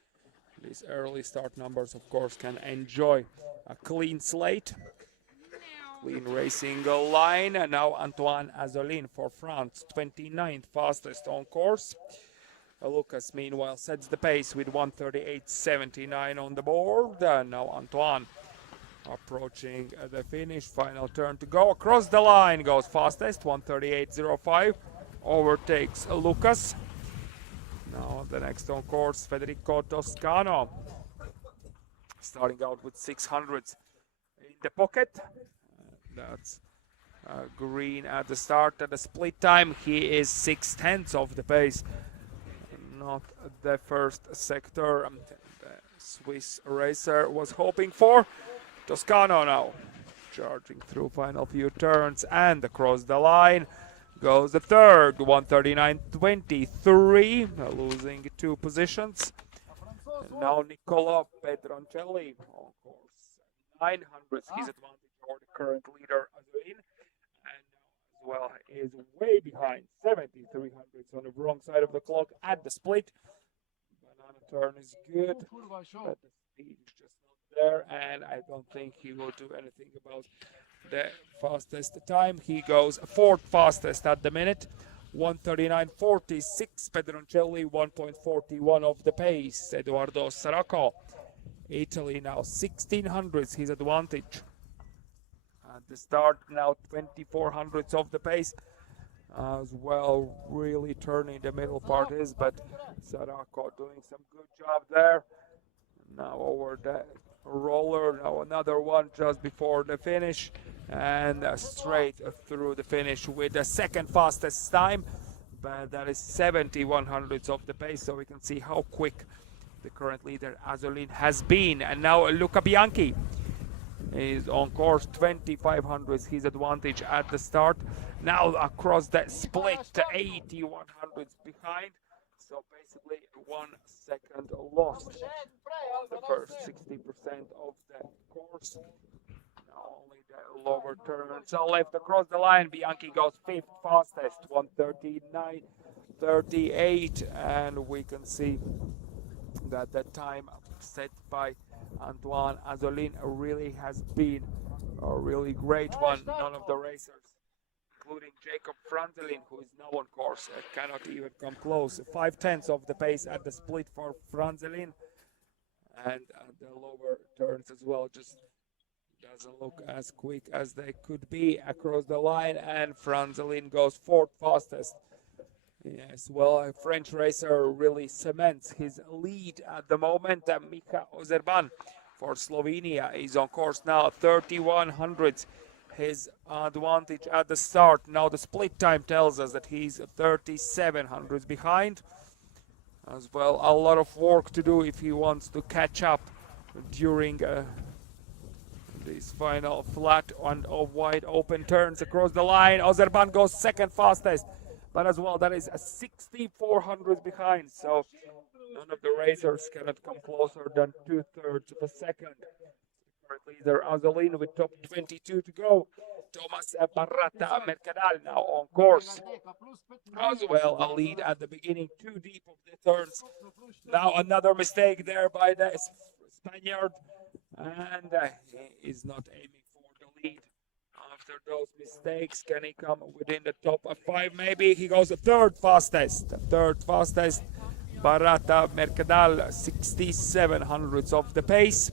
these early start numbers, of course, can enjoy a clean slate. Clean racing line. And now Antoine Azolin for France, 29th fastest on course. Lucas, meanwhile, sets the pace with 1:38.79 on the board. Now Antoine approaching the finish. Final turn to go. Across the line goes fastest, 1:38.05. Overtakes Lucas. Now the next on course, Federico Toscano. Starting out with 600s in the pocket. That's green at the start. At the split time, he is 6/10 of the pace. Not the first sector the Swiss racer was hoping for. Toscano now charging through final few turns and across the line goes the third, 1:39.23, losing 2 positions. And now Nicola Pedroncelli on course 900s, his advantage over the current leader Azolin, and as well is way behind, 7300s on the wrong side of the clock at the split. Banana turn is good, but the speed is just not there, and I don't think he will do anything about the fastest time. He goes 4th fastest at the minute, 1:39.46. Pedroncelli 1.41 of the pace. Eduardo Saracco, Italy now 1600s, his advantage. At the start now 2400s of the pace as well. Really turning the middle part is, but Saracco doing some good job there. Now over the roller, now another one just before the finish, and straight through the finish with the 2nd fastest time, but that is 7100s of the pace, so we can see how quick the current leader Azolin has been. And now Luca Bianchi is on course 2500s, his advantage at the start. Now across that split, 8100s behind, so basically 1 second lost on the first 60% of the course. Now only the lower turns are left across the line. Bianchi goes 5th fastest, 1:39.38, and we can see that the time set by Antoine Azolin really has been a really great one. None of the racers, including Jacob Franzelin, who is now on course, cannot even come close. 5/10 of the pace at the split for Franzelin, and the lower turns as well just doesn't look as quick as they could be across the line, and Franzelin goes 4th fastest. Yes, well, a French racer really cements his lead at the moment. Micha Ozerban for Slovenia is on course now, 3100s. His advantage at the start. Now the split time tells us that he's 3700s behind. As well, a lot of work to do if he wants to catch up during this final flat and wide open turns across the line. Ozerban goes 2nd fastest, but as well that is 6400s behind, so none of the racers cannot come closer than 2/3 of a second. Current leader Azolin with top 22 to go. Thomas Barrata Mercadal now on course as well, a lead at the beginning, 2 deep of the turns. Now another mistake there by the Spaniard, and he is not aiming for the lead. After those mistakes, can he come within the top 5? Maybe he goes 3rd fastest. 3rd fastest, Barata Mercadal, 6700s of the pace.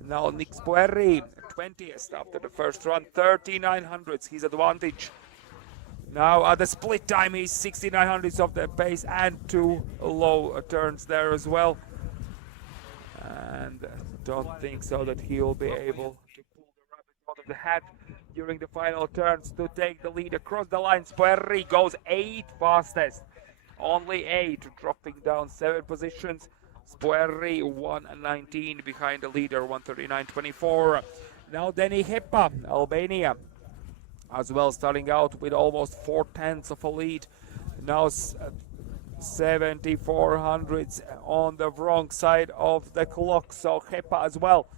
Now Nick Spuerri, 20th after the first run, 3900s, his advantage. Now at the split time, he's 6900s of the pace and 2 low turns there as well. And don't think so that he will be able to pull the rabbit out of the hat during the final turns to take the lead across the line. Spuerri goes 8th fastest, only 8, dropping down 7 positions. Spuerri 1:19 behind the leader, 1:39.24. Now Denny Heppa, Albania, as well, starting out with almost 4/10 of a lead. Now 7400s on the wrong side of the clock, so Hepa as well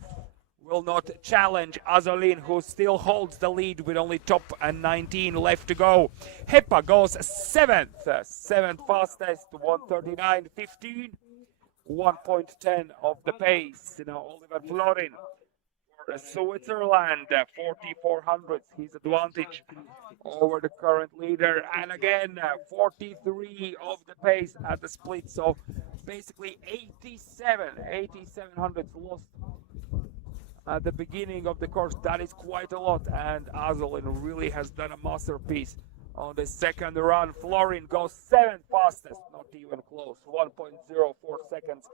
will not challenge Azolin, who still holds the lead with only top 19 left to go. Hepa goes seventh fastest, 1:39.15, 1.10 of the pace. Now Oliver Florin for Switzerland, 4400s, his advantage over the current leader, and again 43 of the pace at the split, so basically 8700s lost at the beginning of the course. That is quite a lot, and Azolin really has done a masterpiece on the second run. Florin goes 7th fastest, not even close, 1.04 seconds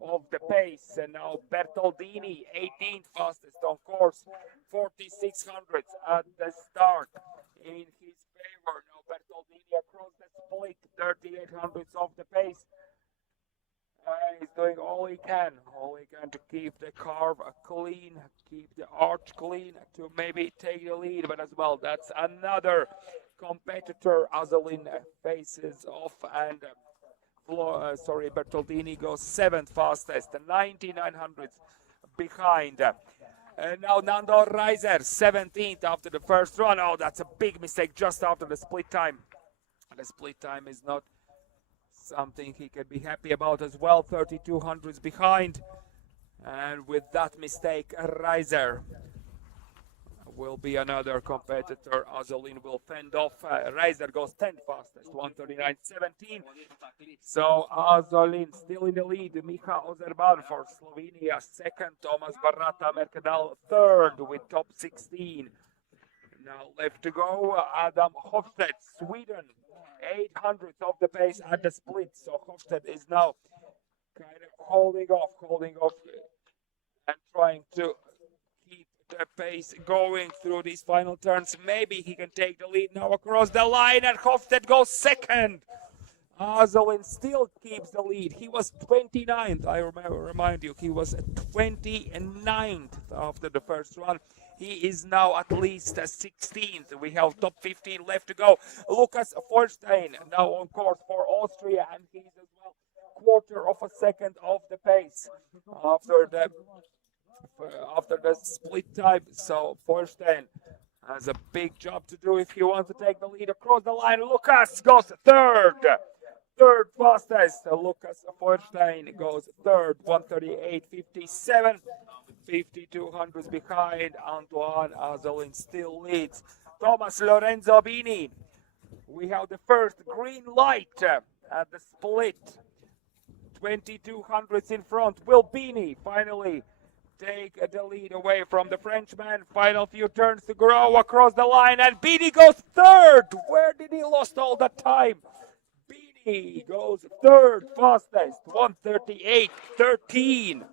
of the pace. And now Bertoldini, 18th fastest on course, 4600s at the start in his favor. Now Bertoldini across the split, 3800s of the pace. He's doing all he can to keep the carve clean, keep the arch clean, to maybe take the lead. But as well, that's another competitor Azolin faces off, and Bertoldini goes 7th fastest, 9900s behind. And now Nando Reiser, 17th after the first run. Oh, that's a big mistake just after the split time. The split time is not something he can be happy about as well, 3200s behind. And with that mistake, Reiser will be another competitor Azolin will fend off. Reiser goes 10th fastest, 1:39.17. So Azolin still in the lead. Miha Ozerban for Slovenia, 2nd. Thomas Barata Mercadal, 3rd with top 16. Now left to go, Adam Hofstedt, Sweden, 800th of the pace at the split. So Hofstedt is now kind of holding off and trying to keep the pace going through these final turns. Maybe he can take the lead now across the line, and Hofstedt goes 2nd. Azolin still keeps the lead. He was 29th, I remind you, he was 29th after the first run. He is now at least 16th. We have top 15 left to go. Lukas Feuerstein now on course for Austria, and he's as well 1/4 of a second off the pace after the split time. So Feuerstein has a big job to do if he wants to take the lead across the line. Lukas goes 3rd fastest. Lukas Feuerstein goes 3rd, 1:38.57. 5200s behind. Antoine Azolin still leads. Thomas Lorenzo Bini. We have the first green light at the split. 2200s in front. Will Bini finally take the lead away from the Frenchman? Final few turns to go across the line, and Bini goes 3rd. Where did he lost all that time? Bini goes 3rd fastest, 1:38.13.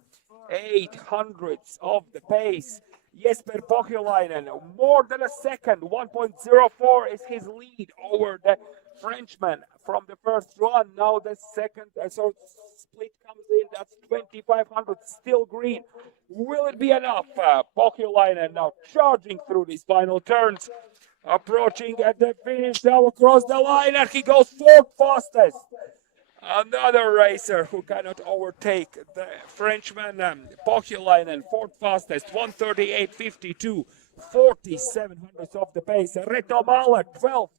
800s of the pace. Jesper Pohjolainen, more than a second, 1.04 is his lead over the Frenchman from the first run. Now the second split comes in, that's 2500, still green. Will it be enough? Pohjolainen now charging through these final turns, approaching at the finish now across the line, and he goes 4th fastest. Another racer who cannot overtake the Frenchman, Pohjolainen, 4th fastest, 1:38.52, 4700s of the pace. Reto Mahler, 12th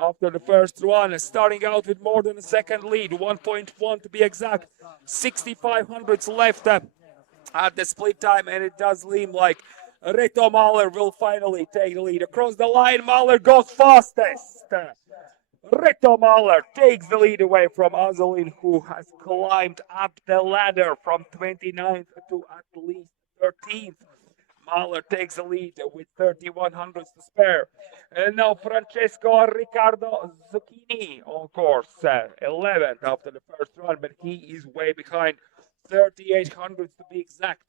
after the first run, starting out with more than a second lead, 1.1 to be exact, 6500s left at the split time, and it does seem like Reto Mahler will finally take the lead. Across the line, Mahler goes fastest. Reto Mahler takes the lead away from Azolin, who has climbed up the ladder from 29th to at least 13th. Mahler takes the lead with 3100s to spare. And now Francesco Riccardo Zucchini on course, 11th after the first run, but he is way behind, 3800s to be exact,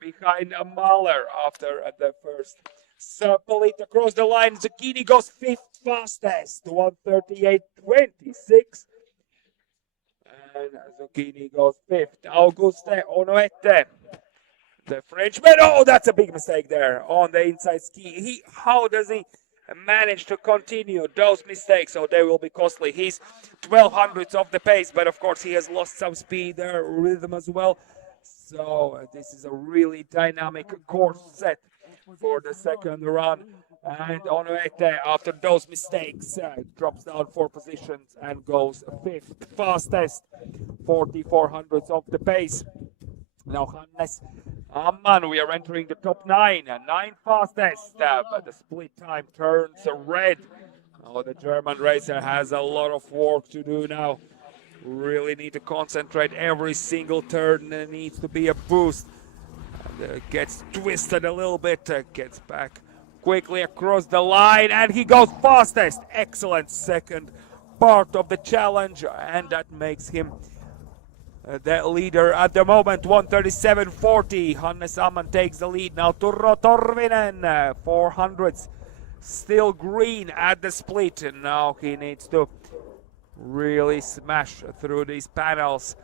behind Mahler after the first split across the line. Zucchini goes 5th fastest, 1:38.26. And Zucchini goes 5th. Auguste Onoete The Frenchman, oh, that's a big mistake there on the inside ski. How does he manage to continue those mistakes? So they will be costly. He's 12 hundredths off the pace, but of course he has lost some speed there, rhythm as well. So this is a really dynamic course set for the second run. And Onuete, after those mistakes, drops down 4 positions and goes 5th fastest, 44 hundredths off the pace. Now Hannes Amman, we are entering the top 9, 9 fastest, but the split time turns red. Oh, the German racer has a lot of work to do now. Really need to concentrate. Every single turn needs to be a boost. And, gets twisted a little bit, gets back quickly across the line, and he goes fastest. Excellent second part of the challenge, and that makes him the leader at the moment. 137.40. Hannes Amman takes the lead now. Turro Torvinen, 400s, still green at the split, and now he needs to really smash through these panels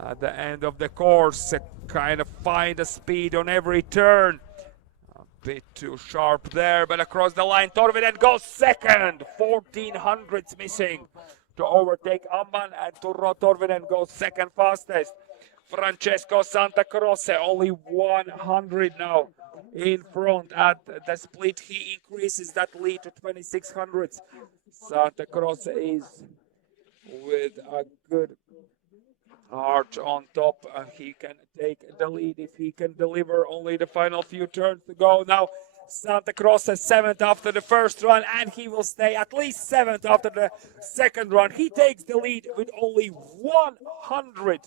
at the end of the course, kind of find a speed on every turn. A bit too sharp there, but across the line Torvinen goes second, 1400s missing to overtake Amman, and Turro Torvinen goes second fastest. Francesco Santa Croce only 100 now in front at the split. He increases that lead to 2600s. Santa Croce is with a good arch on top, and he can take the lead if he can deliver. Only the final few turns to go now. Santa Croce 7th after the first run, and he will stay at least 7th after the second run. He takes the lead with only 100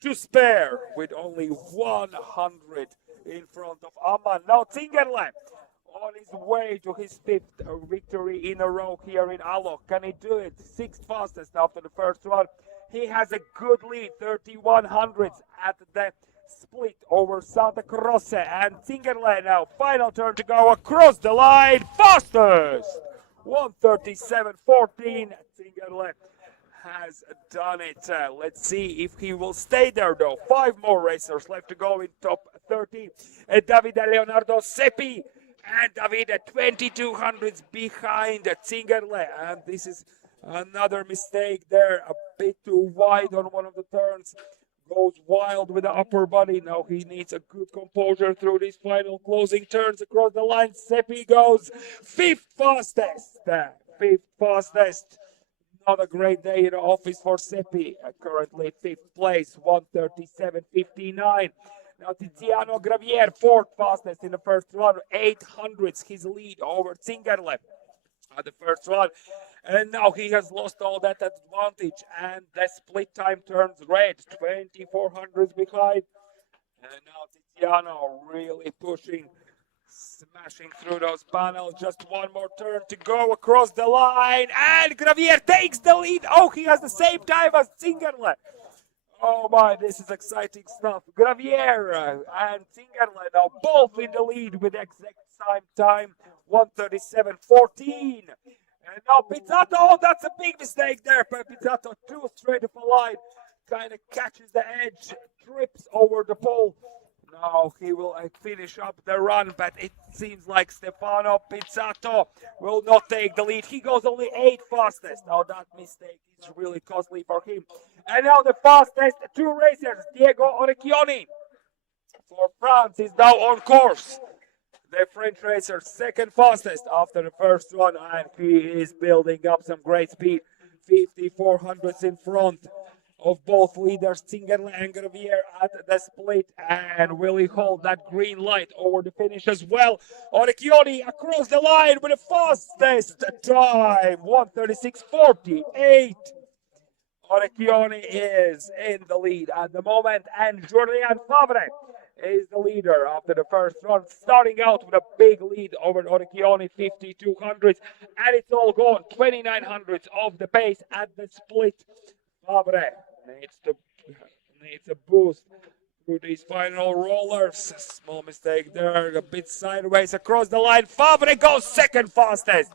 to spare, with only 100 in front of Amman. Now Zingerle on his way to his 5th victory in a row here in Alok. Can he do it? 6th fastest after the first run. He has a good lead, 3100s at the split over Santa Croce, and Zingerle now, final turn to go across the line, fastest, 137.14. Zingerle has done it. Let's see if he will stay there though. 5 more racers left to go in top 30. Davide Leonardo Seppi and Davide 2200s behind Zingerle, and this is another mistake there, a bit too wide on one of the turns. Goes wild with the upper body. Now he needs a good composure through these final closing turns across the line. Seppi goes 5th fastest. 5th fastest. Not a great day in the office for Seppi. Currently 5th place, 137.59. Now Tiziano Gravier, 4th fastest in the first run, 800s his lead over Zingerle at the first run. And now he has lost all that advantage, and the split time turns red, 2400s behind. And now Tiziano really pushing, smashing through those panels. Just one more turn to go across the line, and Gravier takes the lead. Oh, he has the same time as Zingerle. Oh my, this is exciting stuff. Gravier and Zingerle now both in the lead with the exact same time, 137.14. And now Pizzato, oh, that's a big mistake there, but Pizzato too straight of a line, kind of catches the edge, trips over the pole. Now he will finish up the run, but it seems like Stefano Pizzato will not take the lead. He goes only 8th fastest. Now that mistake is really costly for him. And now the fastest 2 racers, Diego Orecchioni for France is now on course. The French racer 2nd fastest after the first run, and he is building up some great speed. 5400s in front of both leaders, Zingerle and Gravier at the split. And will he hold that green light over the finish as well? Orecchioni across the line with the fastest time, 136.48. Orecchioni is in the lead at the moment, and Julien Favre is the leader after the first run, starting out with a big lead over Orecchioni, 5200s, and it's all gone, 2900s of the pace at the split. Favre needs a boost through these final rollers. Small mistake there, a bit sideways across the line. Favre goes 2nd fastest.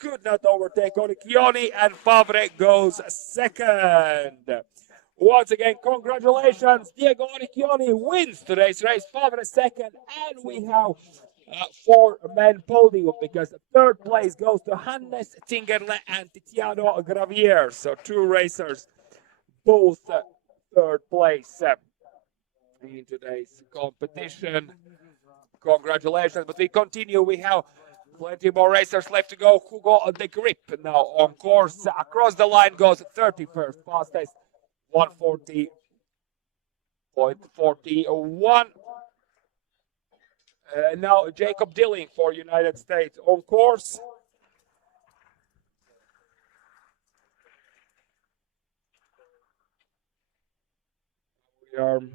Could not overtake Orecchioni, and Favre goes 2nd. Once again, congratulations. Diego Oricchioni wins today's race, 5 and a second, and we have 4-man podium because third place goes to Hannes Tingerle and Tiziano Gravier. So 2 racers, both third place in today's competition. Congratulations, but we continue. We have plenty more racers left to go. Hugo de Grip now on course. Across the line goes 31st fastest, 140.41. Now Jacob Dilling for United States on course. We are ready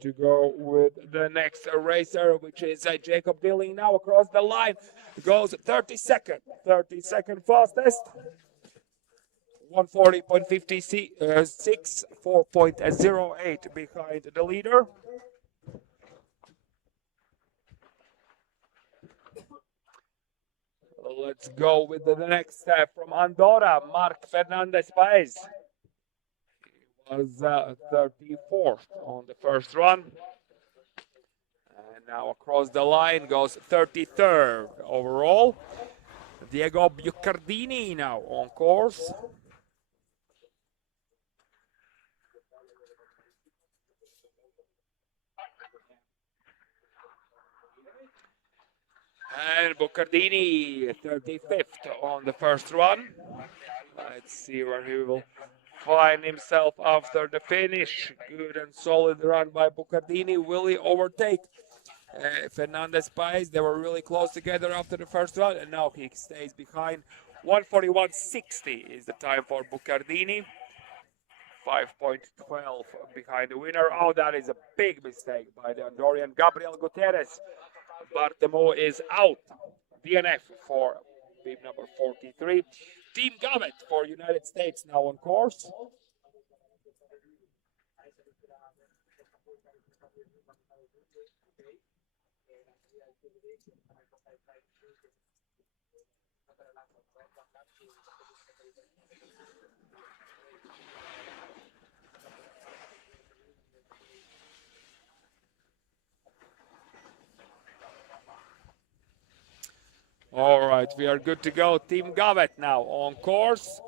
to go with the next racer, which is Jacob Dilling. Now across the line goes 32nd fastest, 140.56, 4.08 behind the leader. Let's go with the next step from Andorra, Marc Fernandez Paez. He was 34th on the first run. And now across the line goes 33rd overall. Diego Bucardini now on course. And Bucardini 35th on the first run. Let's see where he will find himself after the finish. Good and solid run by Bucardini. Will he overtake Fernandez Paez? They were really close together after the first run, and now he stays behind. 141.60 is the time for Bucardini. 5.12 behind the winner. Oh, that is a big mistake by the Andorran Gabriel Guterres. Bartemo is out. DNF for bib number 43. Team Gavet for United States now on course. All right, we are good to go. Team Gavet now on course.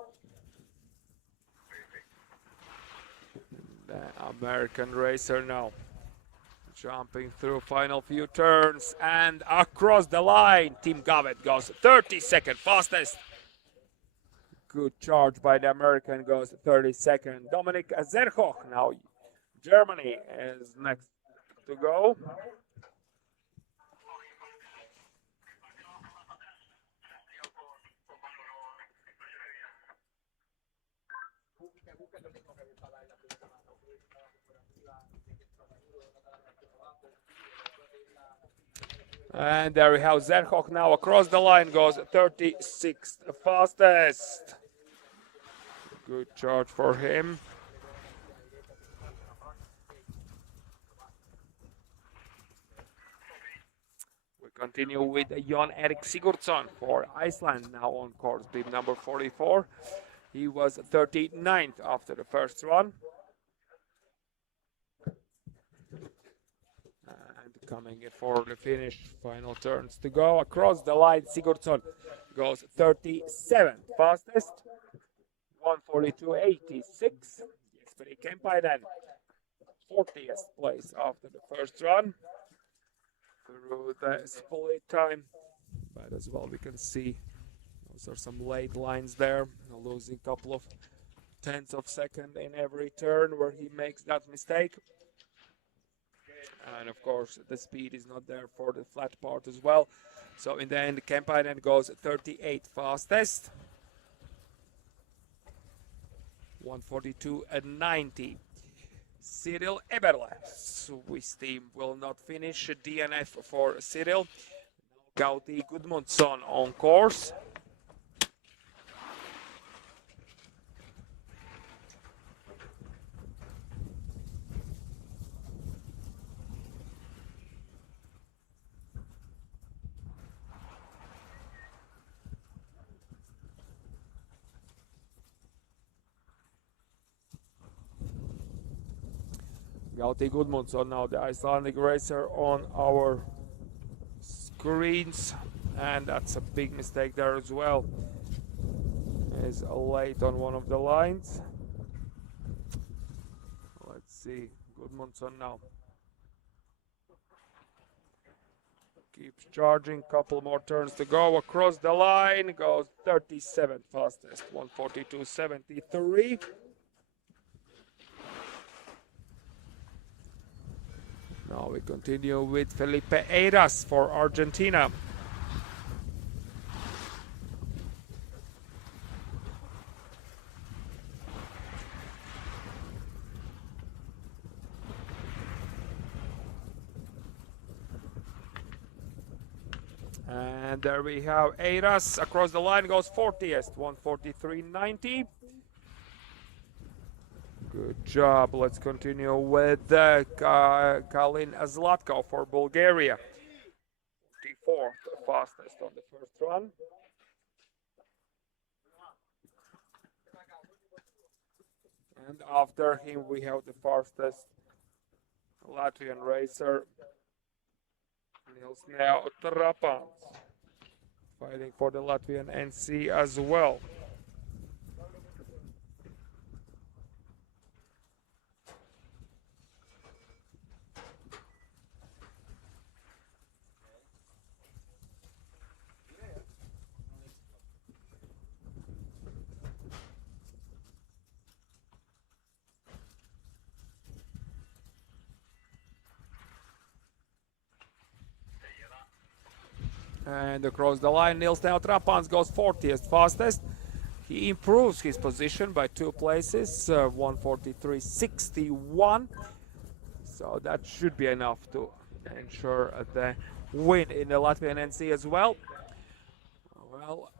The American racer now jumping through final few turns and across the line. Team Gavet goes 32nd fastest. Good charge by the American, goes 32nd. Dominik Zerhoch now, Germany is next to go. And there we have Zerhoch now across the line, goes 36th fastest. Good charge for him. We continue with Jon Erik Sigurdsson for Iceland now on course, bib number 44. He was 39th after the first run. Coming in for the finish, final turns to go. Across the line, Sigurdsson goes 37th fastest, 142.86. Jesperi Kempäinen, 40th place after the first run. Through the split time, but as well we can see those are some late lines there, losing a couple of tenths of second in every turn where he makes that mistake. And of course, the speed is not there for the flat part as well. So in the end, Kempäinen goes 38th fastest. 142.90. Cyril Eberle, Swiss team, will not finish. DNF for Cyril. Gauti Gudmundsson on course. Galti Gudmundsson now, the Icelandic racer, on our screens, and that's a big mistake there as well. Is late on one of the lines. Let's see, Gudmundsson now keeps charging, couple more turns to go. Across the line goes 37th fastest, 1:42.73. Now we continue with Felipe Eiras for Argentina. And there we have Eiras across the line, goes 40th, 1:43.90. Good job. Let's continue with Kalin Zlatko for Bulgaria. 44th fastest on the first run. And after him we have the fastest Latvian racer, Nils Trapans, fighting for the Latvian NC as well. And across the line, Nils Trapans goes 40th fastest. He improves his position by 2 places, 1:43.61. So that should be enough to ensure the win in the Latvian NC as well. Well,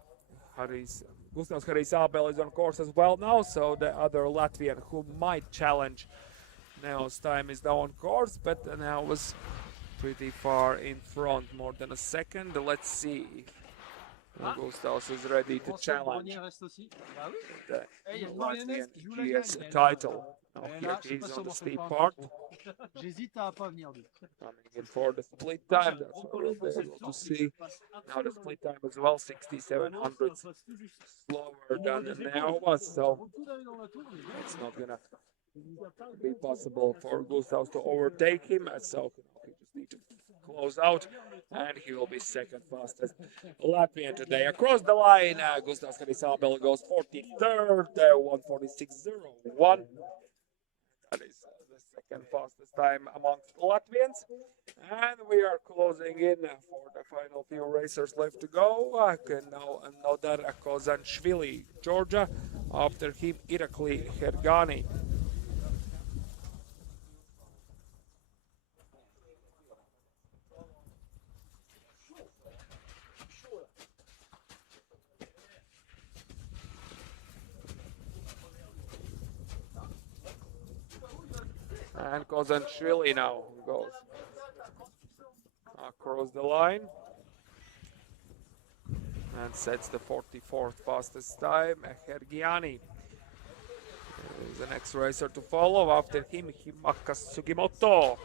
Gustavs Harijs Abel is on course as well now, so the other Latvian who might challenge Neo's time is now on course, but Neo was pretty far in front, more than a second. Let's see if Gustavs is ready to challenge the Latvian GS title. Now here he is on the steep part. Coming in for the split time, that's what we'll be able to see. Now the split time as well, 67 hundredths slower than Neo was, so it's not gonna be possible for Gustavs to overtake him, so he just need to close out, and he will be second fastest Latvian today. Across the line, Gustavs Harijs Abel goes 43rd, 1:46.01. That is the second fastest time amongst Latvians. And we are closing in for the final few racers left to go. Now Nodar Kozanishvili, Georgia. After him, Irakli Hergani. And Kozanishvili now goes across the line and sets the 44th fastest time. Hergiani is the next racer to follow. After him, Himaka Sugimoto.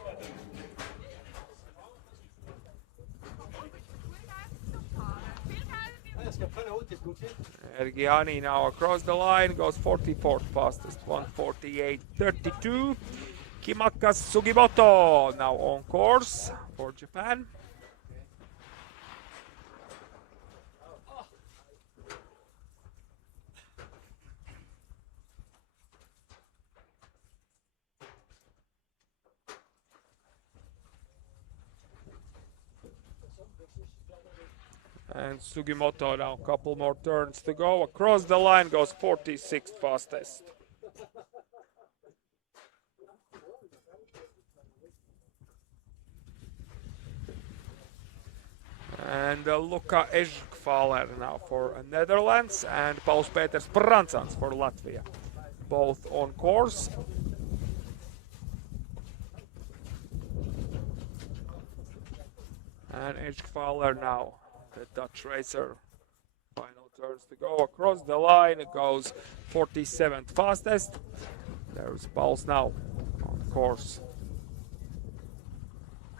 Hergiani now across the line, goes 44th fastest, 1:48.32. Himaka Sugimoto now on course for Japan. And Sugimoto now a couple more turns to go. Across the line goes 46th fastest. And Luka Eskfaler now for Netherlands, and Pauls Peters Pransans for Latvia. Both on course. And Eskfaler now, the Dutch racer. Final turns to go. Across the line it goes 47th fastest. There's Pauls now on course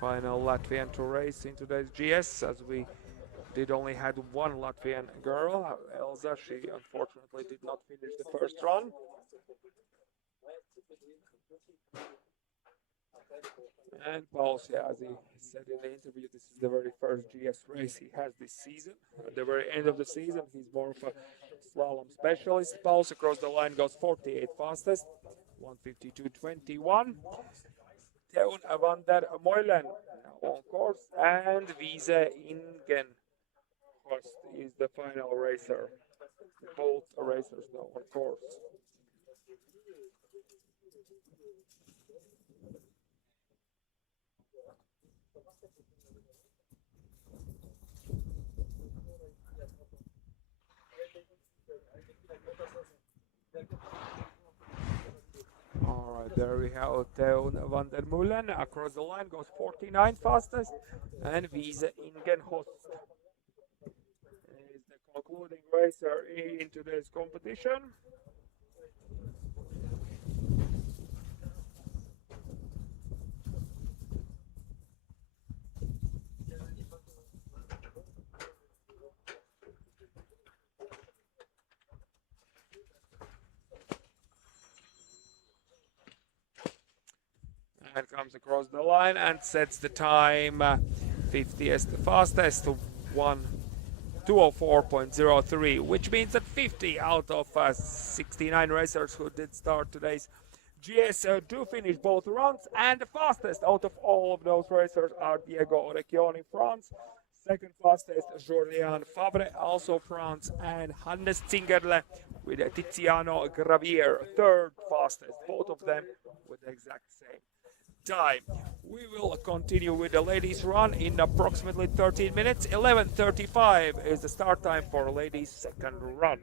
Final Latvian to race in today's GS, as we did only had one Latvian girl, Elza. She unfortunately did not finish the first run. And Poza, as he said in the interview, this is the very first GS race he has this season. At the very end of the season, he's more of a slalom specialist. Poza across the line goes 48 fastest, 152.21. Teun van der Meulen on course, and Wiese Ingen is the final racer. Both racers now on course. All right, there we have Teun van der Meulen across the line, goes 49 fastest, and Wiese Ingenhost is the concluding racer in today's competition. And comes across the line and sets the time 50th fastest, 204.03, which means that 50 out of 69 racers who did start today's GS do finish both rounds, and the fastest out of all of those racers are Diego Orecchioni, France. Second fastest, Jordan Fabre, also France, and Hannes Zingerle with Tiziano Gravier, third fastest, both of them with the exact same time. We will continue with the ladies run in approximately 13 minutes. 11:35 is the start time for ladies second run.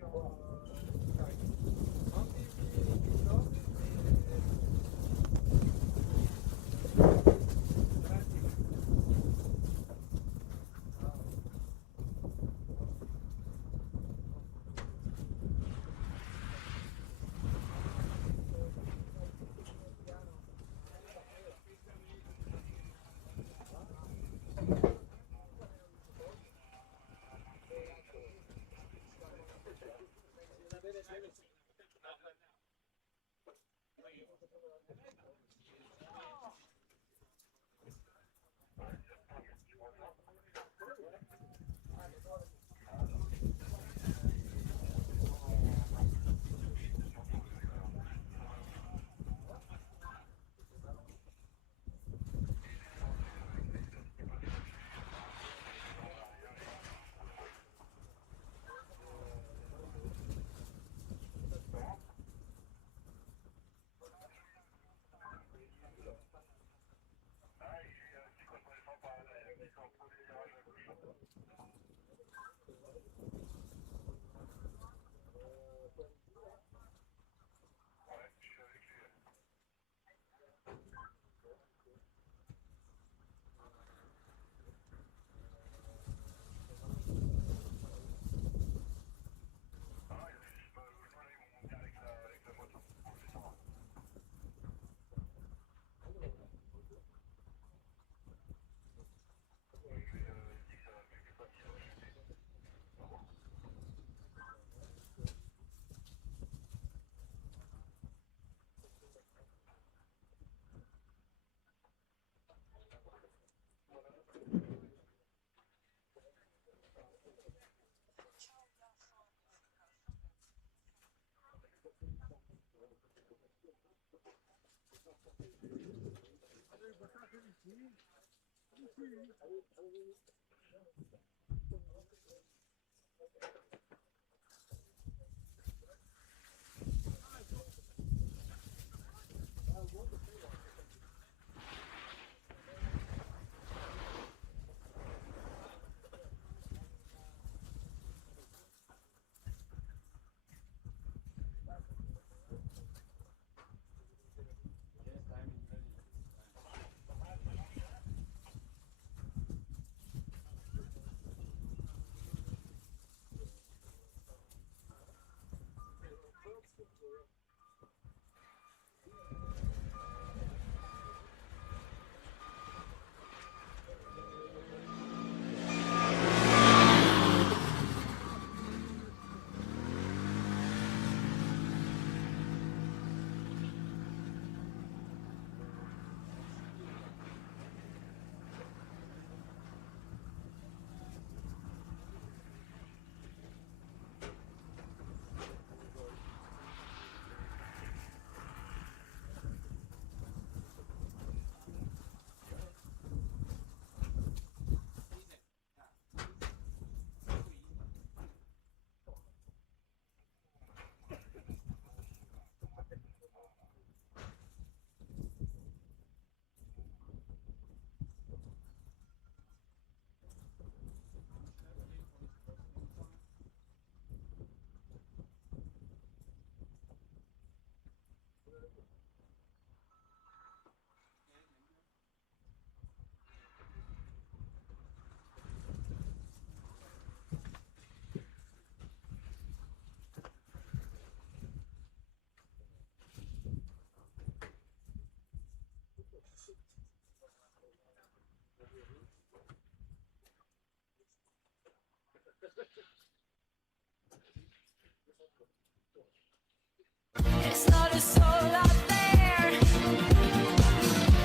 It's not a soul out there.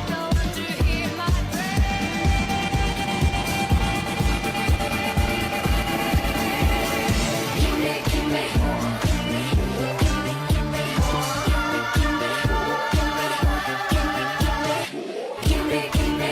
No one to hear my prayer. Give me, give me more. Give me, give me more. Give me, give me, give me more. Give me, give me.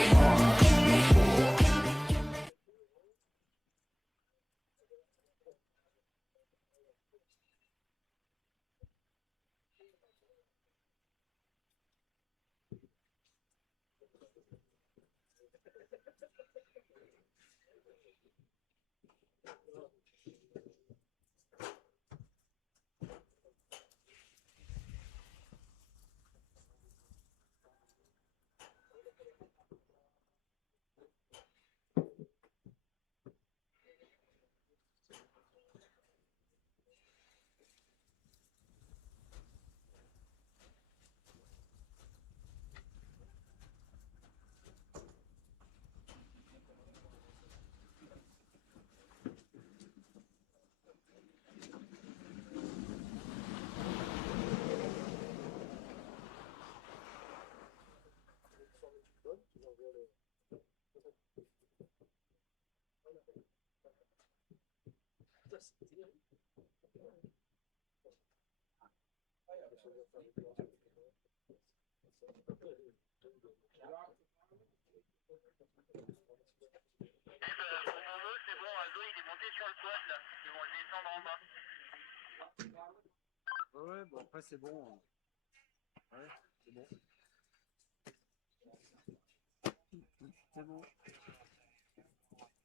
Ouais, bon, après, c'est bon. Ouais, c'est bon. C'est bon.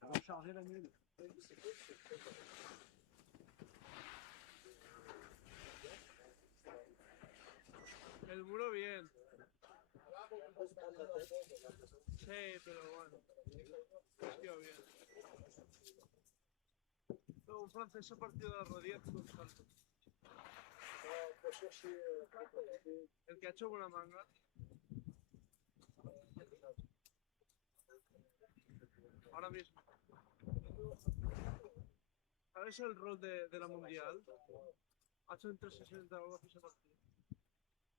On va charger la mule. El muro bien. Sí, pero bueno. Salió bien. No, un francés partido de rodillas con salto. El que ha hecho buena manga. Ahora mismo. ¿Sabes el rol de la mundial? Ha hecho entre 60 o algo así ese partido.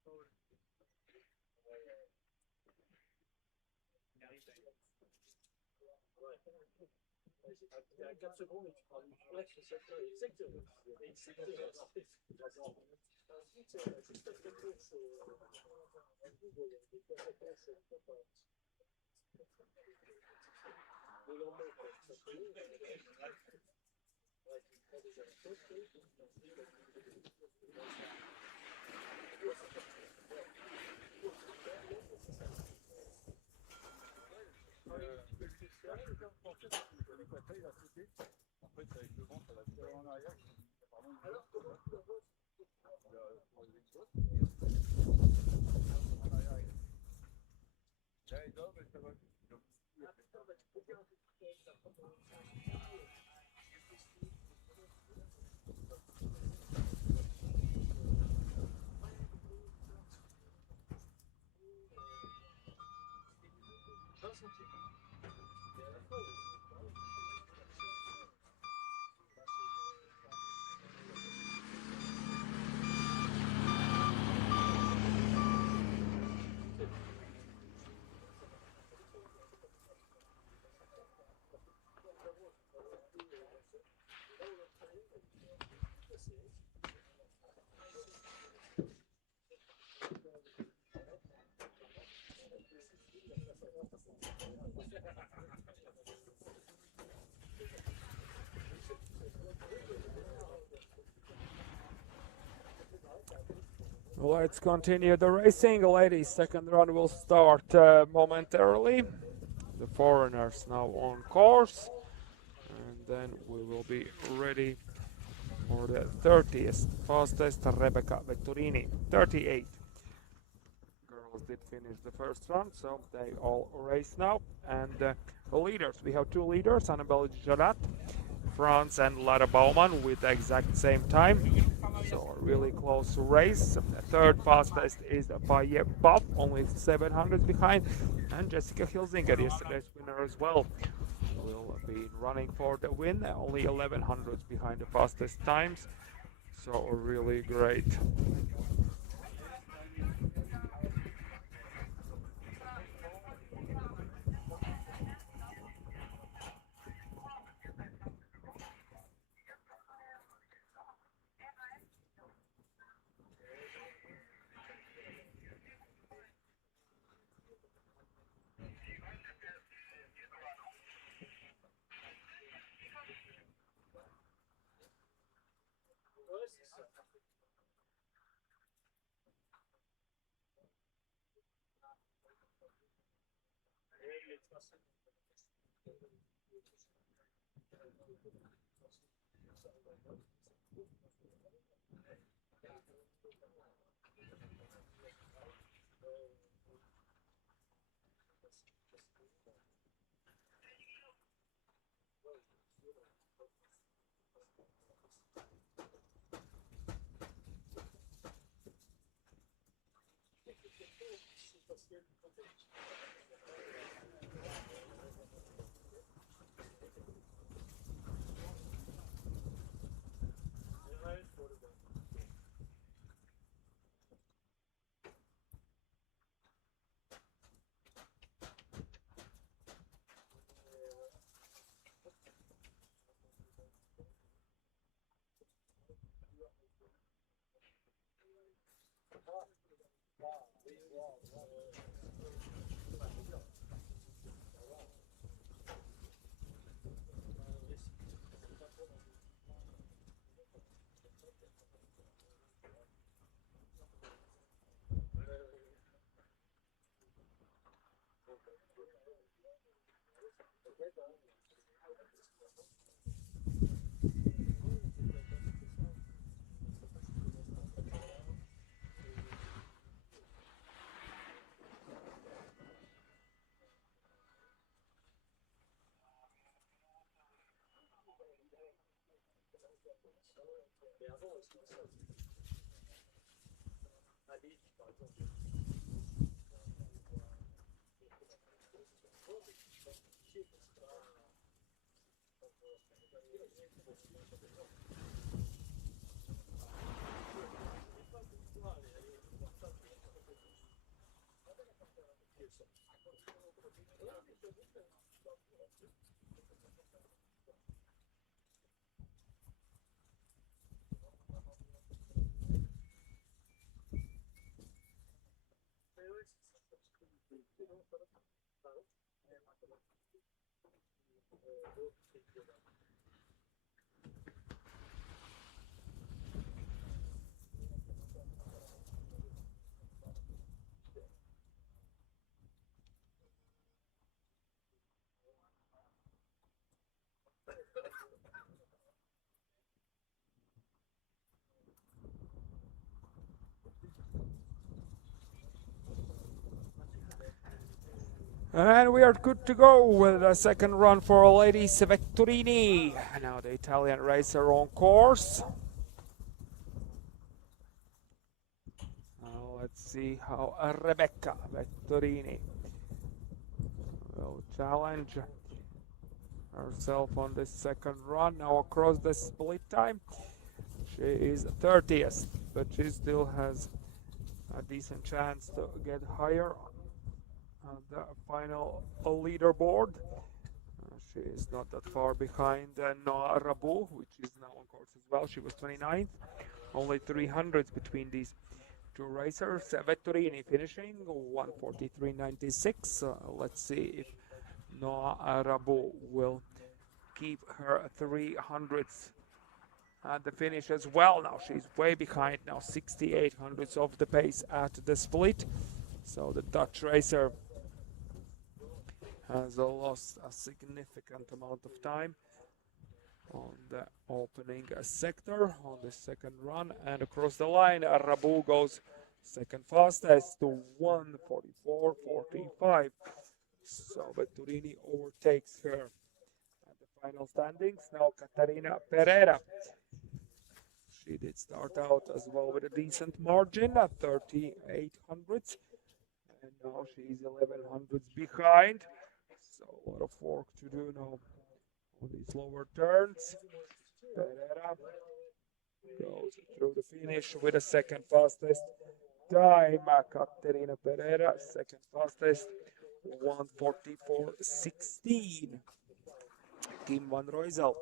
Pobre. À 4 secondes et tu prends une flex, c'est que tu sais que juste après le course, des conséquences, le lendemain, ça fait en fait, avec le vent, ça va tirer en arrière. Alors, comment tu vas voir pour les exos en arrière. Non, mais ça va. Let's continue the racing, ladies. Second run will start momentarily. The foreigners now on course, and then we will be ready for the 30th fastest, Rebecca Vetturini, 38. Girls did finish the first run, so they all race now. And the leaders, we have two leaders, Annabelle Jarat, France, and Lara Baumann with the exact same time. So a really close race. The third fastest is Paye Bob, only 700 behind, and Jessica Hilsinger, yesterday's winner as well, will be been running for the win, only 1100s behind the fastest times, so really great. And we are good to go with the second run for ladies Vetturini. Now the Italian racer on course. Now let's see how Rebecca Vetturini will challenge herself on this second run. Now across the split time, she is 30th, but she still has a decent chance to get higher on the final leaderboard. She is not that far behind Noah Rabu, which is now on course as well. She was 29th. Only 300s between these two racers. Vetturini finishing 1:43.96. Let's see if Noah Rabu will keep her 300s at the finish as well. Now she's way behind now, 68 hundredths of the pace at the split. So the Dutch racer has lost a significant amount of time on the opening sector on the second run, and across the line Rabu goes second fastest to 1:44.45. So Vetturini overtakes her at the final standings. Now Catarina Pereira, she did start out as well with a decent margin at 38 hundredths, and now she's 11 hundredths behind. So a lot of work to do now on these lower turns. Pereira goes through the finish with the second fastest time. Caterina Pereira, second fastest, 1:44.16. Kim van Rooijzel,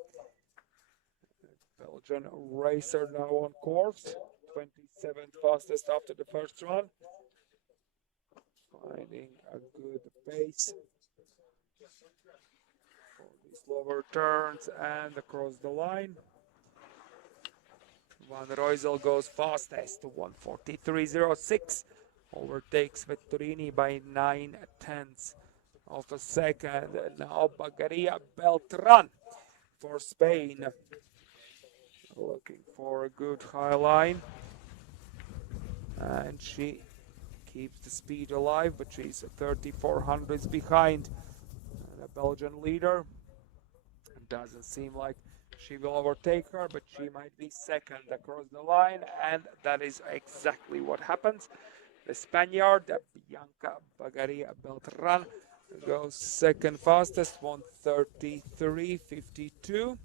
Belgian racer, now on course, 27th fastest after the first run, finding a good pace for these lower turns and across the line. Van Rooijzel goes fastest, 1:43.06, overtakes Vetturini by 9/10 of a second. Now Bagaria Beltran for Spain, looking for a good high line, and she keeps the speed alive, but she's 34 hundredths behind the Belgian leader. It doesn't seem like she will overtake her, but she might be second across the line, and that is exactly what happens. The Spaniard, Bianca Bagaria Beltran, goes second fastest, 1:33.52.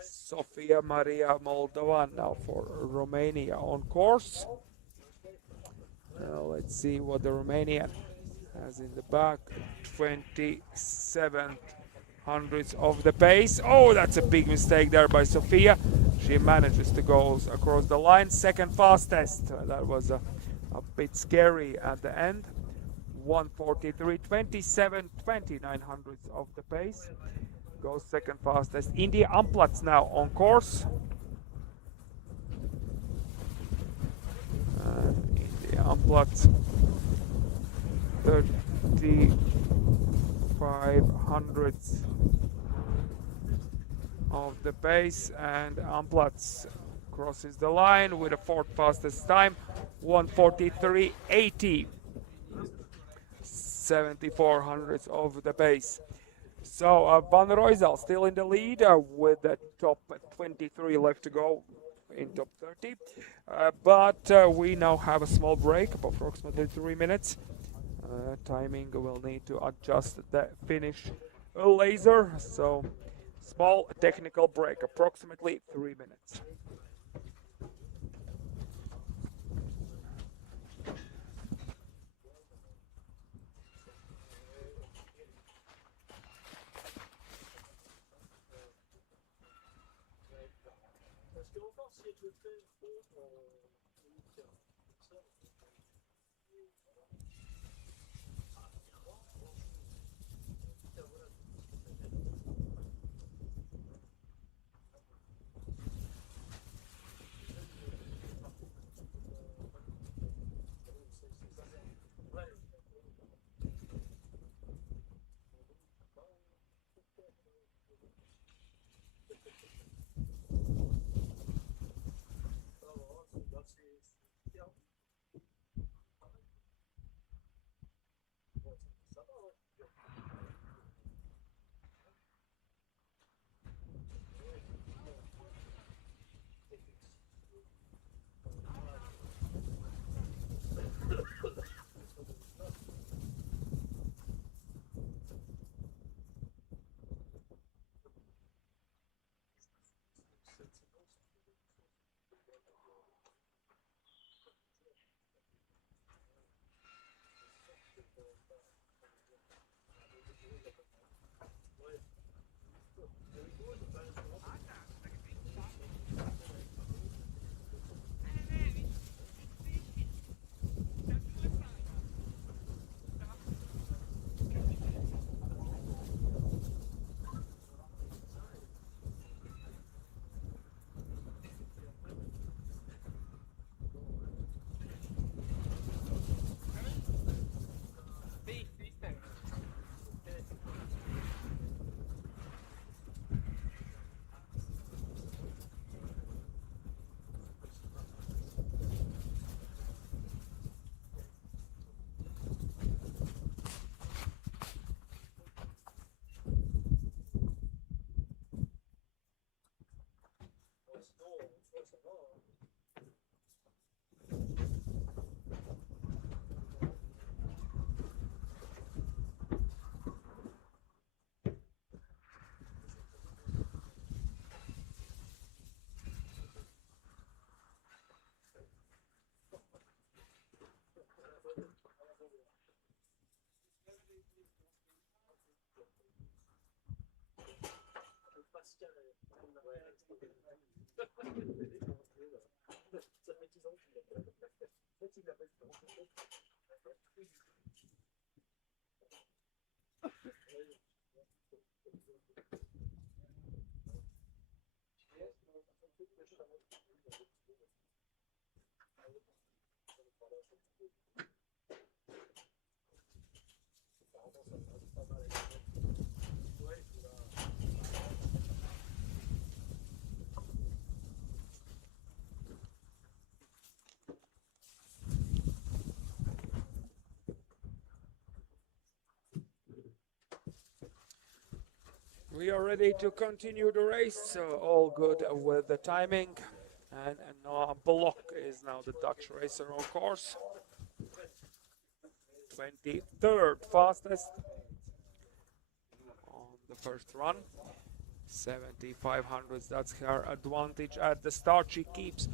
Sofia Maria Moldovan now for Romania on course. Now let's see what the Romanian has in the back. 27 hundredths of the pace. Oh, that's a big mistake there by Sofia. She manages to go across the line. Second fastest. That was a bit scary at the end. 1:43.27, 29 hundredths of the pace. Goes second fastest. India Amplatz now on course. India Amplatz, 35 hundredths of the pace, and Amplatz crosses the line with a fourth fastest time, 1:43.80, 74 hundredths of the pace. So Van Rooijzel still in the lead with the top 23 left to go in top 30. But we now have a small break of approximately 3 minutes. Timing will need to adjust the finish laser. So small technical break, approximately 3 minutes. Est-ce qu'on va essayer de le faire pour l'ITA? Ça, We are ready to continue the race, so all good with the timing. And Noah Block is now the Dutch racer on course. 23rd fastest on the first run. 7500s, that's her advantage at the start. She keeps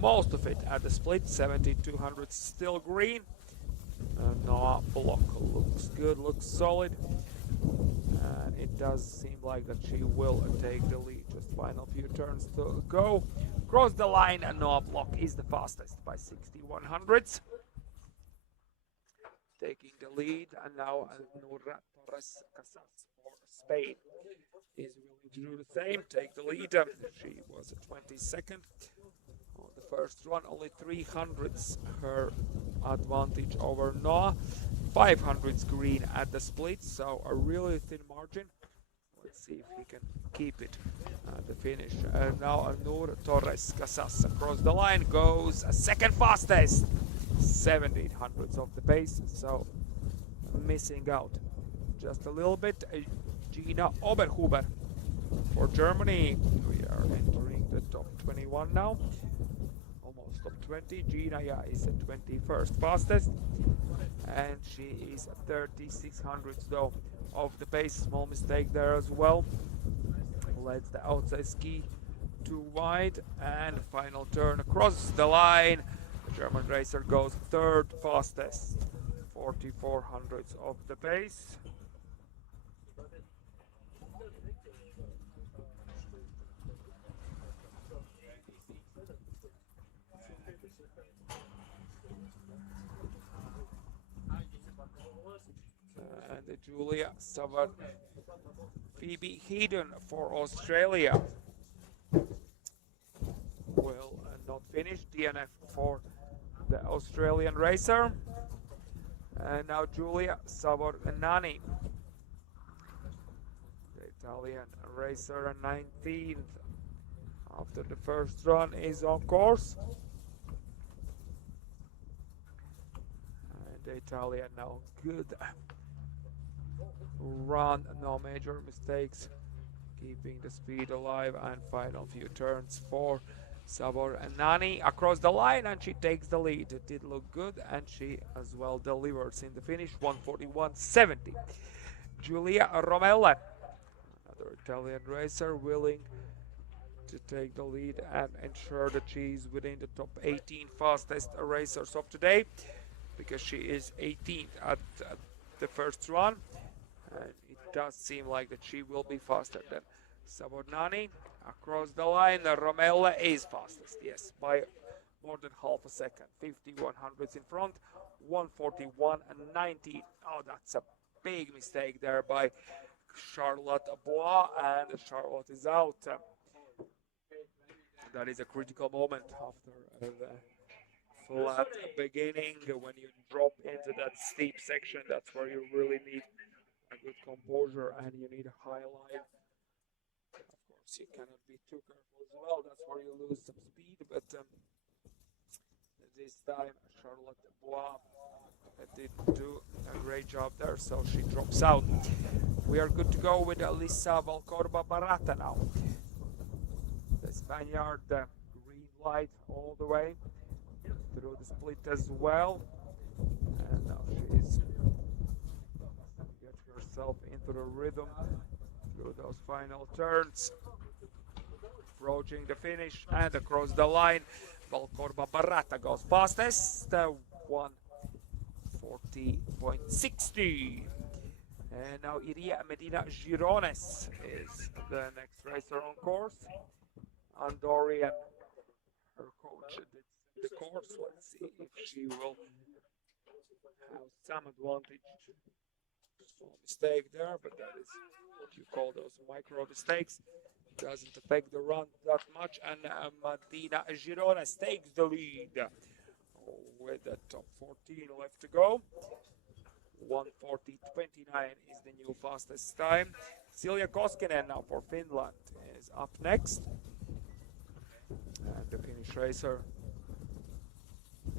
most of it at the split. 7200s still green. Noah Block looks good, looks solid. And it does seem like that she will take the lead. Just final few turns to go. Cross the line, and Noah Block is the fastest by 6100s. Taking the lead, and now Nura Torres Casas for Spain is willing to do the same, take the lead. She was 22nd on the first run, only 300s her advantage over Noah. 500s green at the split, so a really thin margin. Let's see if he can keep it at the finish. And now Nur Torres Casas across the line goes second fastest. 1700s of the pace, so missing out just a little bit. Gina Oberhuber for Germany. We are entering the top 21 now. Almost top 20. Gina is the 21st fastest. And she is 3600s though of the pace. Small mistake there as well. Lets the outside ski too wide, and final turn across the line. The German racer goes third fastest. 4400s of the pace. And Julia Savard, Phoebe Heaton for Australia will not finish. DNF for the Australian racer. And now Giulia Savor-Nani, the Italian racer, 19th after the first run, is on course. And the Italian now good run, no major mistakes, keeping the speed alive, and final few turns for Savor-Nani across the line, and she takes the lead. It did look good, and she as well delivers in the finish. 141.70. Giulia Romella, another Italian racer, willing to take the lead and ensure that she's within the top 18 fastest racers of today, because she is 18th at the first run, and it does seem like that she will be faster than Savor-Nani. Across the line, Romella is fastest, yes, by more than half a second. 5100s in front, 141.19. Oh, that's a big mistake there by Charlotte Bois, and Charlotte is out. That is a critical moment after the flat beginning. When you drop into that steep section, that's where you really need a good composure, and you need a high line. You cannot be too careful as well, that's where you lose some speed, but this time Charlotte Bois did do a great job there, so she drops out. We are good to go with Alisa Valcorba Barata now. The Spaniard, green light all the way through the split as well, and now she's getting herself into the rhythm through those final turns. Approaching the finish and across the line, Valcorba Barata goes fastest, 140.60. And now Iria Medina Girones is the next racer on course. Andorian, her coach, did the course. Let's see if she will have some advantage. Small mistake there, but that is what you call those micro mistakes. Doesn't affect the run that much, and Martina Girona takes the lead with the top 14 left to go. 1:40.29 is the new fastest time. Silja Koskinen now for Finland is up next, and the Finnish racer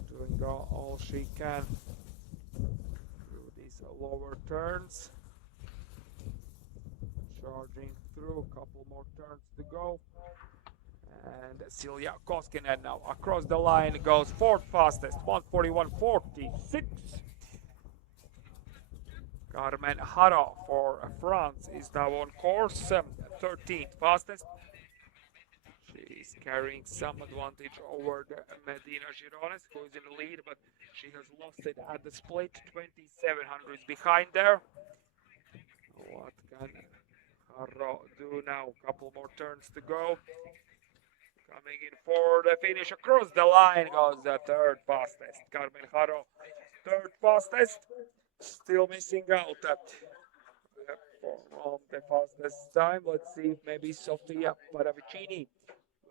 doing all she can through these lower turns. Charging through, a couple more turns to go. And Silja Koskinen now across the line goes fourth fastest, 1:41.46. Carmen Haro for France is now on course, 13th fastest. She is carrying some advantage over the Medina Girones, who is in the lead, but she has lost it at the split, 2700 behind there. What can Haro do now? Couple more turns to go. Coming in for the finish across the line goes the third fastest. Carmen Haro, third fastest. Still missing out on the fastest time. Let's see if maybe Sofia Paravicini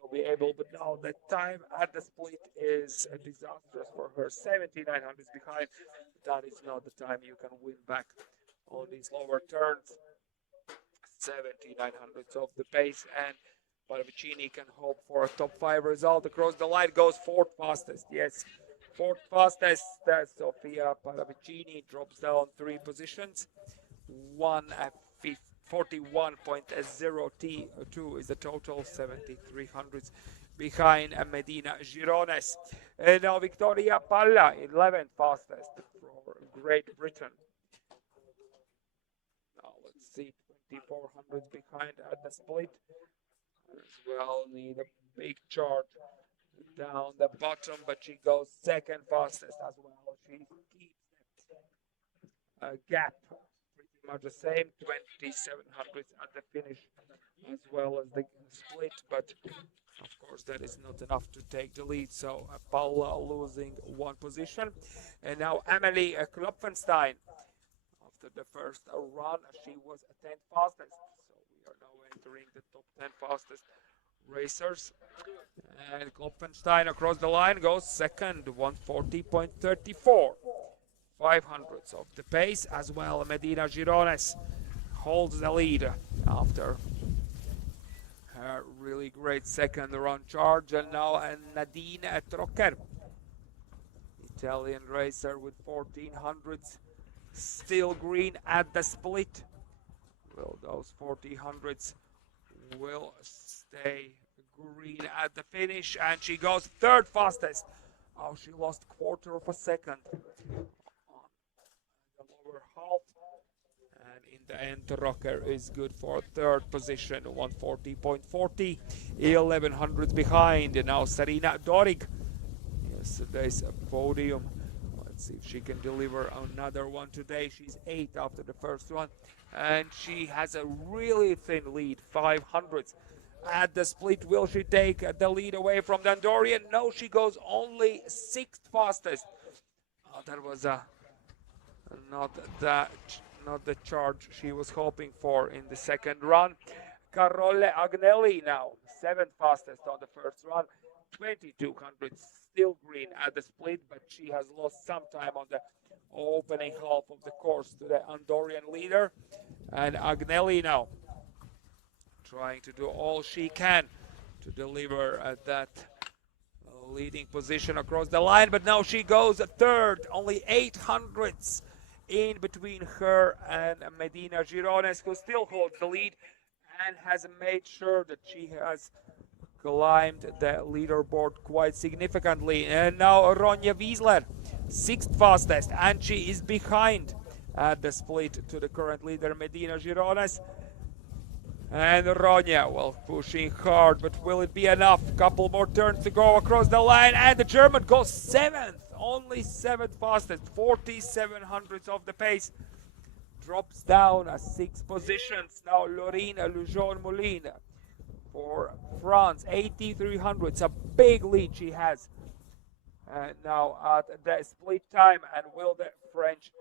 will be able, but now the time at the split is disastrous for her. 7900 behind. That is not the time you can win back on these lower turns. 7900 of the pace, and Paravicini can hope for a top 5 result. Across the line goes fourth fastest. Yes, fourth fastest. Sofia Paravicini drops down 3 positions. 41.02 is the total. 7300 behind Medina Girones. And now Victoria Palla, 11th fastest for Great Britain. Now let's see, 2400 behind at the split. As well, need a big charge down the bottom, but she goes second fastest as well. She keeps a gap pretty much the same, 2700 at the finish as well as the split, but of course that is not enough to take the lead, so Paula losing 1 position. And now Emily Klopfenstein, after the first run, she was 10th fastest, so we are now entering the top 10 fastest racers. And Klopfenstein across the line goes second, 1:40.34. 500ths of the pace as well. Medina Girones holds the lead after her really great second run charge. And now Nadine Trocker, Italian racer with 1400s, still green at the split. Well, those 1400s will stay green at the finish, and she goes third fastest. Oh, she lost quarter of a second on the lower half, and in the end Rocker is good for third position, 1:40.40, 1100 behind. And now Sarina Dorig, yesterday's podium. Let's see if she can deliver another one today. She's 8th after the first one, and she has a really thin lead, 500ths at the split. Will she take the lead away from the Andorian? No, she goes only 6th fastest. Oh, that was not the charge she was hoping for in the second run. Carole Agnelli now 7th fastest on the first run, 2200, still green at the split, but she has lost some time on the opening half of the course to the Andorian leader. And Agnelli now trying to do all she can to deliver at that leading position across the line, but now she goes third, only 800ths in between her and Medina Girones, who still holds the lead and has made sure that she has climbed the leaderboard quite significantly. And now Ronja Wiesler, 6th fastest, and she is behind at the split to the current leader Medina Girones. And Ronja, well, pushing hard, but will it be enough? Couple more turns to go across the line, and the German goes 7th, only 7th fastest, 4700ths of the pace. Drops down 6 positions. Now Lorine Lujon Moline for France. 8300. It's a big lead she has now at the split time. And will the French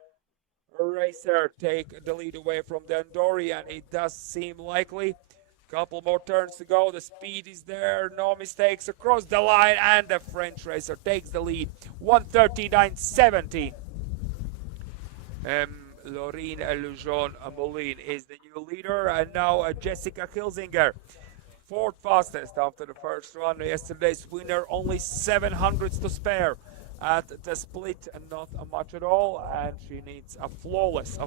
racer take the lead away from the Andorian? It does seem likely. Couple more turns to go. The speed is there. No mistakes across the line. And the French racer takes the lead. 1:39.70. Laurine Lejeune-Moulin is the new leader. And now Jessica Hilsinger, fourth fastest after the first run. Yesterday's winner, only 700s to spare at the split, and not much at all. And she needs a flawless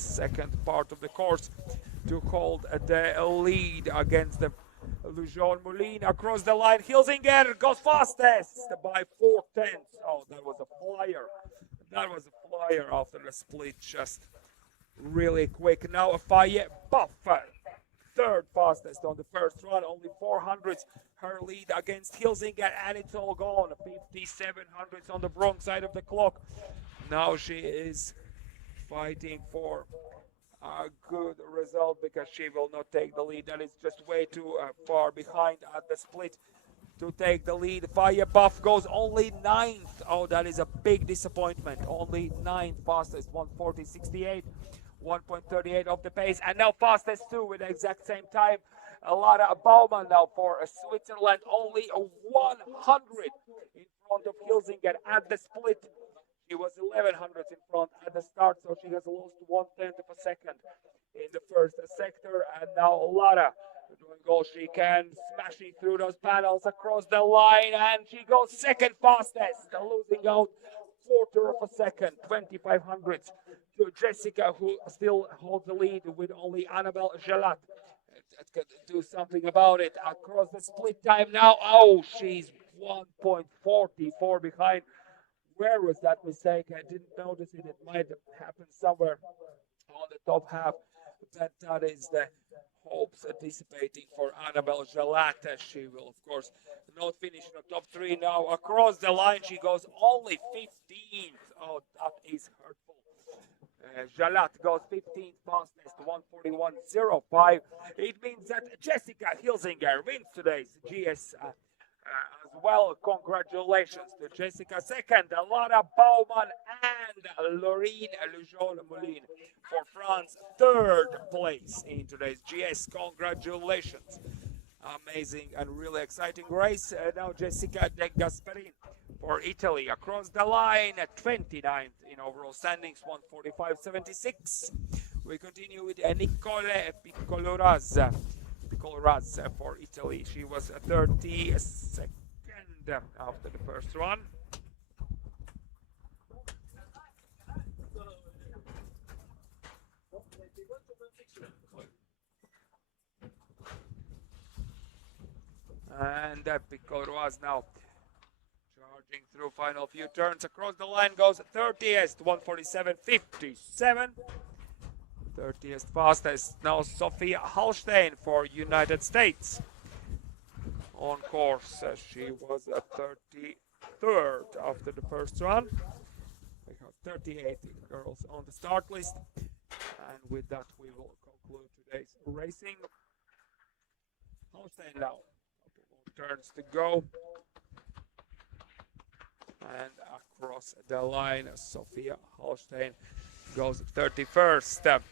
second part of the course to hold the lead against the Lejeune-Moulin. Across the line, Hilsinger goes fastest by 4/10. Oh, that was a flyer. That was a flyer after the split, just really quick. Now a Fayette Buffer, third fastest on the first run, only 400s her lead against Hilsinger, and it's all gone. 5700s on the wrong side of the clock. Now she is fighting for a good result because she will not take the lead. That is just way too far behind at the split to take the lead. Fire Buff goes only 9th. Oh, that is a big disappointment. Only 9th fastest, 1:40.68, 1.38 off the pace. And now fastest two with the exact same time. Lara Baumann now for Switzerland, only a 100 in front of Hilsinger at the split. She was 1100 in front at the start, so she has lost 1/10 of a second in the first sector. And now Lara doing all she can, smashing through those panels across the line, and she goes second fastest, losing out 1/4 of a second, 2500 to Jessica, who still holds the lead with only Annabelle Gelat. Can do something about it. Across the split time now. Oh, she's 1.44 behind. Where was that mistake? I didn't notice it. It might have happened somewhere on the top half. That is the hopes dissipating for Annabelle Gelat. She will, of course, not finish in the top three now. Across the line, she goes only 15th. Oh, that is hurtful. Gelat goes 15th fastest, 1:41.05. It means that Jessica Hilsinger wins today's GS as well. Congratulations to Jessica. Second, Lara Baumann and Laurine Lejeune-Moulin for France. Third place in today's GS. Congratulations. Amazing and really exciting race. Now Jessica De Gasperin for Italy. Across the line, 29th in overall standings, 1:45.76. We continue with Nicole Picoloraz for Italy. She was 32nd after the first run. And Picoloraz now charging through final few turns. Across the line goes 30th, 1:47.57. 30th fastest now Sophia Hallstein for United States. On course, she was 33rd after the first run. We have 38 girls on the start list. And with that, we will conclude today's racing. Hallstein now. Couple more turns to go. And across the line, Sophia Hallstein goes 31st.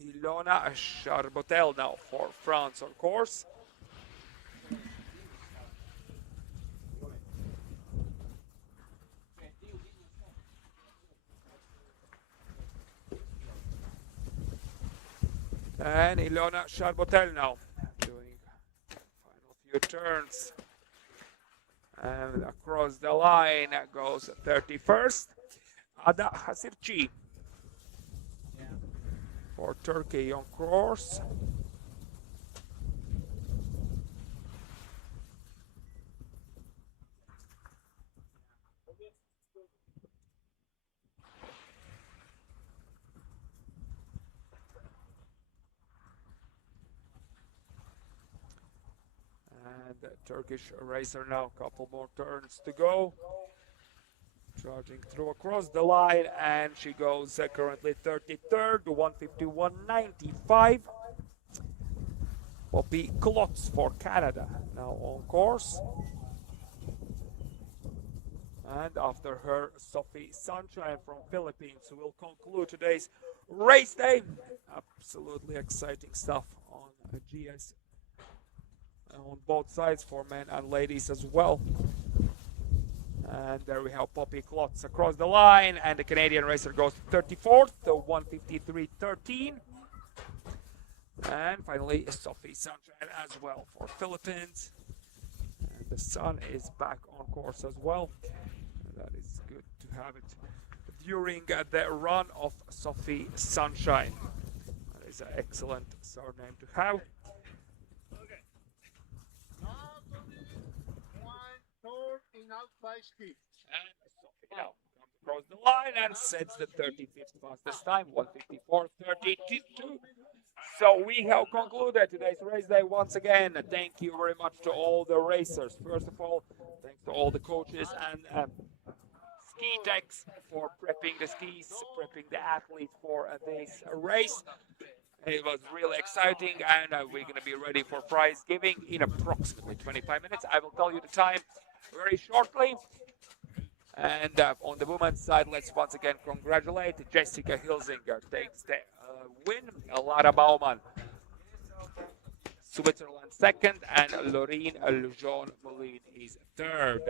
Ilona Charbotel now for France on course. And Ilona Charbotel now doing final few turns. And across the line goes 31st. Ada Hasirci for Turkey on course. And the Turkish racer now, couple more turns to go. Charging through across the line, and she goes currently 33rd, 1:51.95. Poppy Klotz for Canada now on course. And after her, Sophie Sunshine from Philippines will conclude today's race day. Absolutely exciting stuff on GS on both sides for men and ladies as well. And there we have Poppy Klotz across the line, and the Canadian racer goes 34th, so 153.13. And finally, Sophie Sunshine as well for Philippines. And the sun is back on course as well. That is good to have it during the run of Sophie Sunshine. That is an excellent surname to have. Okay. Now for the 1/4 in out by speed. And Sophie now comes across the line and sets the 35th fastest time, 154.32. So we have concluded today's race day once again. Thank you very much to all the racers. First of all, thanks to all the coaches and ski techs for prepping the skis, prepping the athletes for this race. It was really exciting, and we're going to be ready for prize giving in approximately 25 minutes. I will tell you the time very shortly. And on the women's side, let's once again congratulate Jessica Hilsinger. Takes the win. Lara Baumann, Switzerland second, and Loreen Lujon Moline is third.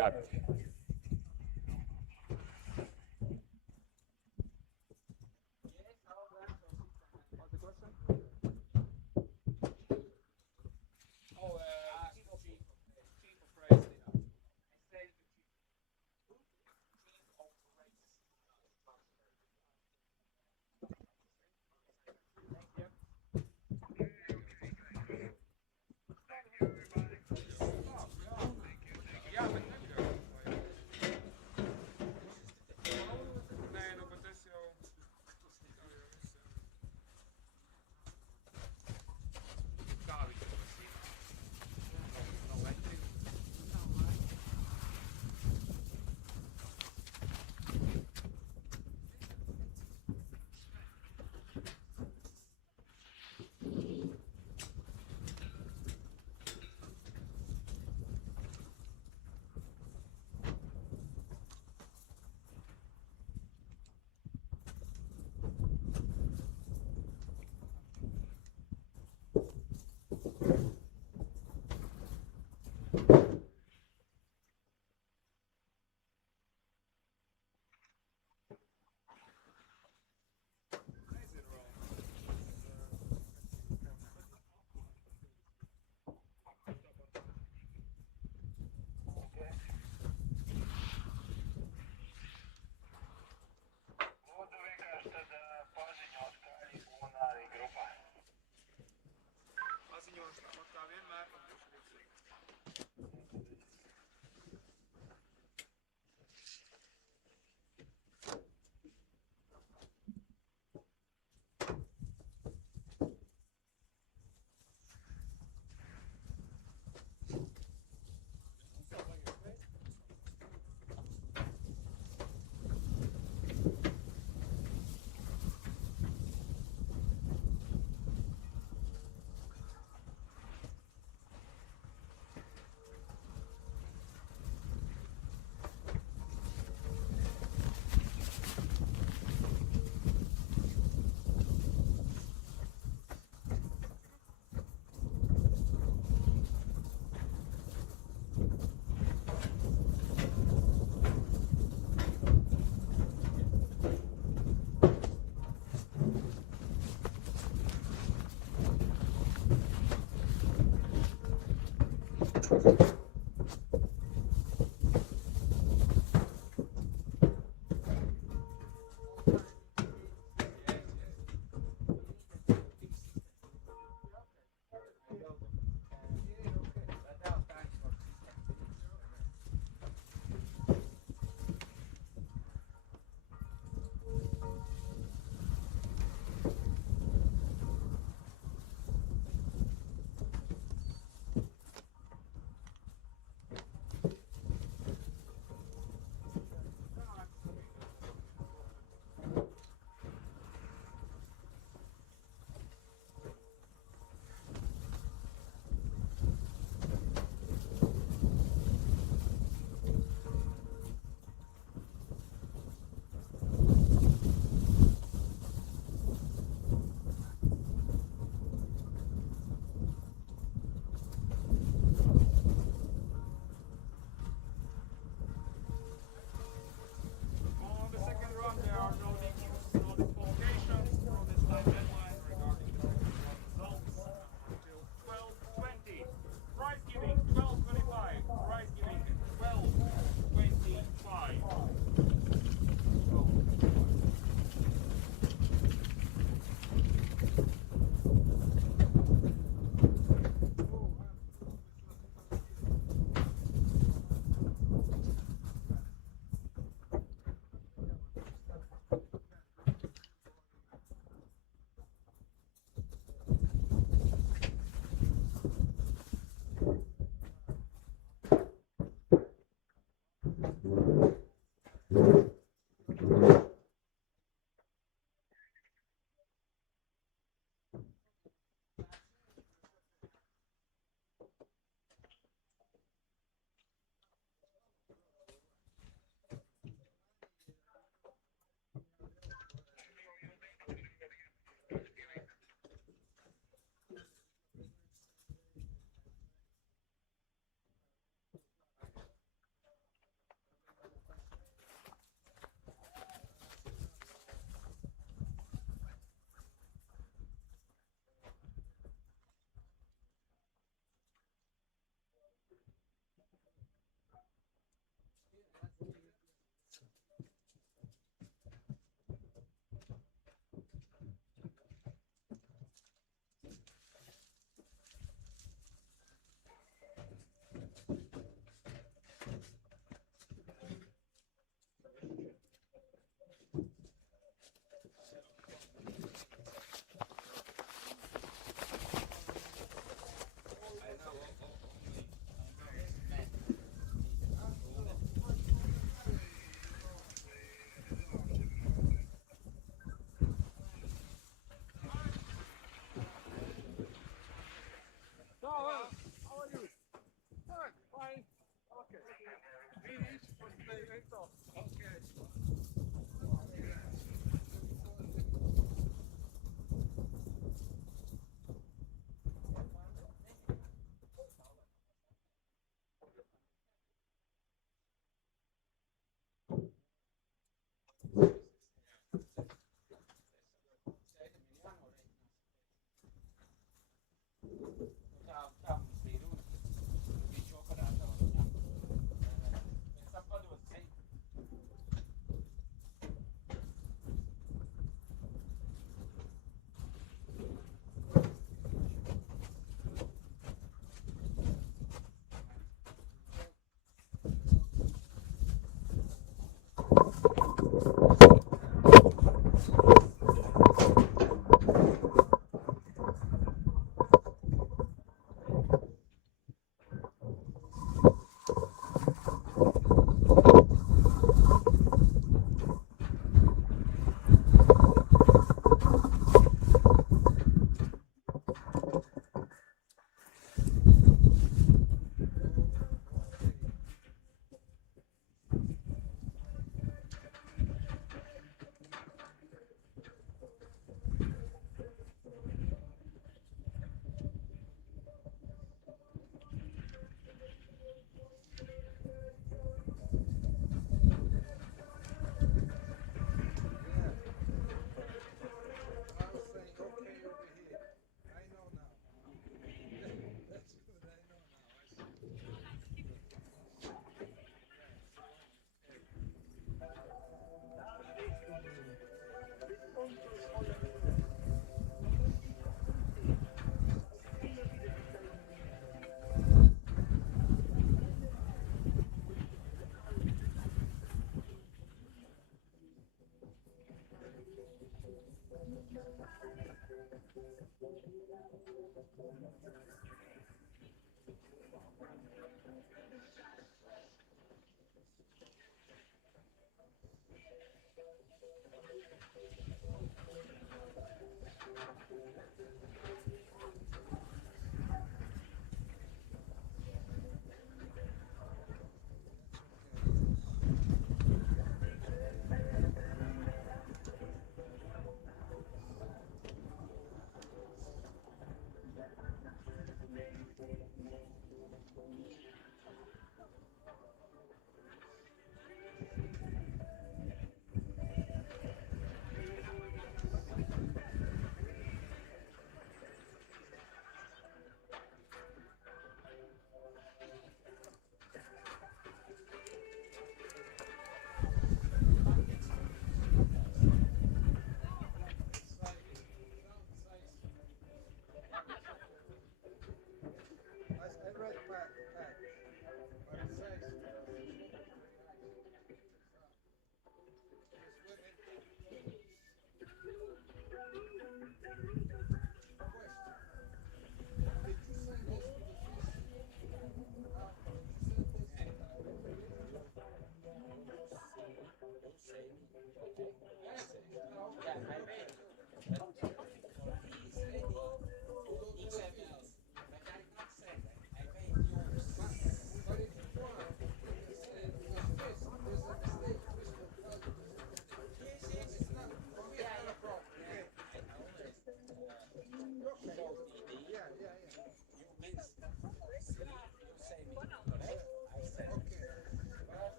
Okay. Finish for play right off. Okay.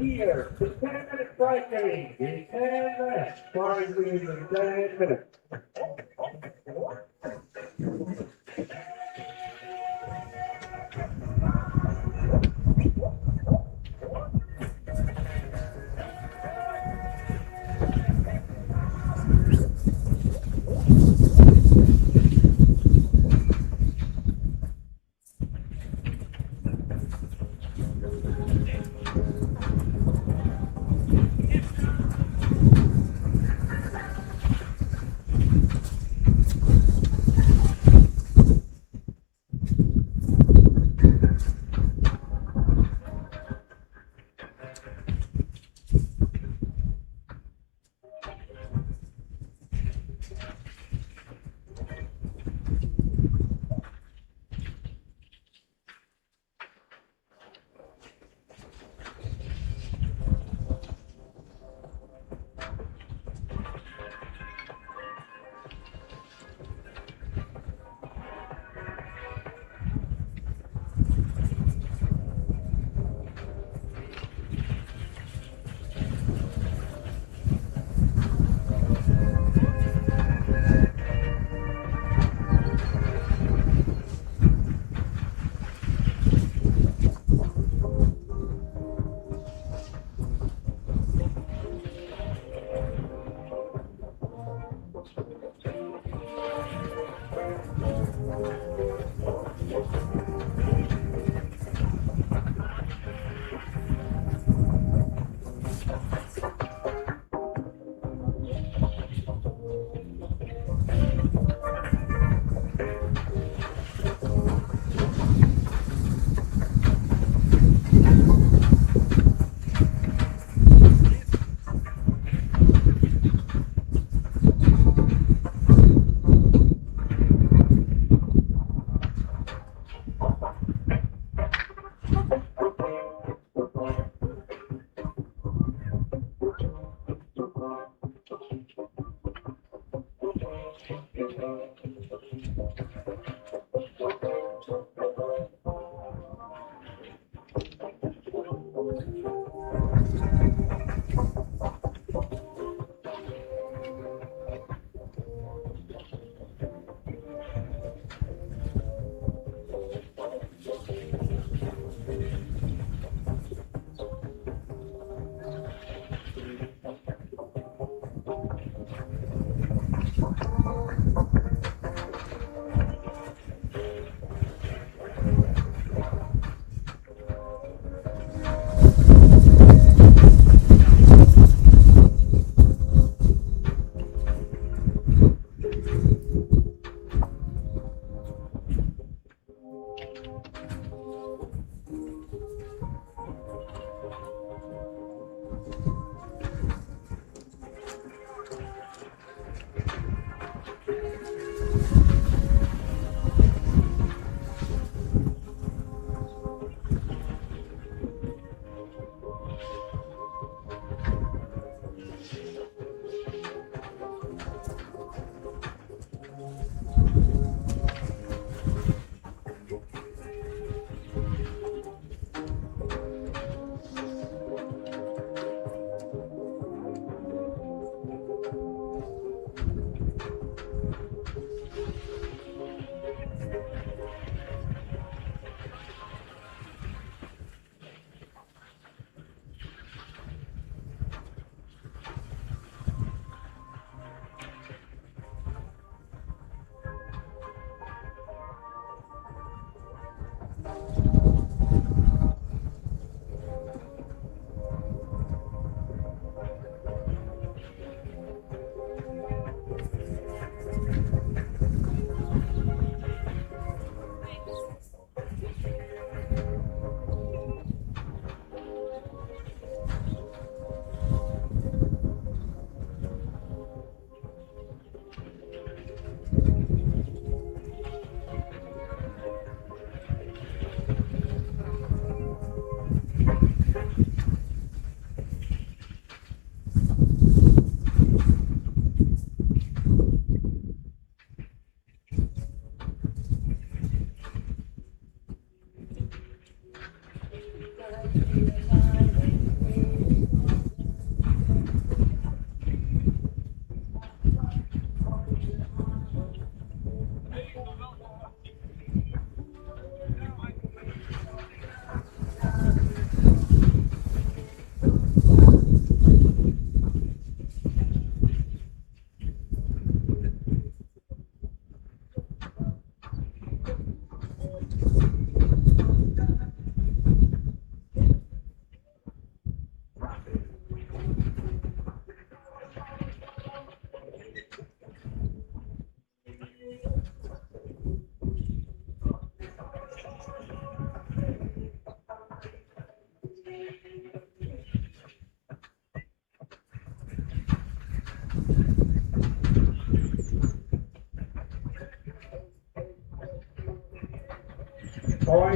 Here, the 10-minute cycling in 10 minutes. 5 minutes and 10 minutes.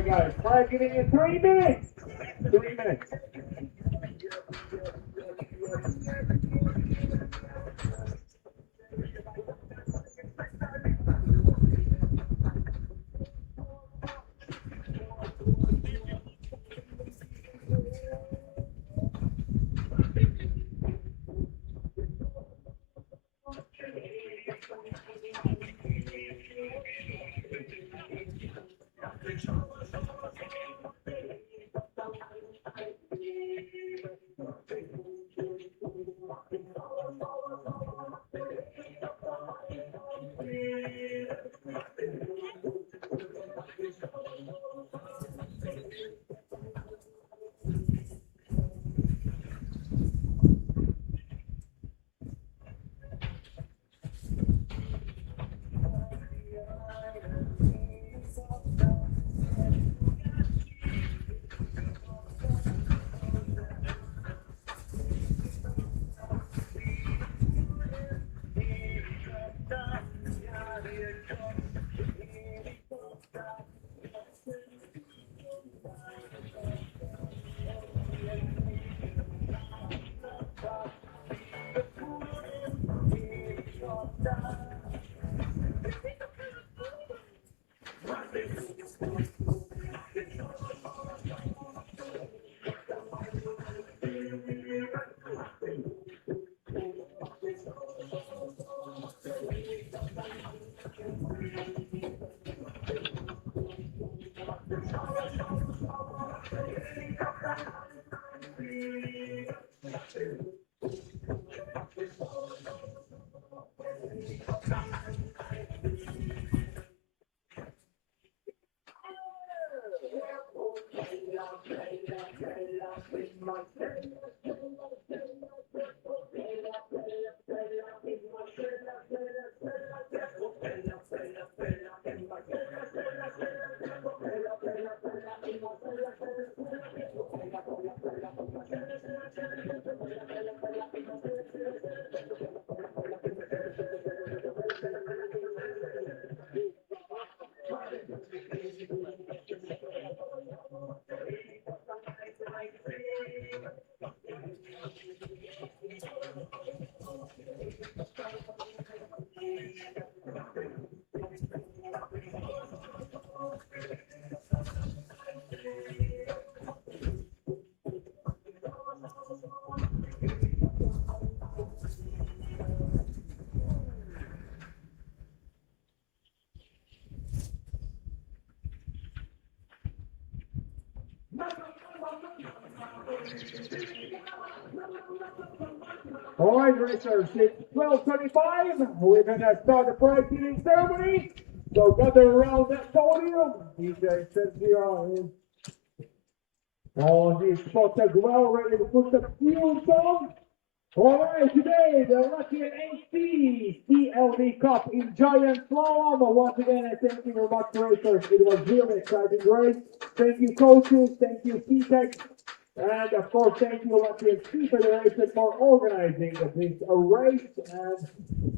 guys. Try getting in 3 minutes. 3 minutes. All right, racers, it's 12:25. We're gonna start the prize giving ceremony. So gather around that podium. DJ Sergio is on the spot as well, ready to put the fuels on. All right, today the Lucky AC SKILV Cup in Giant Slalom. Once again, I thank you very much, racers. It was really exciting race. Thank you, coaches. Thank you, P-Tech. And of course, thank you, Lucky Ski Federation, for organizing this race. And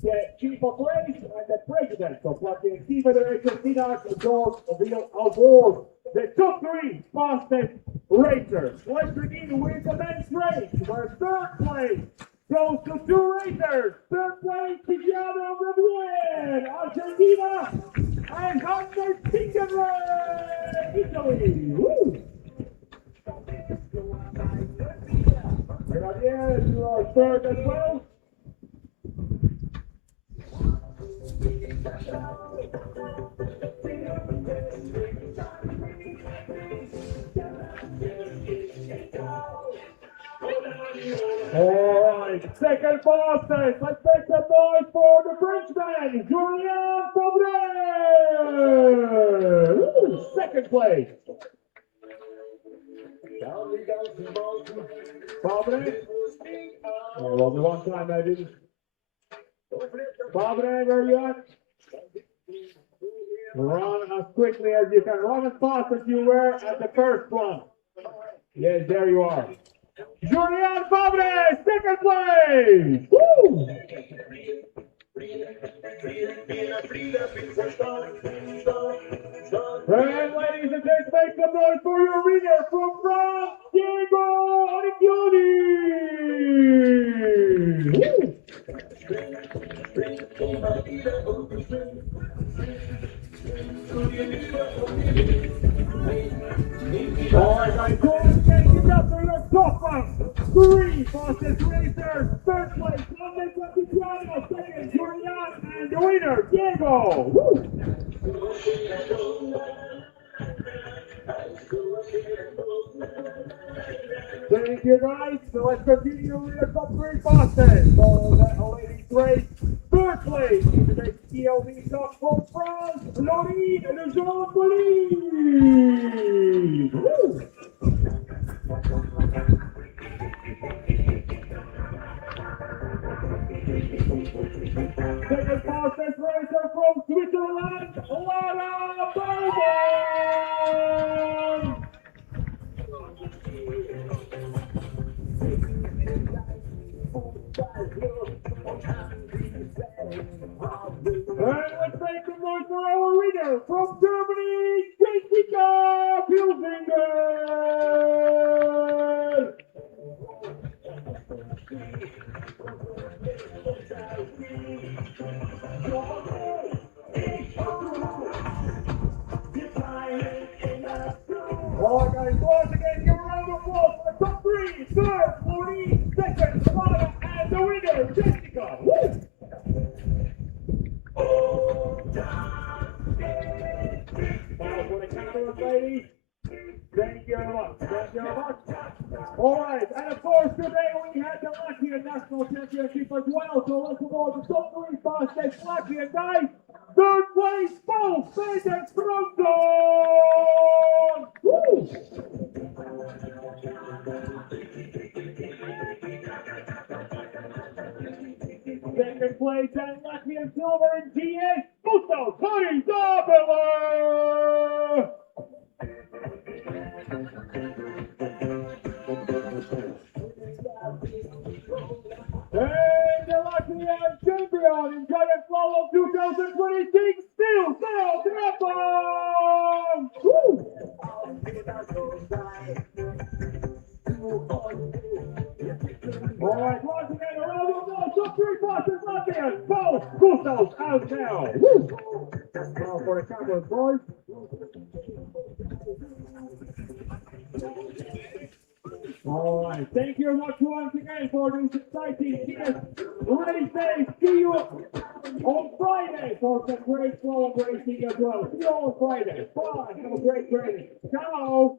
the chief of race and the president of Lucky Ski Federation, Sinas George, will award the top 3 fastest racers. Let's begin with the men's race, where third place goes to 2 racers. Third place, Tiziano Revier, Argentina, and Hunter Pinkenray, Italy. Woo! Javier, you are third as well. All right, second fastest. Let's make some noise for the Frenchman, Julien Poza. Second place. Fabre. Oh, only one time I didn't. Fabre, where you at? Run as quickly as you can. Run as fast as you were at the first one. Yes, there you are. Julien Fabre, second place. Woo! And ladies and gents, make some noise for your winner from France, Diego Oricchioni! Alright guys, go and take it up for your top round. 3 fastest racers, third place, Andre Quattiano, second, Julian, and the winner, Diego! Woo! Thank you guys. So let's continue with the top 3 fastest. So the ladies race, third place in the SKILV Cup from France, Laurine and Jean-Pauline. Second fastest racer from Switzerland, Lara Bowman. And let's make some noise for our winner from Germany, Jessica Pilsinger! Alright guys, once again, give a round of applause for the top 3, third, Laurine, second, Lara, and the winner, Jessica! Woo! Final for the cameras, ladies. Thank you very much. Thank you very much. Alright, and of course today we had the Latvian National Championship as well, so let's go on the top 3 fastest Latvian guys. Third place, both Peter Strongdon! Woo! Second place and Latvian silver in GS, Gustav Harizabela! And the Latvian champion in Giant Slalom 2026, still Sarah Drapan! Woo! Alright, once again, a round of applause, top 3 fastest Latvians, both Gustav's out now! Woo! Now for the cameras, boys. Alright, thank you very much once again for this exciting race day. See you on Friday for some great slalom racing as well. See you on Friday. Bye. Have a great training. Ciao.